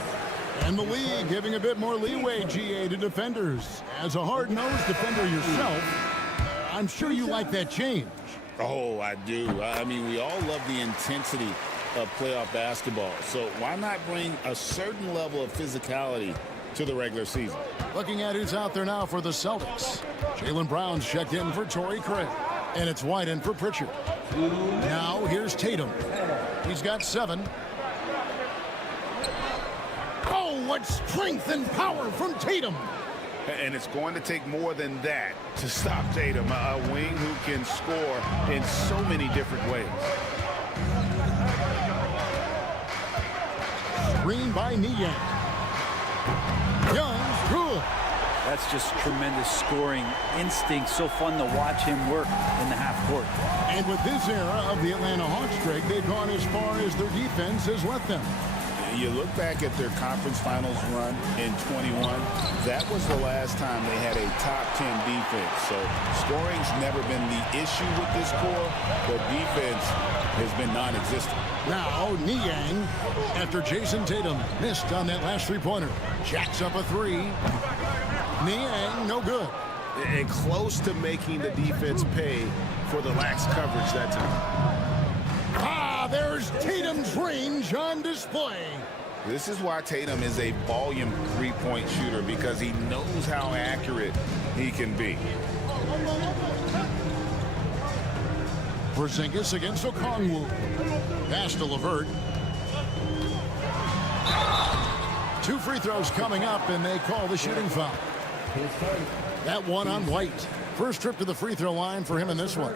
And the league giving a bit more leeway, GA, to defenders. As a hard-nosed defender yourself, I'm sure you like that change. Oh, I do. I mean, we all love the intensity of playoff basketball. So why not bring a certain level of physicality to the regular season? Looking at who's out there now for the Celtics. Jaylen Brown's checked in for Torrey Craig. And it's White in for Pritchard. Now here's Tatum. He's got 7. Oh, what strength and power from Tatum. And it's going to take more than that to stop Tatum, a wing who can score in so many different ways. Screen by Niang. Young's good. That's just tremendous scoring instinct. So fun to watch him work in the half court. And with this era of the Atlanta Hawks, Greg, they've gone as far as their defense has let them. You look back at their conference finals run in 21, that was the last time they had a top 10 defense. So scoring's never been the issue with this core, but defense has been non-existent. Now Niang, after Jason Tatum missed on that last three-pointer, jacks up a 3. Niang, no good. And close to making the defense pay for the lax coverage that time. There's Tatum's range on display. This is why Tatum is a volume three-point shooter, because he knows how accurate he can be. Porzingis against Okongwu. Pass to LeVert. 2 free throws coming up, and they call the shooting foul. That one on White. First trip to the free throw line for him in this one.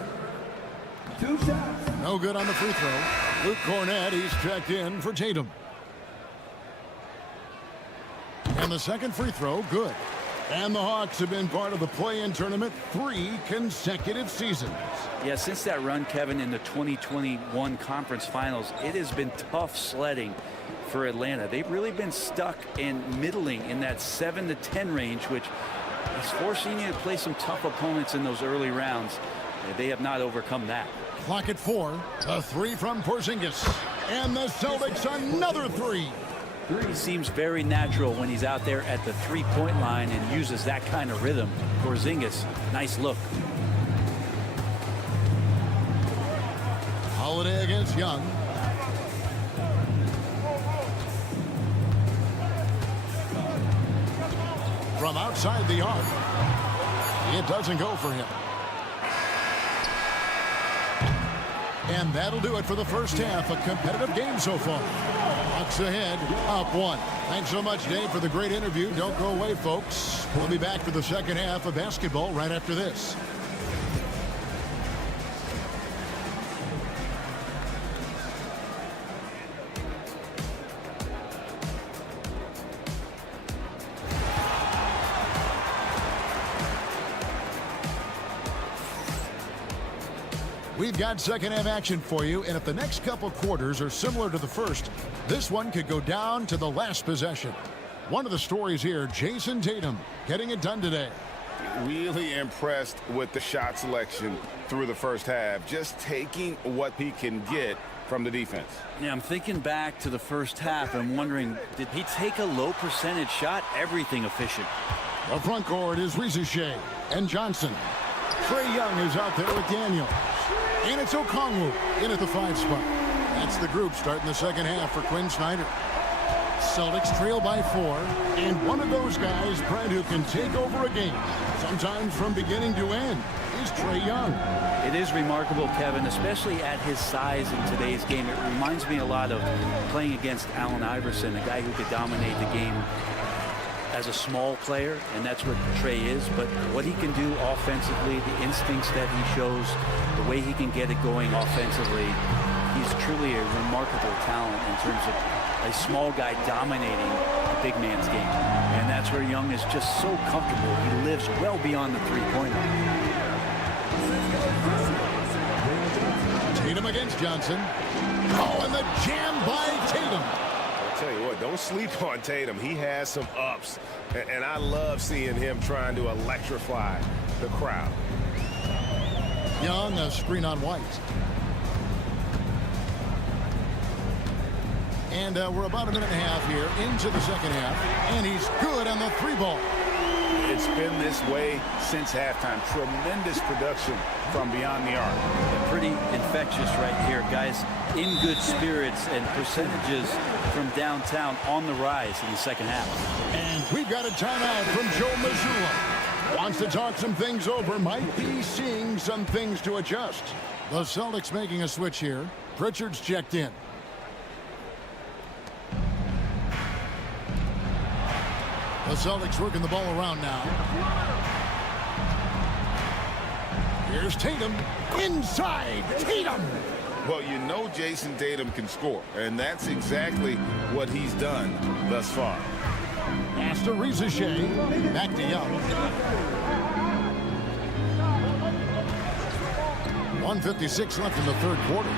2 shots. No good on the free throw. Luke Cornett, he's checked in for Tatum. And the second free throw, good. And the Hawks have been part of the play-in tournament 3 consecutive seasons. Yeah, since that run, Kevin, in the 2021 conference finals, it has been tough sledding for Atlanta. They've really been stuck in middling in that 7 to 10 range, which is forcing you to play some tough opponents in those early rounds. They have not overcome that. Clock at 4. A 3 from Porzingis. And the Celtics another 3. He seems very natural when he's out there at the three-point line and uses that kind of rhythm. Porzingis, nice look. Holiday against Young. from outside the arc. It doesn't go for him. And that'll do it for the first half. A competitive game so far. Bucks ahead, up 1. Thanks so much, Dave, for the great interview. Don't go away, folks. We'll be back for the second half of basketball right after this. We've got second half action for you, and if the next couple quarters are similar to the first, this one could go down to the last possession. One of the stories here, Jason Tatum getting it done today. Really impressed with the shot selection through the first half, just taking what he can get from the defense. Yeah, I'm thinking back to the first half and wondering, did he take a low percentage shot? Everything efficient. The front court is Rizushea and Johnson. Trae Young is out there with Daniel. And it's Okongwu in at the 5 spot. That's the group starting the second half for Quinn Snyder. Celtics trail by 4. And one of those guys, Brent, who can take over a game, sometimes from beginning to end, is Trae Young. It is remarkable, Kevin, especially at his size in today's game. It reminds me a lot of playing against Allen Iverson, a guy who could dominate the game as a small player, and that's what Trae is. But what he can do offensively, the instincts that he shows, the way he can get it going offensively, he's truly a remarkable talent in terms of a small guy dominating the big man's game. And that's where Young is just so comfortable. He lives well beyond the three-pointer. Tatum against Johnson. Oh, and the jam by Tatum. I'll tell you what, don't sleep on Tatum. He has some ups, and I love seeing him trying to electrify the crowd. Young, a screen on White. And we're about a minute and a half here into the second half, and he's good on the 3-ball. It's been this way since halftime. Tremendous production from beyond the arc. Pretty infectious right here, guys. In good spirits and percentages from downtown on the rise in the second half. And we've got a timeout from Joe Mazzulla. Wants to talk some things over. Might be seeing some things to adjust. The Celtics making a switch here. Pritchard's checked in. The Celtics working the ball around now. Here's Tatum. Inside. Tatum. Well, you know Jason Tatum can score, and that's exactly what he's done thus far. Pass to Rizushea. Back to Young. 1:56 left in the third quarter.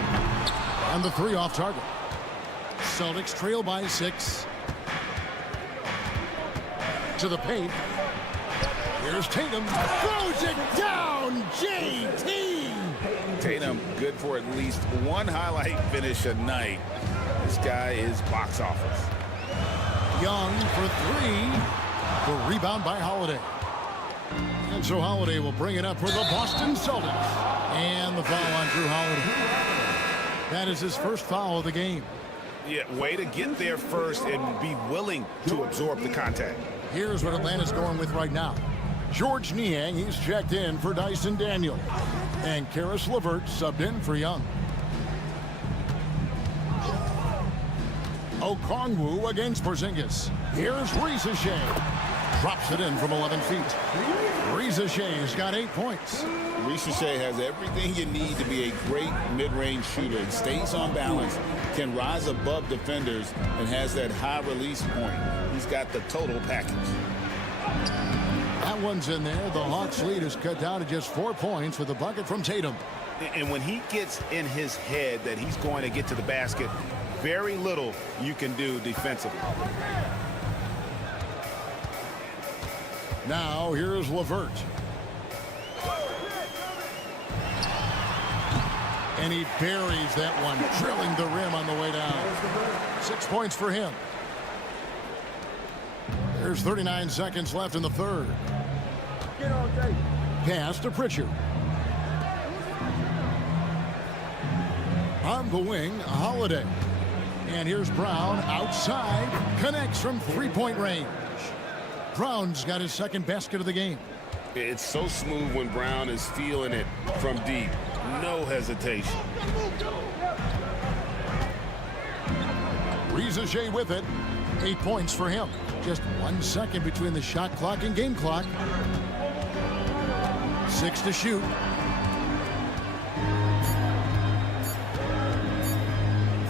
And the 3 off target. Celtics trail by 6. To the paint. Here's Tatum. Throws it down. JT. Tatum good for at least one highlight finish a night. This guy is box office. Young for 3. The rebound by Holiday. And so Holiday will bring it up for the Boston Celtics. And the foul on Drew Holiday. That is his first foul of the game. Yeah, way to get there first and be willing to absorb the contact. Here's what Atlanta's going with right now. George Niang, he's checked in for Dyson Daniel. And Karis LeVert subbed in for Young. Okongwu against Porzingis. Here's Rizushea. Drops it in from 11 feet. Rizushea's got 8 points. Rizushea has everything you need to be a great mid-range shooter. And stays on balance, can rise above defenders, and has that high release point. He's got the total package. That one's in there. The Hawks lead is cut down to just 4 points with a bucket from Tatum. And when he gets in his head that he's going to get to the basket, very little you can do defensively. Now here's LeVert. And he buries that one, drilling the rim on the way down. 6 points for him. There's 39 seconds left in the third. Pass to Pritchard. On the wing, Holiday. And here's Brown outside. Connects from 3-point range. Brown's got his second basket of the game. It's so smooth when Brown is feeling it from deep. No hesitation. Rizachet with it. 8 points for him. Just 1 second between the shot clock and game clock. 6 to shoot.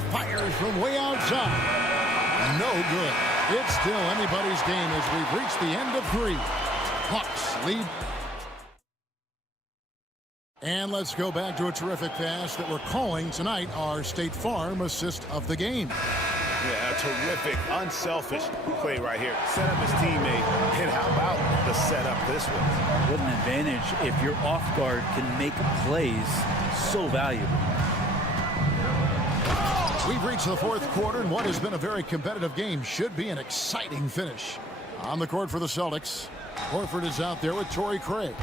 Fires from way outside. No good. It's still anybody's game as we've reached the end of 3. Hawks lead. And let's go back to a terrific pass that we're calling tonight our State Farm assist of the game. Yeah, a terrific, unselfish play right here. Set up his teammate, and how about the setup this one? What an advantage if your off guard can make plays so valuable. We've reached the 4th quarter, and what has been a very competitive game should be an exciting finish. On the court for the Celtics, Horford is out there with Torrey Craig.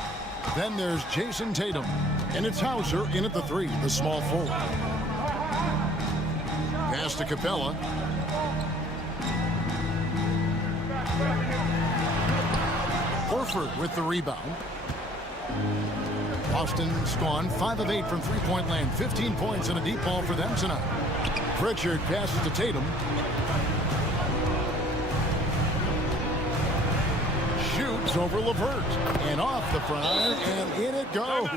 Then there's Jason Tatum, and it's Hauser in at the 3, the small forward. Pass to Capella. Horford with the rebound. Boston's gone 5 of 8 from three-point land. 15 points and a deep ball for them tonight. Pritchard passes to Tatum. Shoots over LeVert. And off the front iron, and in it goes.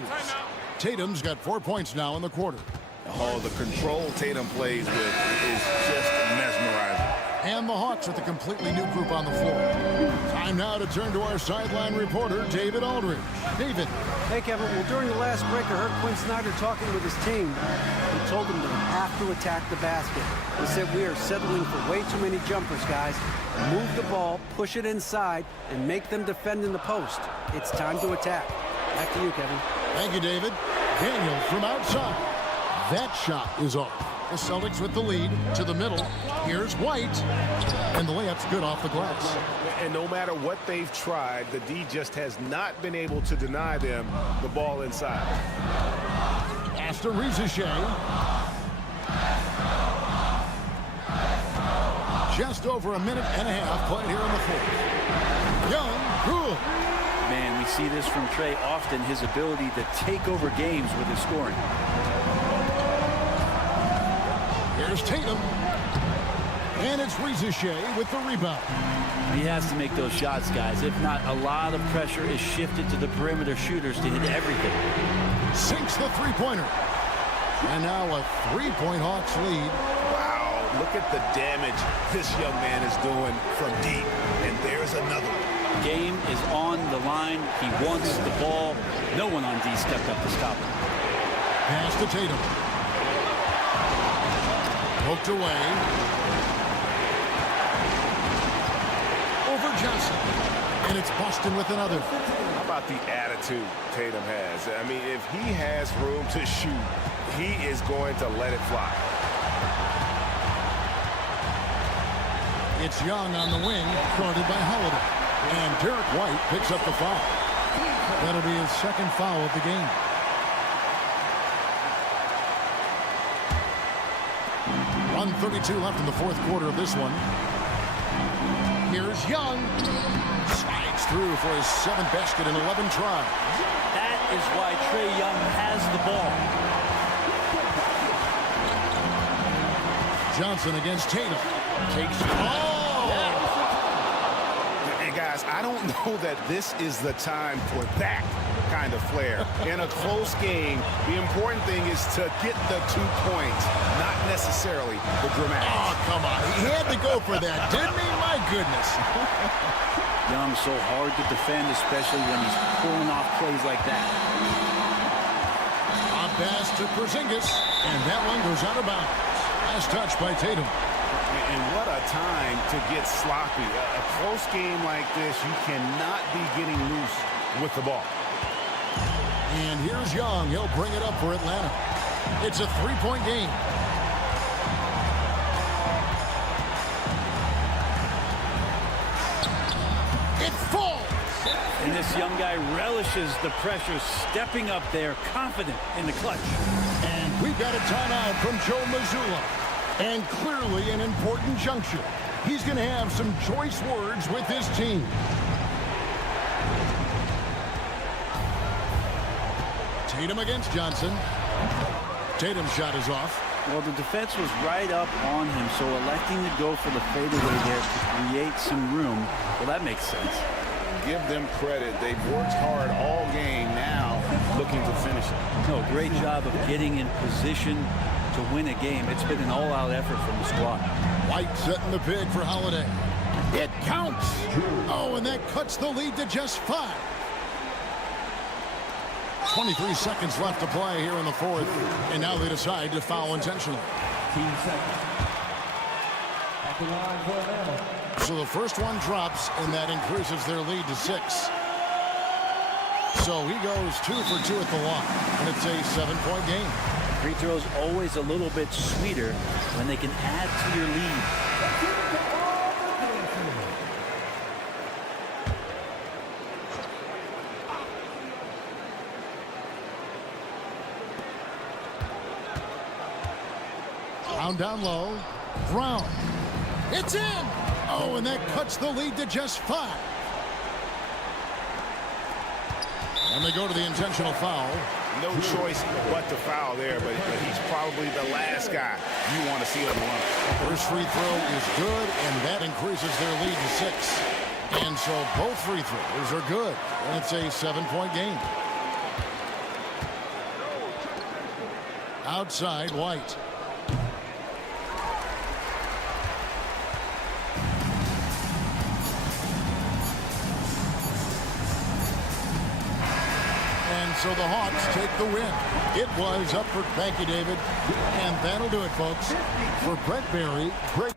Tatum's got 4 points now in the quarter. Oh, the control Tatum plays with is just mesmerizing. And the Hawks with a completely new group on the floor. Time now to turn to our sideline reporter, David Aldridge. David. Hey, Kevin. Well, during the last break, I heard Quinn Snyder talking with his team. He told them they have to attack the basket. He said, we are settling for way too many jumpers, guys. Move the ball, push it inside, and make them defend in the post. It's time to attack. Back to you, Kevin. Thank you, David. Daniel from outside. That shot is off. The Celtics with the lead to the middle. Here's White. And the layup's good off the glass. And no matter what they've tried, the D just has not been able to deny them the ball inside. Pass to Rizachet. Just over a minute and a half played here in the 4th. Young, good. Man, we see this from Trey often, his ability to take over games with his scoring. Here's Tatum. And it's Rizachet with the rebound. He has to make those shots, guys. If not, a lot of pressure is shifted to the perimeter shooters to hit everything. Sinks the three-pointer. And now a 3-point Hawks lead. Wow, look at the damage this young man is doing from deep. And there's another one. Game is on the line. He wants the ball. No one on D stepped up to stop him. Pass to Tatum. Poked away. Over Johnson. And it's Boston with another. How about the attitude Tatum has? I mean, if he has room to shoot, he is going to let it fly. It's Young on the wing, guarded by Holiday. And Derek White picks up the foul. That'll be his second foul of the game. .132 left in the 4th quarter of this one. Here's Young. Slides through for his 7th basket in 11 tries. That is why Trae Young has the ball. Johnson against Tatum. Takes it. Oh! And guys, I don't know that this is the time for that kind of flair. In a close game, the important thing is to get the 2 points, not necessarily the dramatics. Oh, come on. He had to go for that, didn't he? My goodness. Young's so hard to defend, especially when he's pulling off plays like that. A pass to Porzingis, and that one goes out of bounds. Last touch by Tatum. And what a time to get sloppy. A close game like this, you cannot be getting loose with the ball. And here's Young. He'll bring it up for Atlanta. It's a 3-point game. It falls. And this young guy relishes the pressure, stepping up there, confident in the clutch. And we've got a timeout from Joe Mazzulla. And clearly an important juncture. He's going to have some choice words with his team. Tatum against Johnson. Tatum's shot is off. Well, the defense was right up on him, so electing to go for the fadeaway there to create some room, well, that makes sense. Give them credit. They've worked hard all game, now looking to finish it. No, great job of getting in position to win a game. It's been an all-out effort from the squad. White setting the pig for Holiday. It counts. Oh, and that cuts the lead to just 5. 23 seconds left to play here in the fourth, and now they decide to foul intentionally. 15 seconds. At the line for Atlanta. So the first one drops, and that increases their lead to 6. So he goes 2 for 2 at the line, and it's a 7-point game. Free throws always a little bit sweeter when they can add to your lead. Down low. Brown. It's in. Oh, and that cuts the lead to just 5. And they go to the intentional foul. No choice but to foul there, but he's probably the last guy you want to see on the run. First free throw is good, and that increases their lead to 6. And so both free throws are good, and it's a 7-point game. Outside, White. So the Hawks take the win. It was up for, thank you, David. And that'll do it, folks. For Brett Barry, great.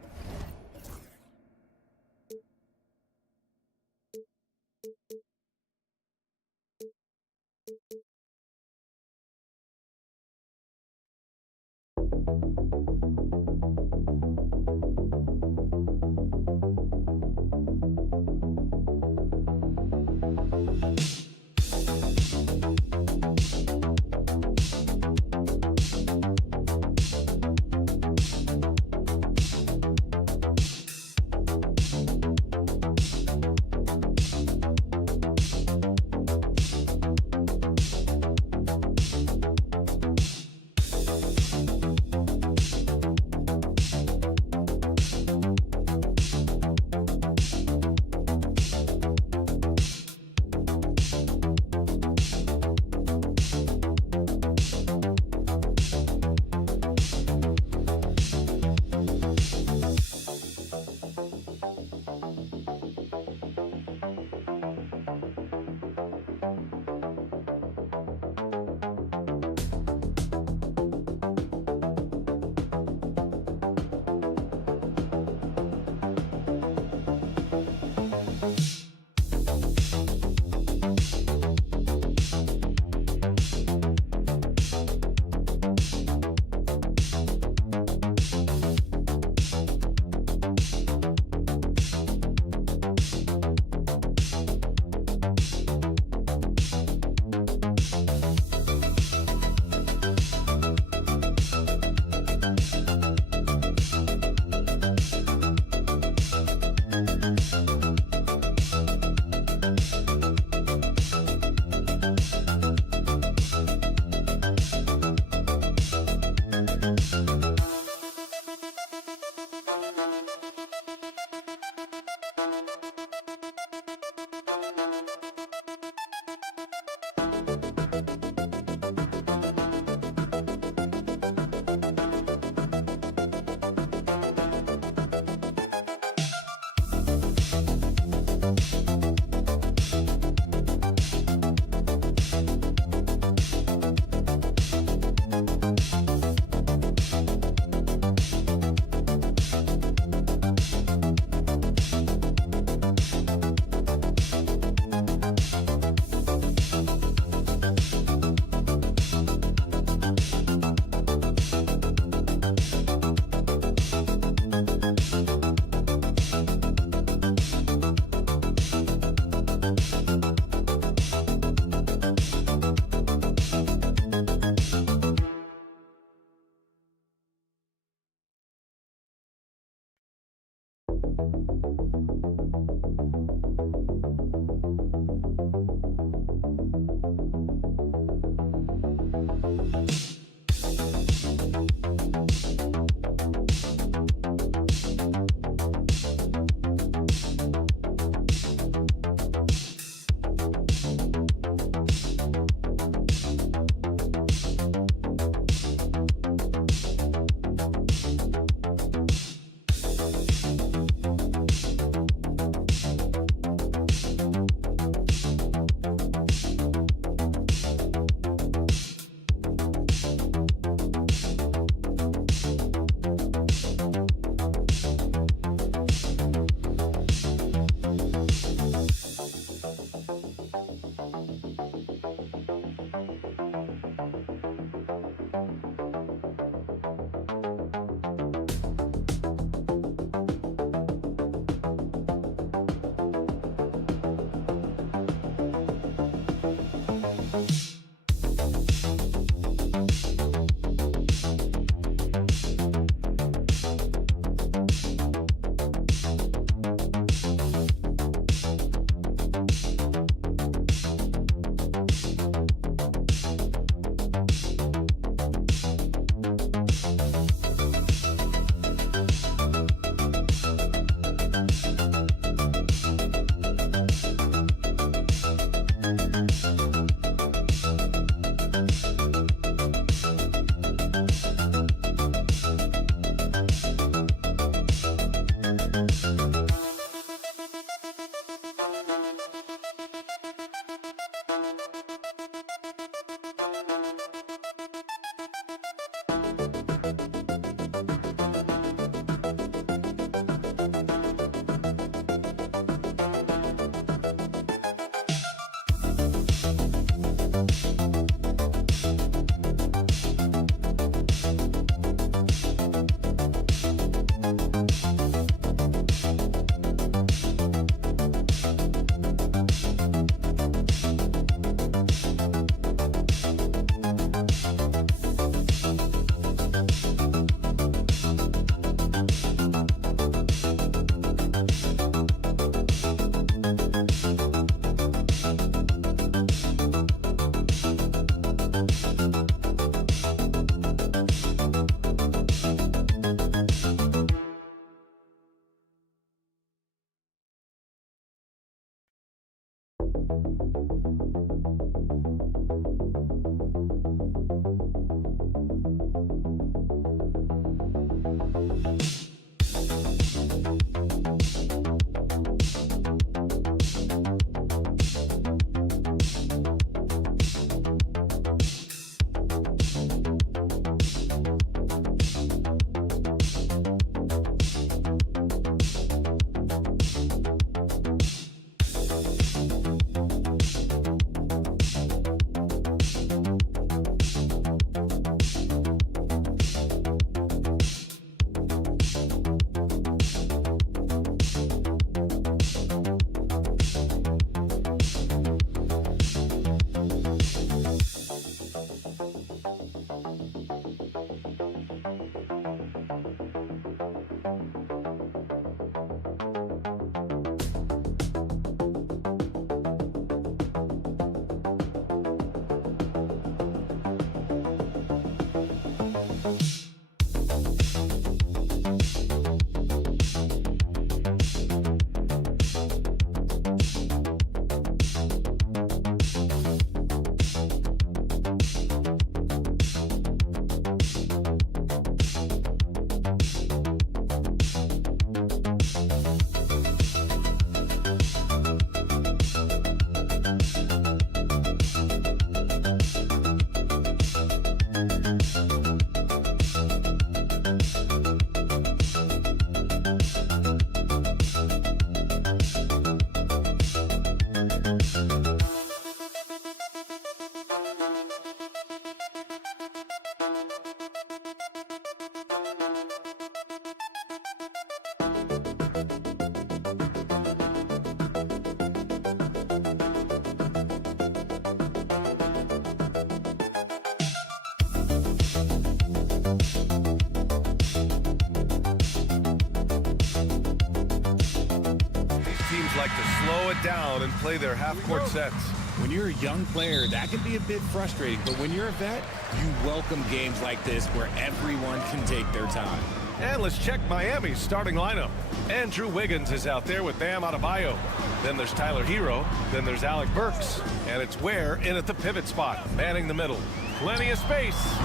Teams like to slow it down and play their half-court sets. When you're a young player, that can be a bit frustrating, but when you're a vet, you welcome games like this where everyone can take their time. And let's check Miami's starting lineup. Andrew Wiggins is out there with Bam Adebayo. Then there's Tyler Hero. Then there's Alec Burks. And it's Ware in at the pivot spot, manning the middle. Plenty of space.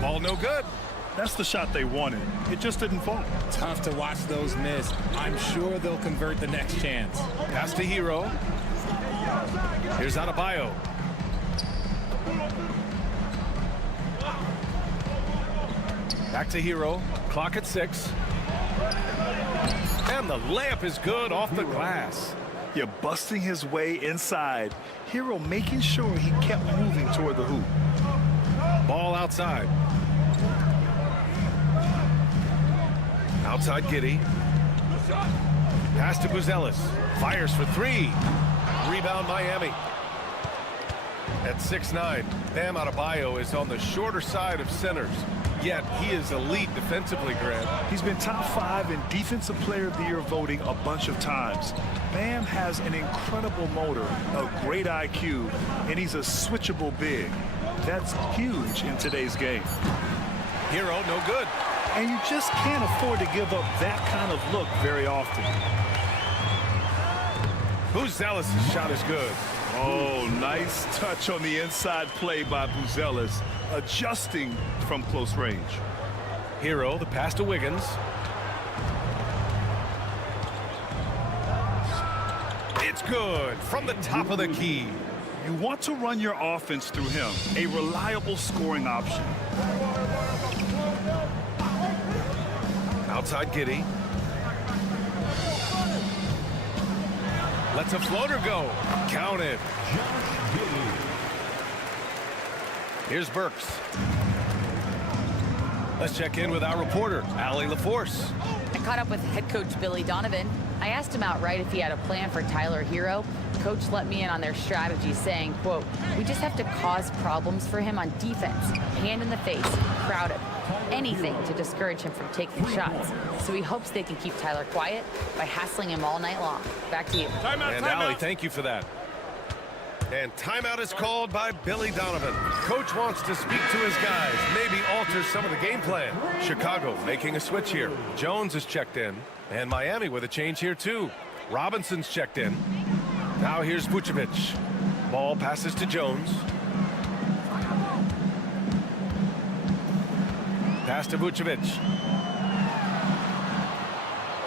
Ball no good. That's the shot they wanted. It just didn't fall. Tough to watch those miss. I'm sure they'll convert the next chance. Pass to Hero. Here's Adebayo. Back to Hero. Clock at 6. And the layup is good off the glass. You're busting his way inside. Hero making sure he kept moving toward the hoop. Ball outside. Outside Giddey. Pass to Buzelis. Fires for 3. Rebound Miami. At 6'9", Bam Adebayo is on the shorter side of centers. Yet he is elite defensively, Grant. He's been top 5 in Defensive Player of the Year voting a bunch of times. Bam has an incredible motor, a great IQ, and he's a switchable big. That's huge in today's game. Hero, no good. And you just can't afford to give up that kind of look very often. Buzelis' shot is good. Oh, nice touch on the inside play by Buzelis, adjusting from close range. Hero, the pass to Wiggins. It's good from the top of the key. You want to run your offense through him, a reliable scoring option. Outside Giddey. Lets a floater go. Count it. Here's Burks. Let's check in with our reporter, Allie LaForce. I caught up with head coach Billy Donovan. I asked him outright if he had a plan for Tyler Hero. Coach let me in on their strategy, saying, quote, "We just have to cause problems for him on defense. Hand in the face, crowd him. Anything to discourage him from taking shots. So he hopes they can keep Tyler quiet by hassling him all night long." Back to you. And Allie, thank you for that. And timeout is called by Billy Donovan. Coach wants to speak to his guys, maybe alter some of the game plan. Chicago making a switch here. Jones is checked in, and Miami with a change here too. Robinson's checked in. Now here's Vucevic. Ball passes to Jones. Pass to Vucevic.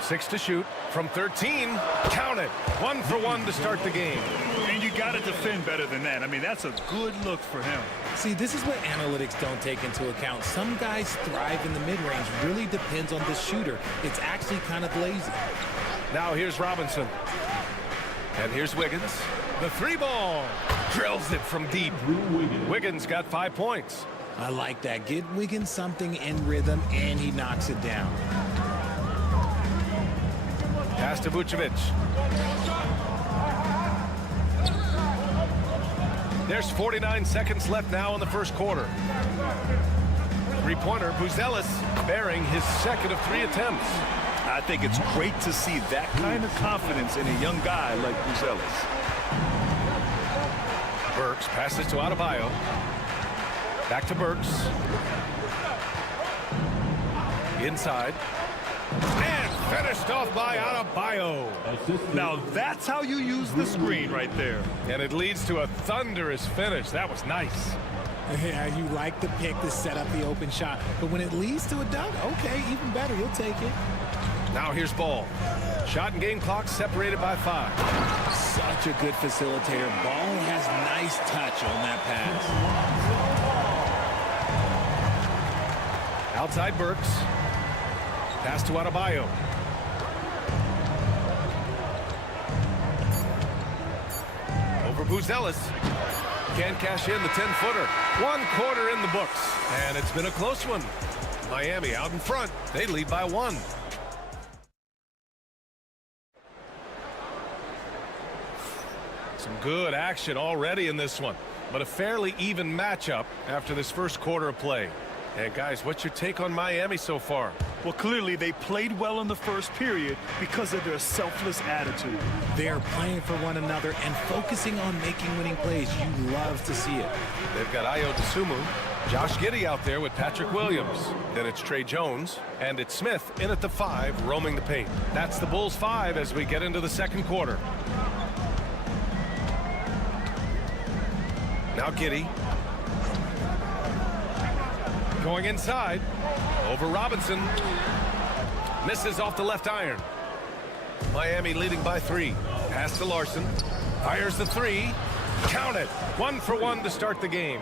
6 to shoot from 13. Count it. 1 for 1 to start the game. And you got to defend better than that. I mean, that's a good look for him. See, this is what analytics don't take into account. Some guys thrive in the mid-range. Really depends on the shooter. It's actually kind of lazy. Now here's Robinson. And here's Wiggins. The 3-ball. Drills it from deep. Wiggins got 5 points. I like that. Get Wiggins something in rhythm, and he knocks it down. Pass to Vucevic. There's 49 seconds left now in the first quarter. Three-pointer, Buzelis bearing his second of 3 attempts. I think it's great to see that kind of confidence in a young guy like Buzelis. Burks passes to Adebayo. Back to Burks. Inside. And finished off by Adebayo. Now that's how you use the screen right there. And it leads to a thunderous finish. That was nice. Yeah, you like the pick to set up the open shot. But when it leads to a dunk, okay, even better. You'll take it. Now here's Ball. Shot and game clock separated by 5. Such a good facilitator. Ball has nice touch on that pass. Outside Burks. Pass to Adebayo. Over Buzelis. Can't cash in the 10-footer. 1 quarter in the books. And it's been a close one. Miami out in front. They lead by 1. Some good action already in this one, but a fairly even matchup after this first quarter of play. And guys, what's your take on Miami so far? Well, clearly they played well in the first period because of their selfless attitude. They're playing for one another and focusing on making winning plays. You love to see it. They've got Ayo Dosunmu, Josh Giddey out there with Patrick Williams. Then it's Trey Jones, and it's Smith in at the 5, roaming the paint. That's the Bulls 5 as we get into the second quarter. Now Giddey. Going inside. Over Robinson. Misses off the left iron. Miami leading by 3. Pass to Larson. Fires the 3. Count it. 1 for 1 to start the game.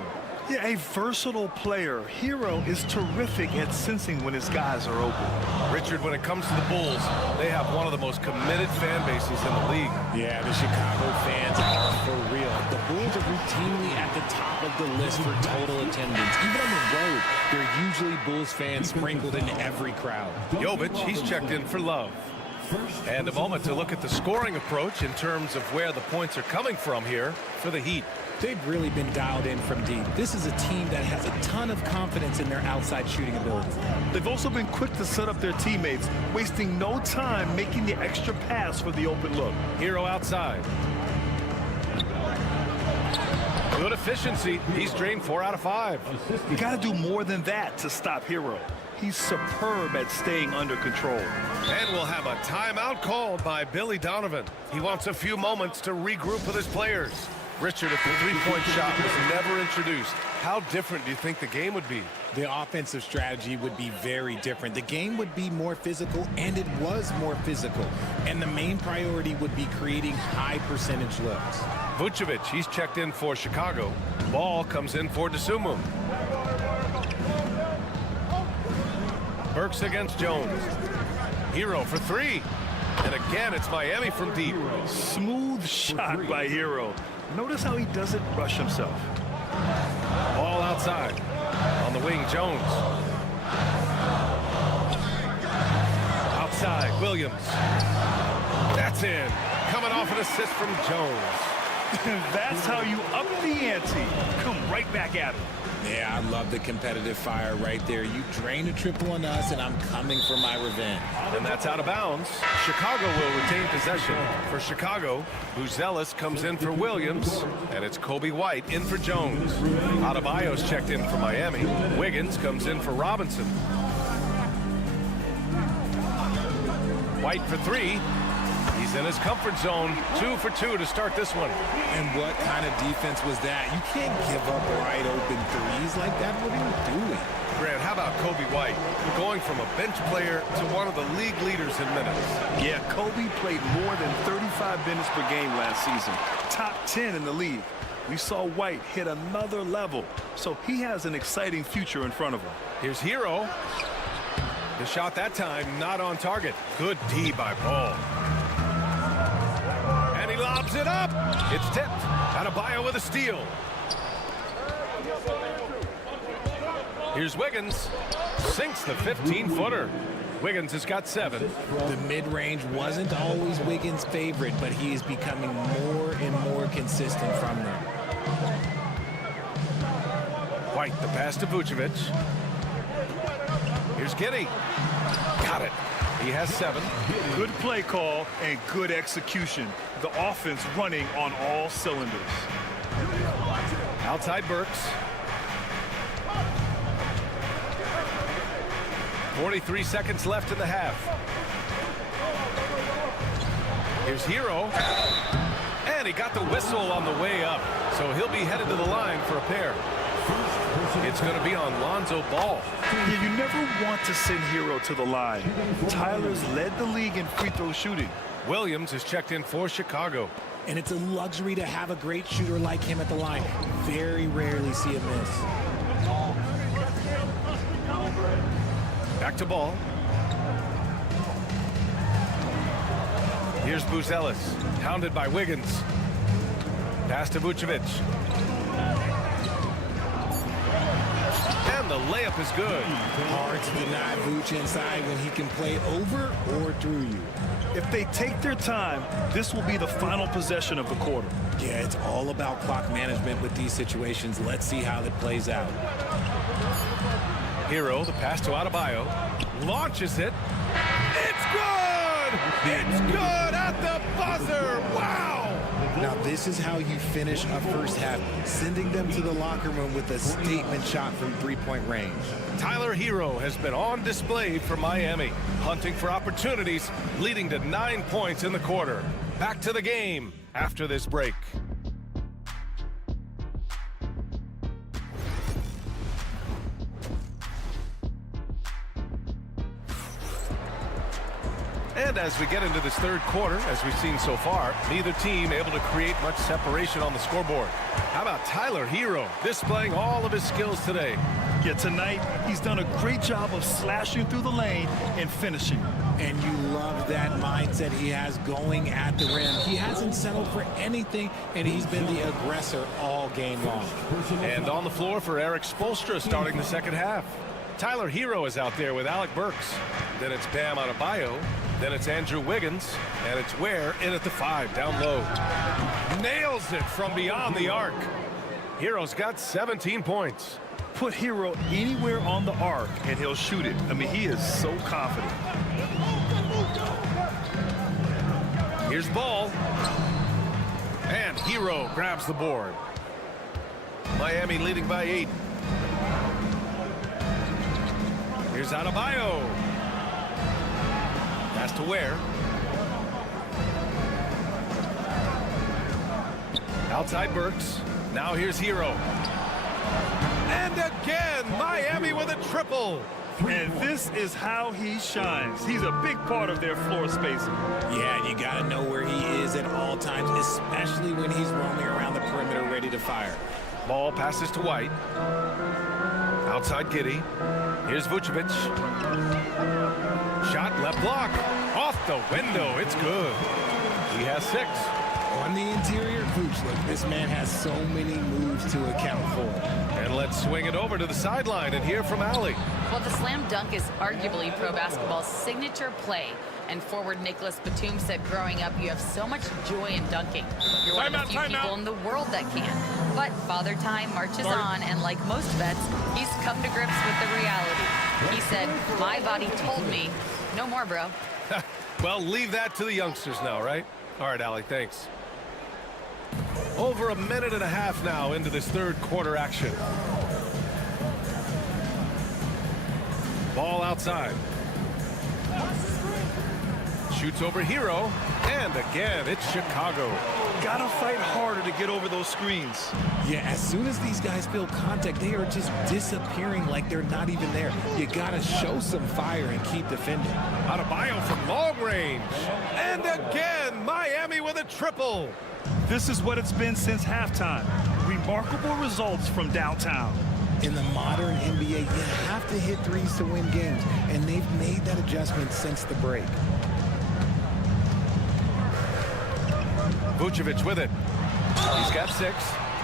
Yeah, a versatile player. Hero is terrific at sensing when his guys are open. Richard, when it comes to the Bulls, they have one of the most committed fan bases in the league. Yeah, the Chicago fans are for real. The Bulls are routinely at the top of the list for total attendance. Even on the road, there are usually Bulls fans sprinkled in every crowd. Jovic, he's checked in for Love. And a moment to look at the scoring approach in terms of where the points are coming from here for the Heat. They've really been dialed in from deep. This is a team that has a ton of confidence in their outside shooting ability. They've also been quick to set up their teammates, wasting no time making the extra pass for the open look. Hero outside. Good efficiency. He's drained 4 out of 5. You got to do more than that to stop Hero. He's superb at staying under control. And we'll have a timeout called by Billy Donovan. He wants a few moments to regroup with his players. Richard, if the three-point shot was never introduced, how different do you think the game would be? The offensive strategy would be very different. The game would be more physical, and it was more physical. And the main priority would be creating high percentage looks. Vucevic, he's checked in for Chicago. Ball comes in for Dosunmu. Burks against Jones. Hero for 3. And again, it's Miami from deep. Smooth shot by Hero. Notice how he doesn't rush himself. Ball outside. On the wing, Jones. Outside, Williams. That's in. Coming off an assist from Jones. That's how you up the ante. Come right back at him. Yeah, I love the competitive fire right there. You drain a triple on us, and I'm coming for my revenge. And that's out of bounds. Chicago will retain possession. For Chicago, Buzelis comes in for Williams, and it's Kobe White in for Jones. Adebayo's checked in for Miami. Wiggins comes in for Robinson. White for 3. He's in his comfort zone. 2 for 2 to start this one. And what kind of defense was that? You can't give up wide open threes like that. What are you doing? Grant, how about Kobe White? Going from a bench player to one of the league leaders in minutes. Yeah, Kobe played more than 35 minutes per game last season. Top 10 in the league. We saw White hit another level, so he has an exciting future in front of him. Here's Hero. The shot that time not on target. Good D by Paul. And he lobs it up. It's tipped. Adebayo with a steal. Here's Wiggins. Sinks the 15-footer. Wiggins has got 7. The mid-range wasn't always Wiggins' favorite, but he is becoming more and more consistent from there. White, the pass to Vucevic. Here's Giddey. Got it. He has 7. Good play call and good execution. The offense running on all cylinders. Outside Burks. 43 seconds left in the half. Here's Hero. And he got the whistle on the way up. So he'll be headed to the line for a pair. It's going to be on Lonzo Ball. Yeah, you never want to send Hero to the line. Tyler's led the league in free throw shooting. Williams is checked in for Chicago. And it's a luxury to have a great shooter like him at the line. Very rarely see him miss. Back to Ball. Here's Buzelis, hounded by Wiggins. Pass to Vucevic. And the layup is good. Hard to deny Vuce inside when he can play over or through you. If they take their time, this will be the final possession of the quarter. Yeah, it's all about clock management with these situations. Let's see how it plays out. Hero, the pass to Adebayo. Launches it. It's good! It's good at the buzzer! Wow! Now, this is how you finish a first half, sending them to the locker room with a statement shot from three-point range. Tyler Hero has been on display for Miami, hunting for opportunities, leading to 9 points in the quarter. Back to the game after this break. And as we get into this third quarter, as we've seen so far, neither team able to create much separation on the scoreboard. How about Tyler Hero displaying all of his skills today? Yeah, tonight he's done a great job of slashing through the lane and finishing. And you love that mindset he has going at the rim. He hasn't settled for anything, and he's been the aggressor all game long. And on the floor for Eric Spoelstra starting the second half. Tyler Hero is out there with Alec Burks. Then it's Bam Adebayo. Then it's Andrew Wiggins, and it's Ware in at the 5, down low. Nails it from beyond the arc. Hero's got 17 points. Put Hero anywhere on the arc, and he'll shoot it. I mean, he is so confident. Here's Ball. And Hero grabs the board. Miami leading by 8. Here's Adebayo. Pass to Ware. Outside Burks. Now here's Hero. And again, Miami with a triple. And this is how he shines. He's a big part of their floor spacing. Yeah, and you got to know where he is at all times, especially when he's roaming around the perimeter ready to fire. Ball passes to White. Outside Giddey. Here's Vucevic. Shot left block. Off the window. It's good. He has 6. On the interior, Vuce, look, this man has so many moves to account for. And let's swing it over to the sideline and hear from Allie. Well, the slam dunk is arguably pro basketball's signature play. And forward Nicholas Batum said growing up, you have so much joy in dunking. You're one of the few people in the world that can. But Father Time marches on, and like most vets, he's come to grips with the reality. He said, my body told me, no more, bro. Well, leave that to the youngsters now, right? All right, Allie, thanks. Over a minute and a half now into this third quarter action. Ball outside. Shoots over Hero, and again, it's Chicago. Gotta fight harder to get over those screens. Yeah, as soon as these guys feel contact, they are just disappearing like they're not even there. You gotta show some fire and keep defending. Adebayo from long range. And again, Miami with a triple. This is what it's been since halftime. Remarkable results from downtown. In the modern NBA, you have to hit threes to win games, and they've made that adjustment since the break. Vucevic with it. He's got 6.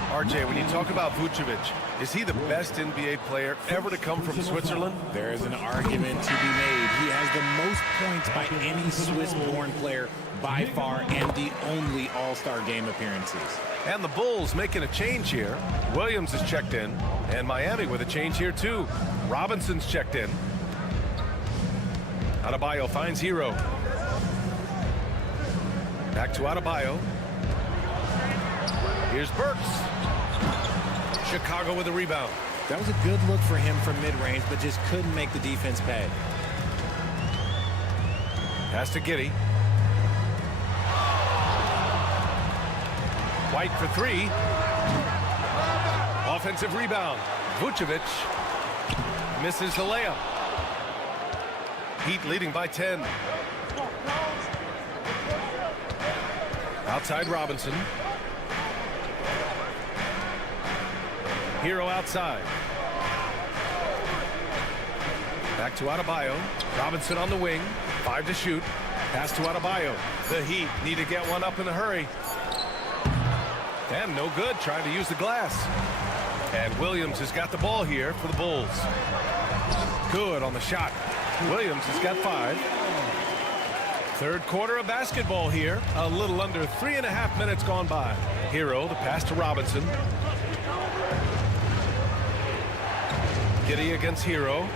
RJ, when you talk about Vucevic, is he the best NBA player ever to come from Switzerland? There is an argument to be made. He has the most points by any Swiss-born player by far, and the only All-Star game appearances. And the Bulls making a change here. Williams is checked in, and Miami with a change here too. Robinson's checked in. Adebayo finds Hero. Back to Adebayo. Here's Burks. Chicago with a rebound. That was a good look for him from mid-range, but just couldn't make the defense pay. Pass to Giddey. White for three. Offensive rebound. Vucevic misses the layup. Heat leading by 10. Outside Robinson. Hero outside. Back to Adebayo. Robinson on the wing. 5 to shoot. Pass to Adebayo. The Heat need to get one up in a hurry. And no good, trying to use the glass. And Williams has got the ball here for the Bulls. Good on the shot. Williams has got 5. Third quarter of basketball here. A little under 3.5 minutes gone by. Hero, the pass to Robinson. Giddey against Hero.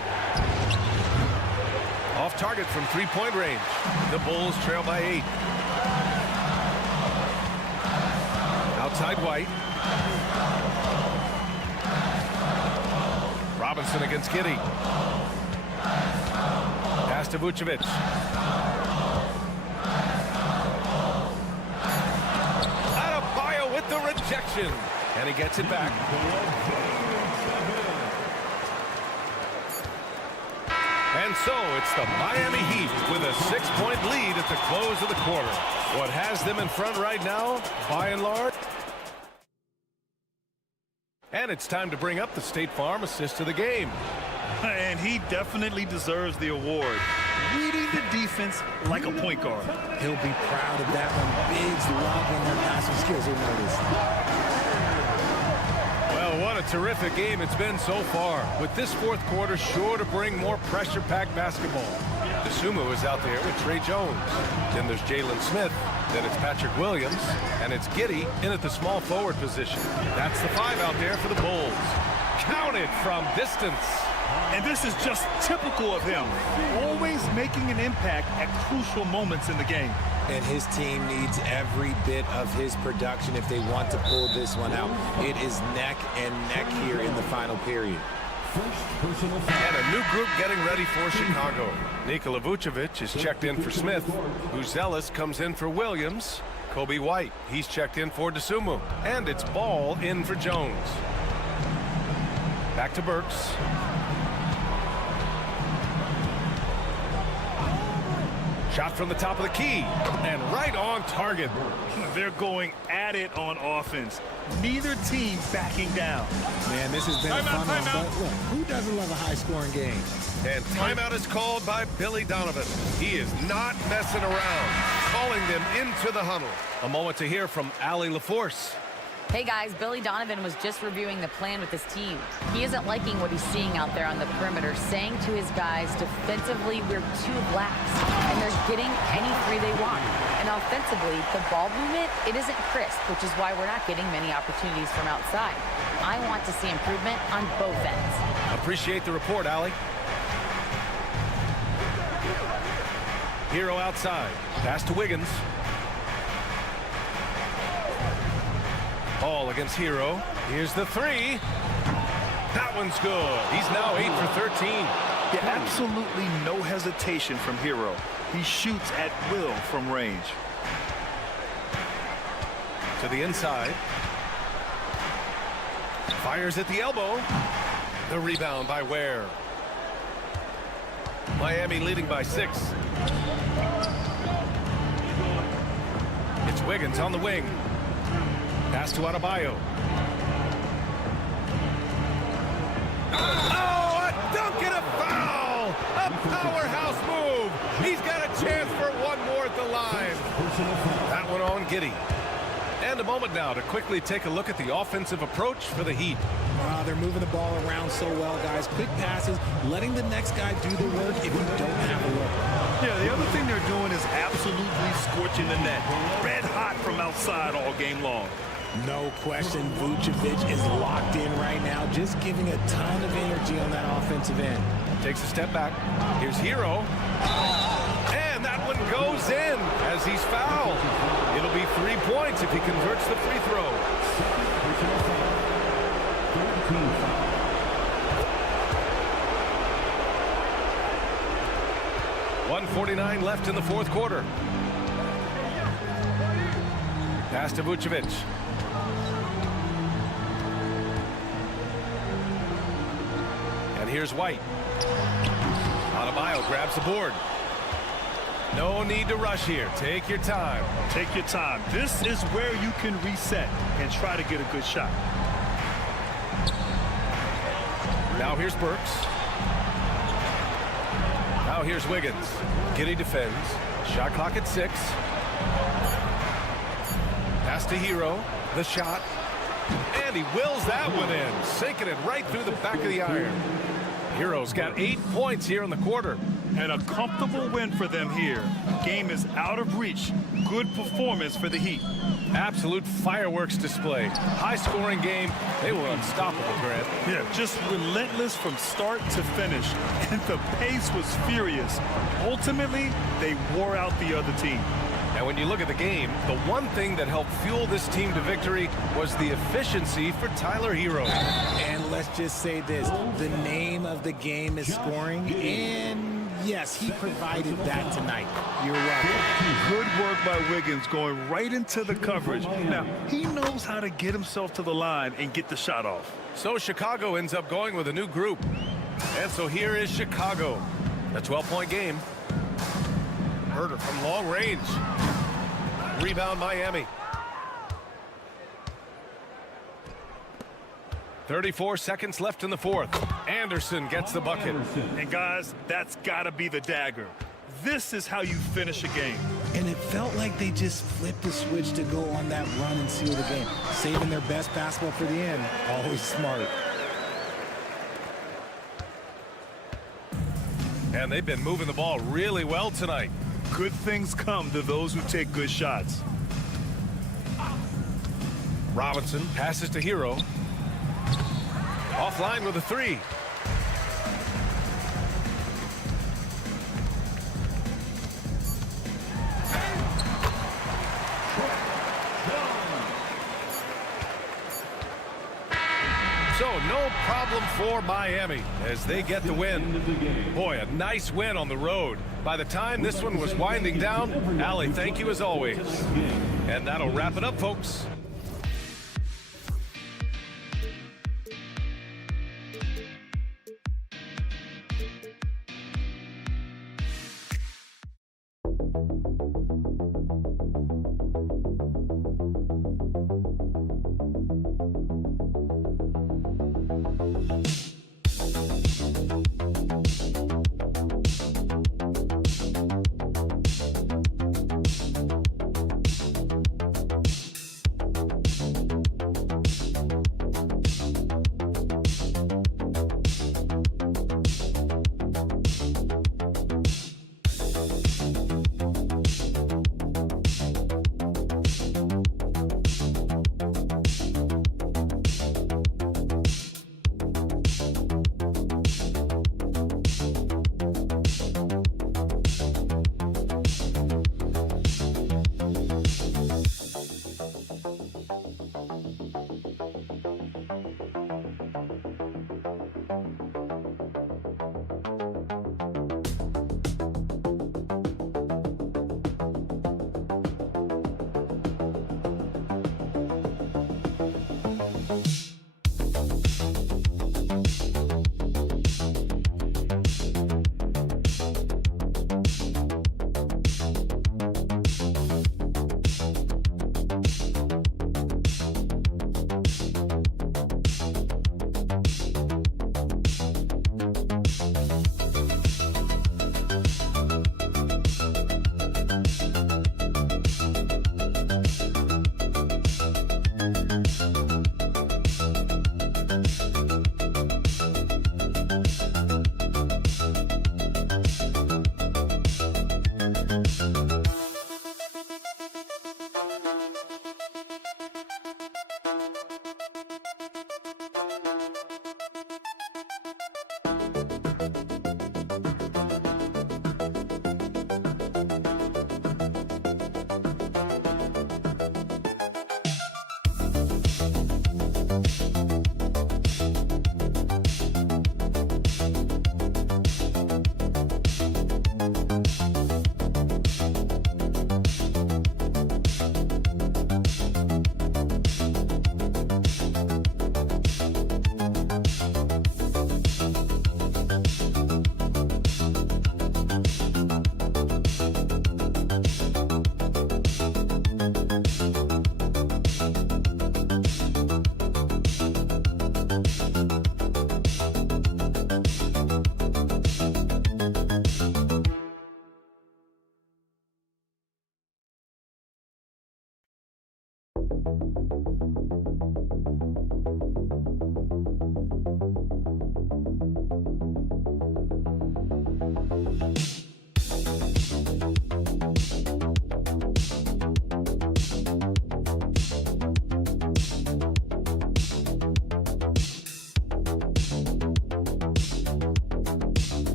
Off target from three-point range. The Bulls trail by 8. Outside White. Robinson against Giddey. Pass to Vucevic. Adebayo with the rejection. And he gets it back. And so it's the Miami Heat with a 6-point lead at the close of the quarter. What has them in front right now, by and large? And it's time to bring up the State Farm assist of the game. And he definitely deserves the award. Reading the defense like a point guard. He'll be proud of that one. Bigs love when their passing skills are noticed. Well, what a terrific game it's been so far. With this fourth quarter sure to bring more pressure-packed basketball. DeSumo is out there with Trey Jones. Then there's Jalen Smith. Then it's Patrick Williams. And it's Giddey in at the small forward position. That's the 5 out there for the Bulls. Counted from distance. And this is just typical of him. Always making an impact at crucial moments in the game. And his team needs every bit of his production if they want to pull this one out. It is neck and neck here in the final period. And a new group getting ready for Chicago. Nikola Vucevic is checked in for Smith. Buzelis comes in for Williams. Kobe White, he's checked in for DeSumo. And it's Ball in for Jones. Back to Burks. Shot from the top of the key. And right on target. They're going at it on offense. Neither team backing down. Man, this has been a fun one. But look, who doesn't love a high-scoring game? And timeout is called by Billy Donovan. He is not messing around. Calling them into the huddle. A moment to hear from Allie LaForce. Hey guys, Billy Donovan was just reviewing the plan with his team. He isn't liking what he's seeing out there on the perimeter, saying to his guys, defensively, we're too lax, and they're getting any 3 they want. And offensively, the ball movement, it isn't crisp, which is why we're not getting many opportunities from outside. I want to see improvement on both ends. Appreciate the report, Allie. Hero outside. Pass to Wiggins. Ball against Hero. Here's the 3. That one's good. He's now 8 for 13. Yeah, absolutely no hesitation from Hero. He shoots at will from range. To the inside. Fires at the elbow. The rebound by Ware. Miami leading by 6. It's Wiggins on the wing. Pass to Adebayo. Oh, a dunk and a foul! A powerhouse move! He's got a chance for one more at the line. That one on Giddey. And a moment now to quickly take a look at the offensive approach for the Heat. Wow, they're moving the ball around so well, guys. Quick passes, letting the next guy do the work if you don't have a look. Yeah, the other thing they're doing is absolutely scorching the net. Red hot from outside all game long. No question, Vucevic is locked in right now, just giving a ton of energy on that offensive end. Takes a step back. Here's Hero. And that one goes in as he's fouled. It'll be 3 points if he converts the free throw. 1:49 left in the fourth quarter. Pass to Vucevic. And here's White. Adebayo grabs the board. No need to rush here. Take your time. Take your time. This is where you can reset and try to get a good shot. Now here's Burks. Now here's Wiggins. Giddey defends. Shot clock at 6. Pass to Hero. The shot. And he wills that one in. Sinking it right through the back of the iron. Hero's got 8 points here in the quarter. And a comfortable win for them here. Game is out of reach. Good performance for the Heat. Absolute fireworks display. High-scoring game. They were unstoppable, Grant. Yeah, just relentless from start to finish. And the pace was furious. Ultimately, they wore out the other team. And when you look at the game, the one thing that helped fuel this team to victory was the efficiency for Tyler Hero. And let's just say this, the name of the game is scoring, and yes, he provided that tonight. You're welcome. Good work by Wiggins going right into the coverage. Now, he knows how to get himself to the line and get the shot off. So Chicago ends up going with a new group. And so here is Chicago. A 12-point game. Herter from long range. Rebound Miami. 34 seconds left in the fourth. Anderson gets the bucket. And guys, that's got to be the dagger. This is how you finish a game. And it felt like they just flipped the switch to go on that run and seal the game. Saving their best basketball for the end. Always smart. And they've been moving the ball really well tonight. Good things come to those who take good shots. Robinson passes to Hero. Offline with a 3. So no problem for Miami as they get the win. Boy, a nice win on the road. By the time this one was winding down, Allie, thank you as always. And that'll wrap it up, folks.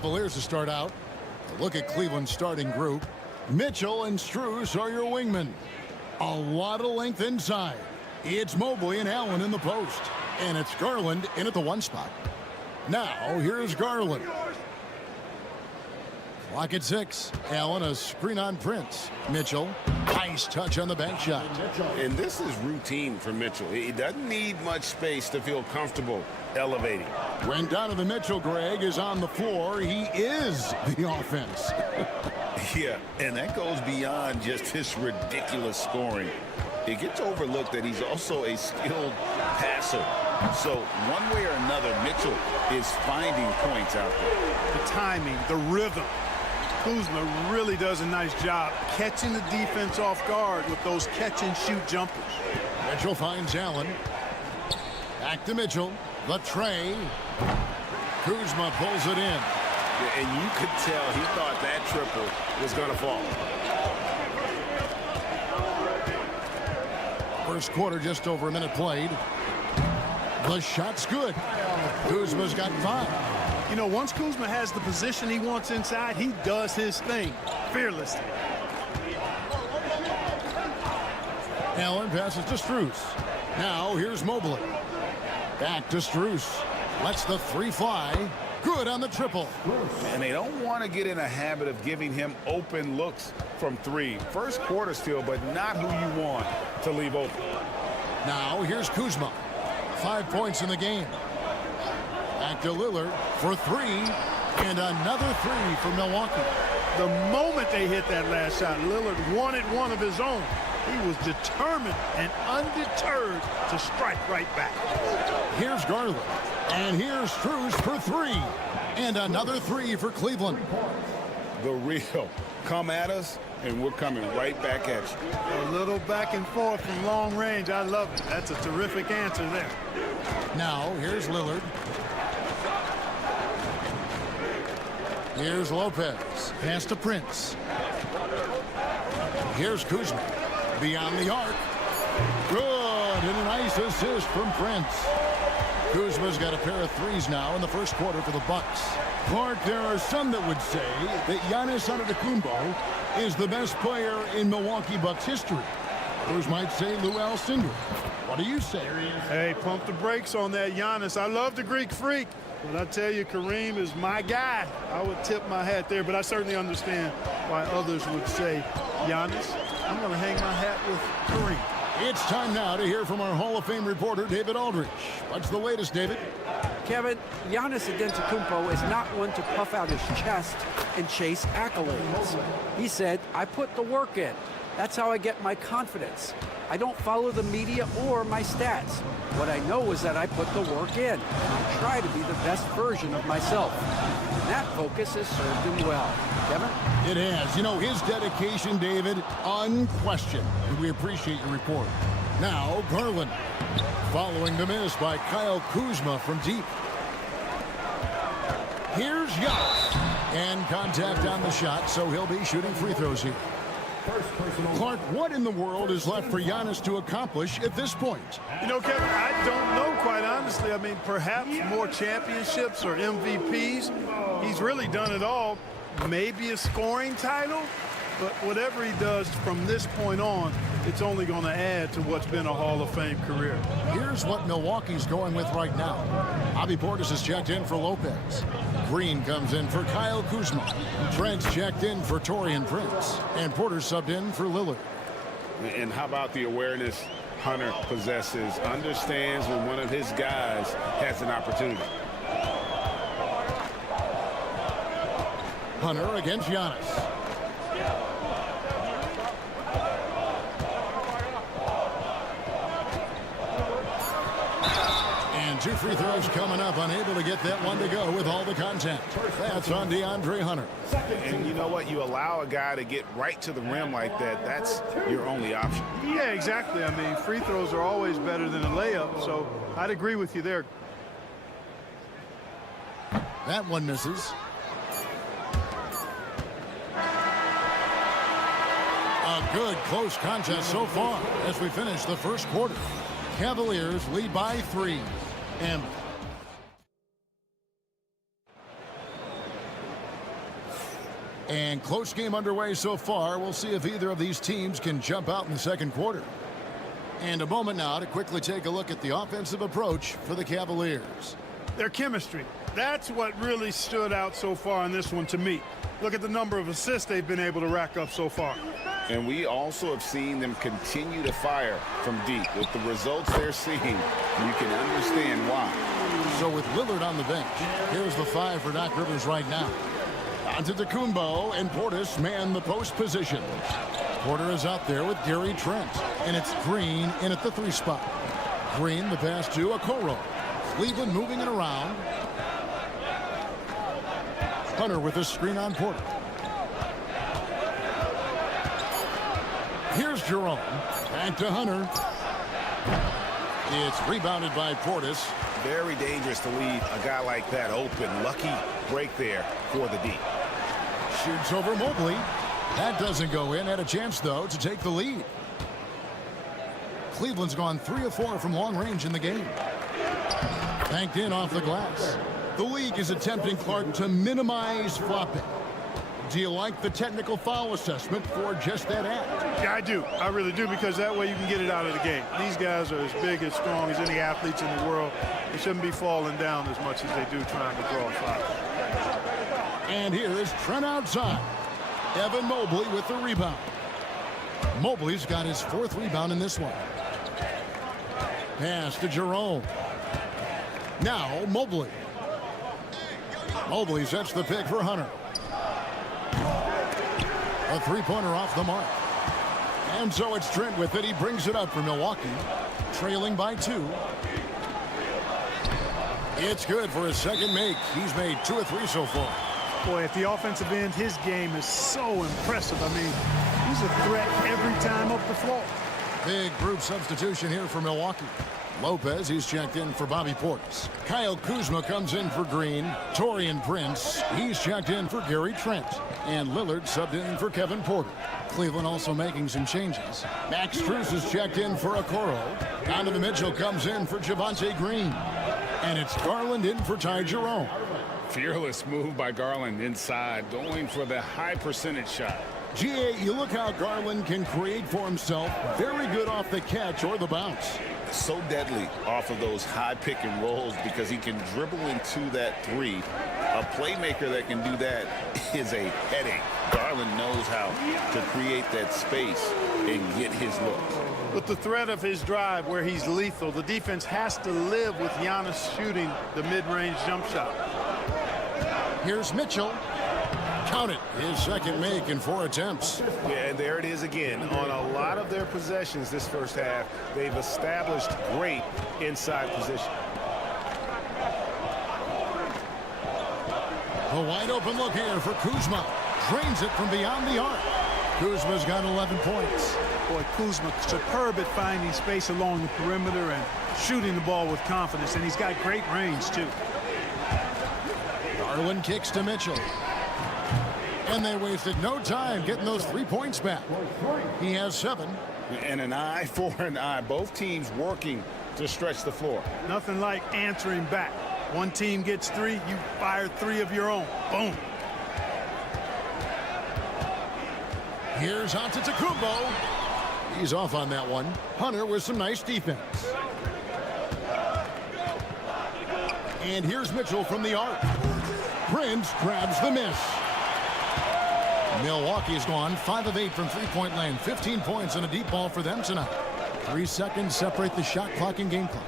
Cavaliers to start out. A look at Cleveland's starting group. Mitchell and Strus are your wingmen. A lot of length inside. It's Mobley and Allen in the post. And it's Garland in at the 1 spot. Now, here's Garland. Clock at 6. Allen, a screen on Prince. Mitchell, nice touch on the bank shot. And this is routine for Mitchell. He doesn't need much space to feel comfortable elevating. When Donovan Mitchell, Greg, is on the floor, he is the offense. Yeah, and that goes beyond just his ridiculous scoring. It gets overlooked that he's also a skilled passer. So one way or another, Mitchell is finding points out there. The timing, the rhythm. Kuzma really does a nice job catching the defense off guard with those catch-and-shoot jumpers. Mitchell finds Allen. Back to Mitchell. The tray. Kuzma pulls it in. Yeah, and you could tell he thought that triple was going to fall. First quarter, just over a minute played. The shot's good. Kuzma's got 5. You know, once Kuzma has the position he wants inside, he does his thing fearlessly. Allen passes to Strus. Now here's Mobley. Back to Strus. Lets the 3 fly. Good on the triple. And they don't want to get in a habit of giving him open looks from 3. First quarter still, but not who you want to leave open. Now here's Kuzma. 5 points in the game. Back to Lillard for 3. And another 3 for Milwaukee. The moment they hit that last shot, Lillard wanted one of his own. He was determined and undeterred to strike right back. Here's Garland. And here's Strus for 3. And another 3 for Cleveland. The real. Come at us, and we're coming right back at you. A little back and forth from long range. I love it. That's a terrific answer there. Now, here's Lillard. Here's Lopez. Pass to Prince. Here's Kuzma. Beyond the arc. Good. And a nice assist from Prince. Kuzma's got a pair of 3s now in the first quarter for the Bucks. Clark, there are some that would say that Giannis Antetokounmpo is the best player in Milwaukee Bucks history. Others might say Lou Alcindor. What do you say? Hey, pump the brakes on that, Giannis. I love the Greek Freak. But I tell you, Kareem is my guy. I would tip my hat there, but I certainly understand why others would say, Giannis, I'm going to hang my hat with Kareem. It's time now to hear from our Hall of Fame reporter, David Aldrich. What's the latest, David? Kevin, Giannis Antetokounmpo is not one to puff out his chest and chase accolades. He said, I put the work in. That's how I get my confidence. I don't follow the media or my stats. What I know is that I put the work in. I try to be the best version of myself. And that focus has served him well. Kevin? It has. You know, his dedication, David, unquestioned. And we appreciate your report. Now, Garland. Following the miss by Kyle Kuzma from deep. Here's Giannis. And contact on the shot, so he'll be shooting free throws here. Clark, what in the world is left for Giannis to accomplish at this point? You know, Kevin, I don't know, quite honestly. I mean, perhaps more championships or MVPs. He's really done it all. Maybe a scoring title, but whatever he does from this point on, it's only going to add to what's been a Hall of Fame career. Here's what Milwaukee's going with right now. Bobby Portis has checked in for Lopez. Green comes in for Kyle Kuzma. Trent's checked in for Taurean Prince. And Porter subbed in for Lillard. And how about the awareness Hunter possesses, understands when one of his guys has an opportunity. Hunter against Giannis. And 2 free throws coming up, unable to get that one to go with all the contact. That's on DeAndre Hunter. And you know what? You allow a guy to get right to the rim like that, that's your only option. Yeah, exactly. I mean, free throws are always better than a layup, so I'd agree with you there. That one misses. A good close contest so far as we finish the first quarter. Cavaliers lead by 3. And And close game underway so far. We'll see if either of these teams can jump out in the second quarter. And a moment now to quickly take a look at the offensive approach for the Cavaliers. Their chemistry. That's what really stood out so far in this one to me. Look at the number of assists they've been able to rack up so far. And we also have seen them continue to fire from deep. With the results they're seeing, you can understand why. So with Lillard on the bench, here's the 5 for Doc Rivers right now. Antetokounmpo and Portis man the post position. Porter is out there with Gary Trent, and it's Green in at the 3 spot. Green the pass to Okoro. Cleveland moving it around. Hunter with a screen on Porter. Here's Jerome. Back to Hunter. It's rebounded by Portis. Very dangerous to leave a guy like that open. Lucky break there for the D. Shoots over Mobley. That doesn't go in. Had a chance, though, to take the lead. Cleveland's gone 3 of 4 from long range in the game. Banked in off the glass. The league is attempting, Clark, to minimize flopping. Do you like the technical foul assessment for just that act? Yeah, I do. I really do, because that way you can get it out of the game. These guys are as big, as strong as any athletes in the world. They shouldn't be falling down as much as they do trying to draw a foul. And here is Trent outside. Evan Mobley with the rebound. Mobley's got his 4th rebound in this one. Pass to Jerome. Now Mobley. Mobley sets the pick for Hunter. A 3-pointer off the mark. And so it's Trent with it. He brings it up for Milwaukee. Trailing by 2. It's good for his second make. He's made 2 of 3 so far. Boy, at the offensive end, his game is so impressive. I mean, he's a threat every time up the floor. Big group substitution here for Milwaukee. Lopez, he's checked in for Bobby Portis. Kyle Kuzma comes in for Green. Taurean Prince, he's checked in for Gary Trent. And Lillard subbed in for Kevin Porter. Cleveland also making some changes. Max Strus is checked in for Okoro. Donovan Mitchell comes in for Javonte Green. And it's Garland in for Ty Jerome. Fearless move by Garland inside, going for the high percentage shot. GA, you look how Garland can create for himself. Very good off the catch or the bounce. So deadly off of those high pick and rolls because he can dribble into that 3. A playmaker that can do that is a headache. Garland knows how to create that space and get his look. With the threat of his drive where he's lethal, the defense has to live with Giannis shooting the mid-range jump shot. Here's Mitchell. Count it. His second make in 4 attempts. Yeah, and there it is again. On a lot of their possessions this first half, they've established great inside position. A wide open look here for Kuzma. Drains it from beyond the arc. Kuzma's got 11 points. Boy, Kuzma superb at finding space along the perimeter and shooting the ball with confidence, and he's got great range too. Garland kicks to Mitchell. And they wasted no time getting those 3 points back. He has 7. And an eye for an eye. Both teams working to stretch the floor. Nothing like answering back. One team gets 3, you fire 3 of your own. Boom. Here's Antetokounmpo. He's off on that one. Hunter with some nice defense. And here's Mitchell from the arc. Prince grabs the miss. Milwaukee's gone 5 of 8 from 3-point land. 15 points and a deep ball for them tonight. 3 seconds separate the shot clock and game clock.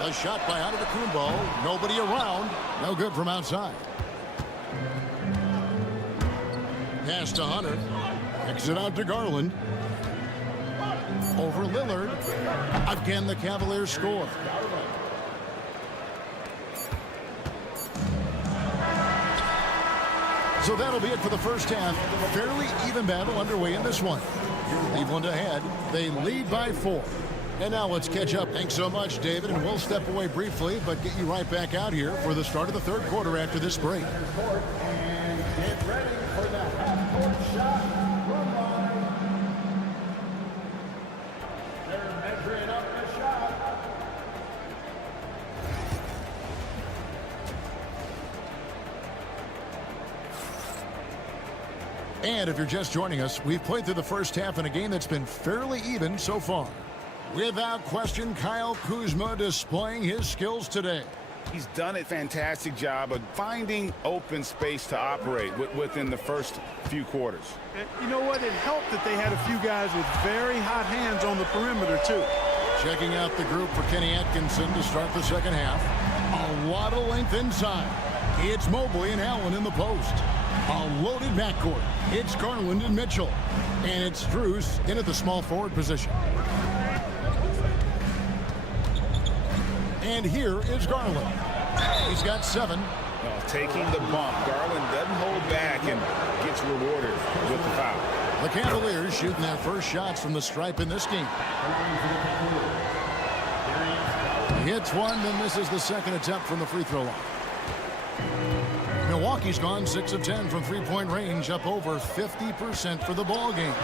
The shot by Antetokounmpo. Nobody around. No good from outside. Pass to Hunter. Kicks it out to Garland. Over Lillard. Again, the Cavaliers score. So that'll be it for the first half. Fairly even battle underway in this one. Cleveland ahead. They lead by 4. And now let's catch up. Thanks so much, David. And we'll step away briefly, but get you right back out here for the start of the third quarter after this break. And get ready for the half-court shot from line. They're measuring up the shot. And if you're just joining us, we've played through the first half in a game that's been fairly even so far. Without question, Kyle Kuzma displaying his skills today. He's done a fantastic job of finding open space to operate within the first few quarters. And you know what? It helped that they had a few guys with very hot hands on the perimeter, too. Checking out the group for Kenny Atkinson to start the second half. A lot of length inside. It's Mobley and Allen in the post. A loaded backcourt. It's Garland and Mitchell. And it's Strus in at the small forward position. And here is Garland. He's got 7. Taking the bump. Garland doesn't hold back and gets rewarded with the foul. The Cavaliers shooting their first shots from the stripe in this game. He hits one, then misses the second attempt from the free throw line. Milwaukee's gone 6 of 10 from three-point range, up over 50% for the ball game.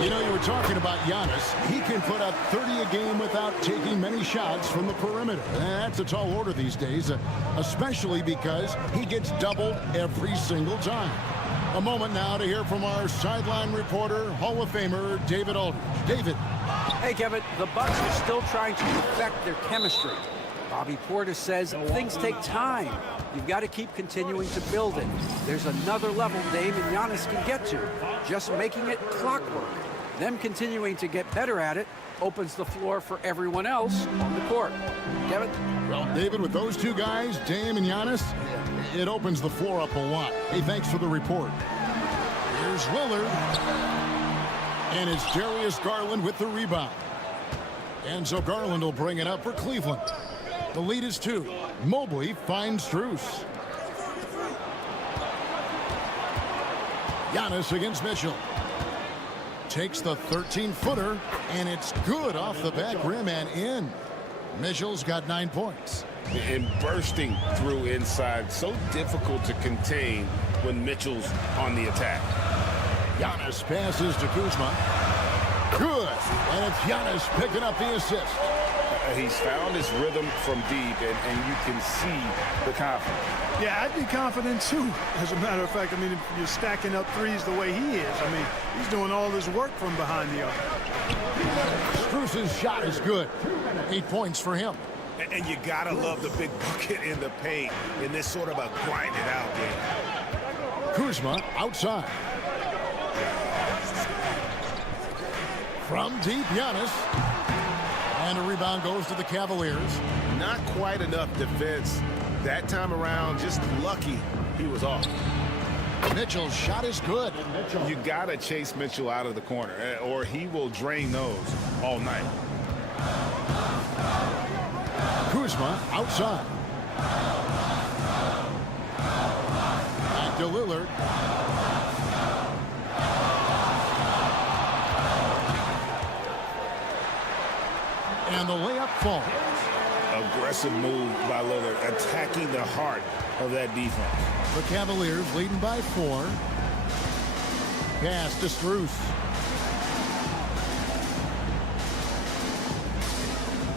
You know, you were talking about Giannis. He can put up 30 a game without taking many shots from the perimeter. That's a tall order these days, especially because he gets doubled every single time. A moment now to hear from our sideline reporter, Hall of Famer David Aldridge. David. Hey, Kevin, the Bucks are still trying to perfect their chemistry. Bobby Portis says things take time. You've got to keep continuing to build it. There's another level Dame and Giannis can get to. Just making it clockwork. Them continuing to get better at it opens the floor for everyone else on the court. Kevin? Well, David, with those two guys, Dame and Giannis, it opens the floor up a lot. Hey, thanks for the report. Here's Lillard. And it's Darius Garland with the rebound. And so Garland will bring it up for Cleveland. The lead is 2. Mobley finds Strus. Giannis against Mitchell. Takes the 13-footer, and it's good off the back rim and in. Mitchell's got 9 points. And bursting through inside. So difficult to contain when Mitchell's on the attack. Giannis passes to Kuzma. Good. And it's Giannis picking up the assist. He's found his rhythm from deep, and you can see the confidence. Yeah, I'd be confident, too, as a matter of fact. I mean, if you're stacking up threes the way he is, I mean, he's doing all this work from behind the arc. Strus's shot is good. 8 points for him. And you got to love the big bucket in the paint in this sort of a grind-it-out game. Kuzma outside. From deep, Giannis. And a rebound goes to the Cavaliers. Not quite enough defense that time around. Just lucky he was off. Mitchell's shot is good. You got to chase Mitchell out of the corner, or he will drain those all night. Kuzma outside. Back to Lillard. And the layup falls. Aggressive move by Lillard, attacking the heart of that defense. The Cavaliers leading by 4. Pass to Strus.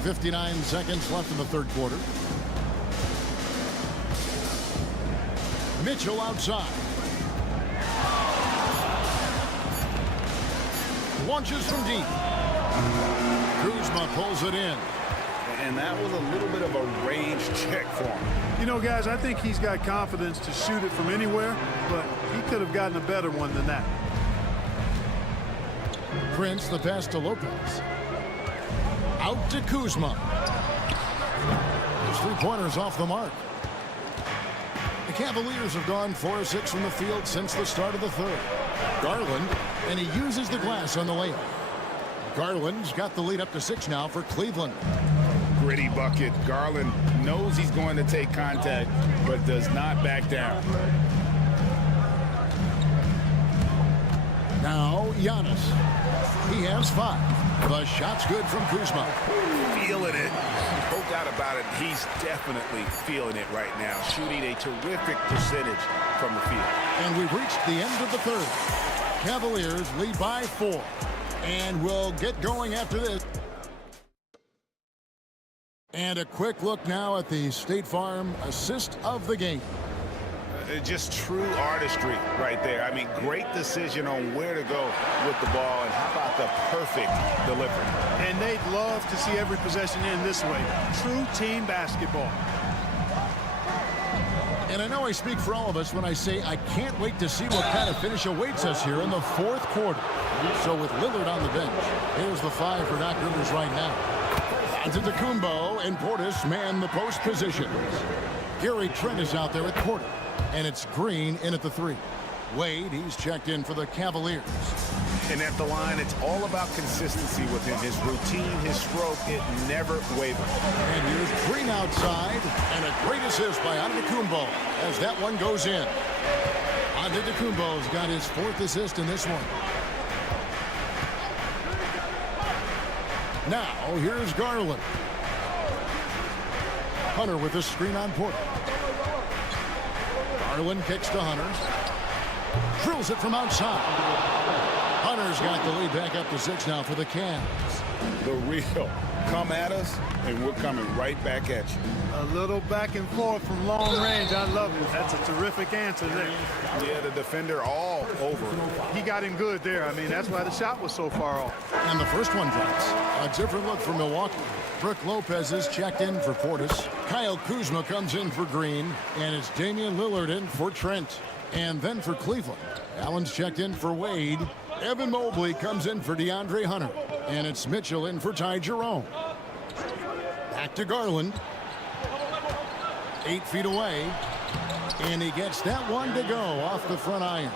59 seconds left in the third quarter. Mitchell outside. Launches from deep. Kuzma pulls it in. And that was a little bit of a range check for him. You know, guys, I think he's got confidence to shoot it from anywhere, but he could have gotten a better one than that. Prince, the pass to Lopez. Out to Kuzma. His three-pointers off the mark. The Cavaliers have gone 4 of 6 from the field since the start of the third. Garland, and he uses the glass on the layup. Garland's got the lead up to 6 now for Cleveland. Gritty bucket. Garland knows he's going to take contact, but does not back down. Now Giannis. He has 5. The shot's good from Kuzma. Feeling it. No doubt about it. He's definitely feeling it right now. Shooting a terrific percentage from the field. And we've reached the end of the third. Cavaliers lead by 4. And we'll get going after this. And a quick look now at the State Farm assist of the game. Just true artistry right there. I mean, great decision on where to go with the ball, and how about the perfect delivery. And they'd love to see every possession end this way. True team basketball. And I know I speak for all of us when I say I can't wait to see what kind of finish awaits us here in the fourth quarter. So with Lillard on the bench, here's the 5 for Doc Rivers right now. Antetokounmpo and Portis man the post positions. Gary Trent is out there at quarter, and it's Green in at the 3. Wade, he's checked in for the Cavaliers. And at the line, it's all about consistency with him. His routine, his stroke, it never wavers. And here's Green outside, and a great assist by Antetokounmpo as that one goes in. Antetokounmpo's got his 4th assist in this one. Now, here's Garland. Hunter with the screen on Porter. Garland kicks to Hunter. Drills it from outside. Hunter's got the lead back up to 6 now for the Cavs. The real. Come at us, and we're coming right back at you. A little back and forth from long range. I love it. That's a terrific answer there. Yeah, the defender all over. He got him good there. I mean, that's why the shot was so far off. And the first one drops. A different look for Milwaukee. Brook Lopez is checked in for Portis. Kyle Kuzma comes in for Green. And it's Damian Lillard in for Trent. And then for Cleveland, Allen's checked in for Wade. Evan Mobley comes in for DeAndre Hunter. And it's Mitchell in for Ty Jerome. Back to Garland. 8 feet away. And he gets that one to go off the front iron.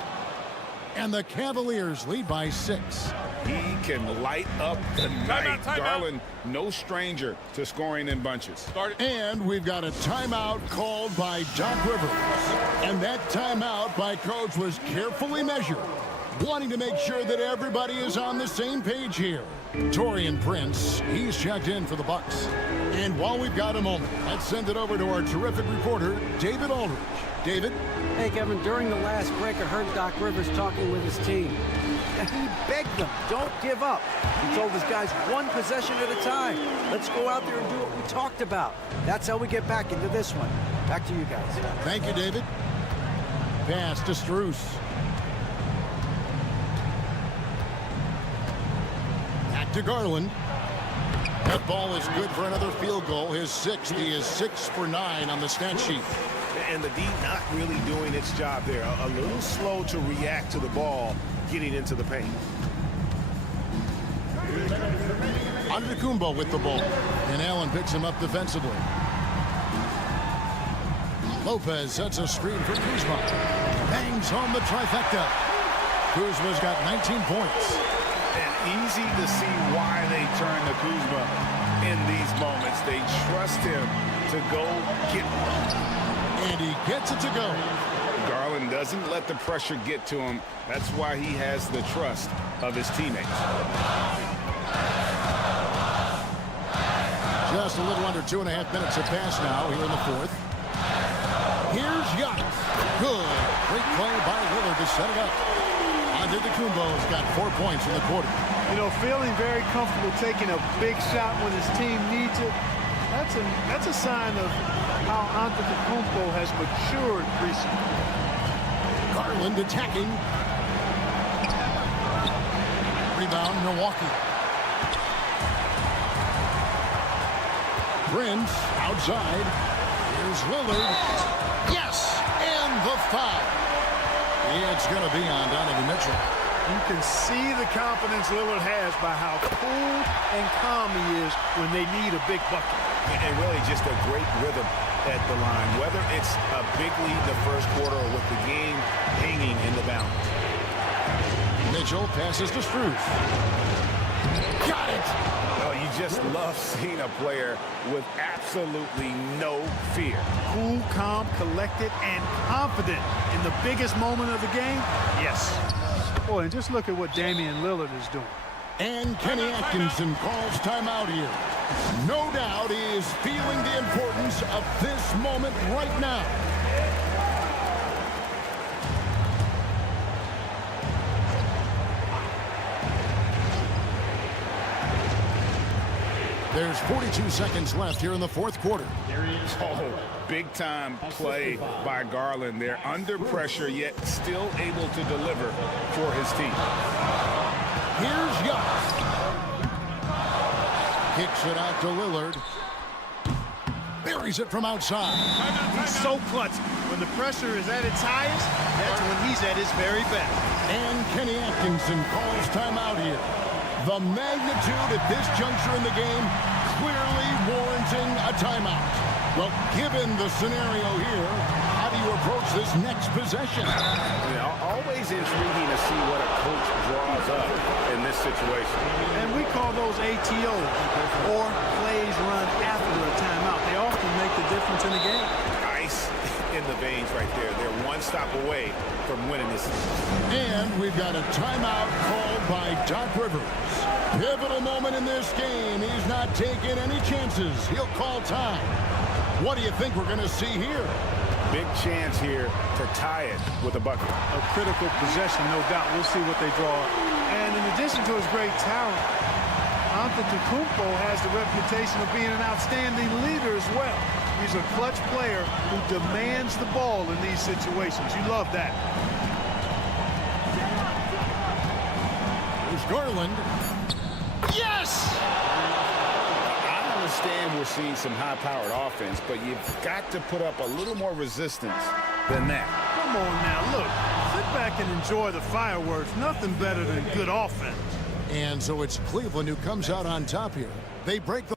And the Cavaliers lead by 6. He can light up the night. Garland, no stranger to scoring in bunches. And we've got a timeout called by Doc Rivers. And that timeout by Coach was carefully measured, wanting to make sure that everybody is on the same page here. Taurean Prince, he's checked in for the Bucks. And while we've got a moment, let's send it over to our terrific reporter, David Aldridge. David? Hey, Kevin, during the last break, I heard Doc Rivers talking with his team. And he begged them, don't give up. He told his guys, one possession at a time. Let's go out there and do what we talked about. That's how we get back into this one. Back to you guys. Thank you, David. Pass to Strus. Back to Garland. That ball is good for another field goal. His 6th. He is 6 for 9 on the stat sheet. And the D not really doing its job there. A little slow to react to the ball getting into the paint. Antetokounmpo with the ball. And Allen picks him up defensively. Lopez sets a screen for Kuzma. Bangs home the trifecta. Kuzma's got 19 points. And easy to see why they turn to Kuzma in these moments. They trust him to go get one. And he gets it to go. Garland doesn't let the pressure get to him. That's why he has the trust of his teammates. Just a little under 2.5 minutes have passed now here in the 4th. Here's Giannis. Good. Great play by Lillard to set it up. Antetokounmpo's got 4 points in the quarter. You know, feeling very comfortable taking a big shot when his team needs it. That's a sign of how Antetokounmpo has matured recently. Garland attacking. Rebound, Milwaukee. Prince outside. Here's Lillard. Yes! And the foul. It's going to be on Donovan Mitchell. You can see the confidence Lillard has by how cool and calm he is when they need a big bucket. And really just a great rhythm at the line, whether it's a big lead in the first quarter or with the game hanging in the balance. Mitchell passes to Strus. Got it! Oh, you just love seeing a player with absolutely no fear. Cool, calm, collected, and confident in the biggest moment of the game? Yes. Boy, and just look at what Damian Lillard is doing. And Kenny Atkinson calls timeout here. No doubt he is feeling the importance of this moment right now. There's 42 seconds left here in the fourth quarter. Oh, big-time play by Garland. They're under pressure, yet still able to deliver for his team. Here's Giannis. Kicks it out to Lillard. Buries it from outside. He's so clutch. When the pressure is at its highest, that's when he's at his very best. And Kenny Atkinson calls timeout here. The magnitude at this juncture in the game clearly warranting a timeout. Well, given the scenario here, how do you approach this next possession? Always intriguing to see what a coach draws up in this situation. And we call those ATOs, or plays run after a timeout. They often make the difference in the game. Ice in the veins right there. They're one stop away from winning this. And we've got a timeout called by Doc Rivers. Pivotal moment in this game. He's not taking any chances. He'll call time. What do you think we're going to see here? Big chance here to tie it with a bucket. A critical possession, no doubt. We'll see what they draw. And in addition to his great talent, Antetokounmpo has the reputation of being an outstanding leader as well. He's a clutch player who demands the ball in these situations. You love that. There's Garland. Yes! I understand we're seeing some high-powered offense, but you've got to put up a little more resistance than that. Come on now, look. Sit back and enjoy the fireworks. Nothing better than good offense. And so it's Cleveland who comes out on top here. They break the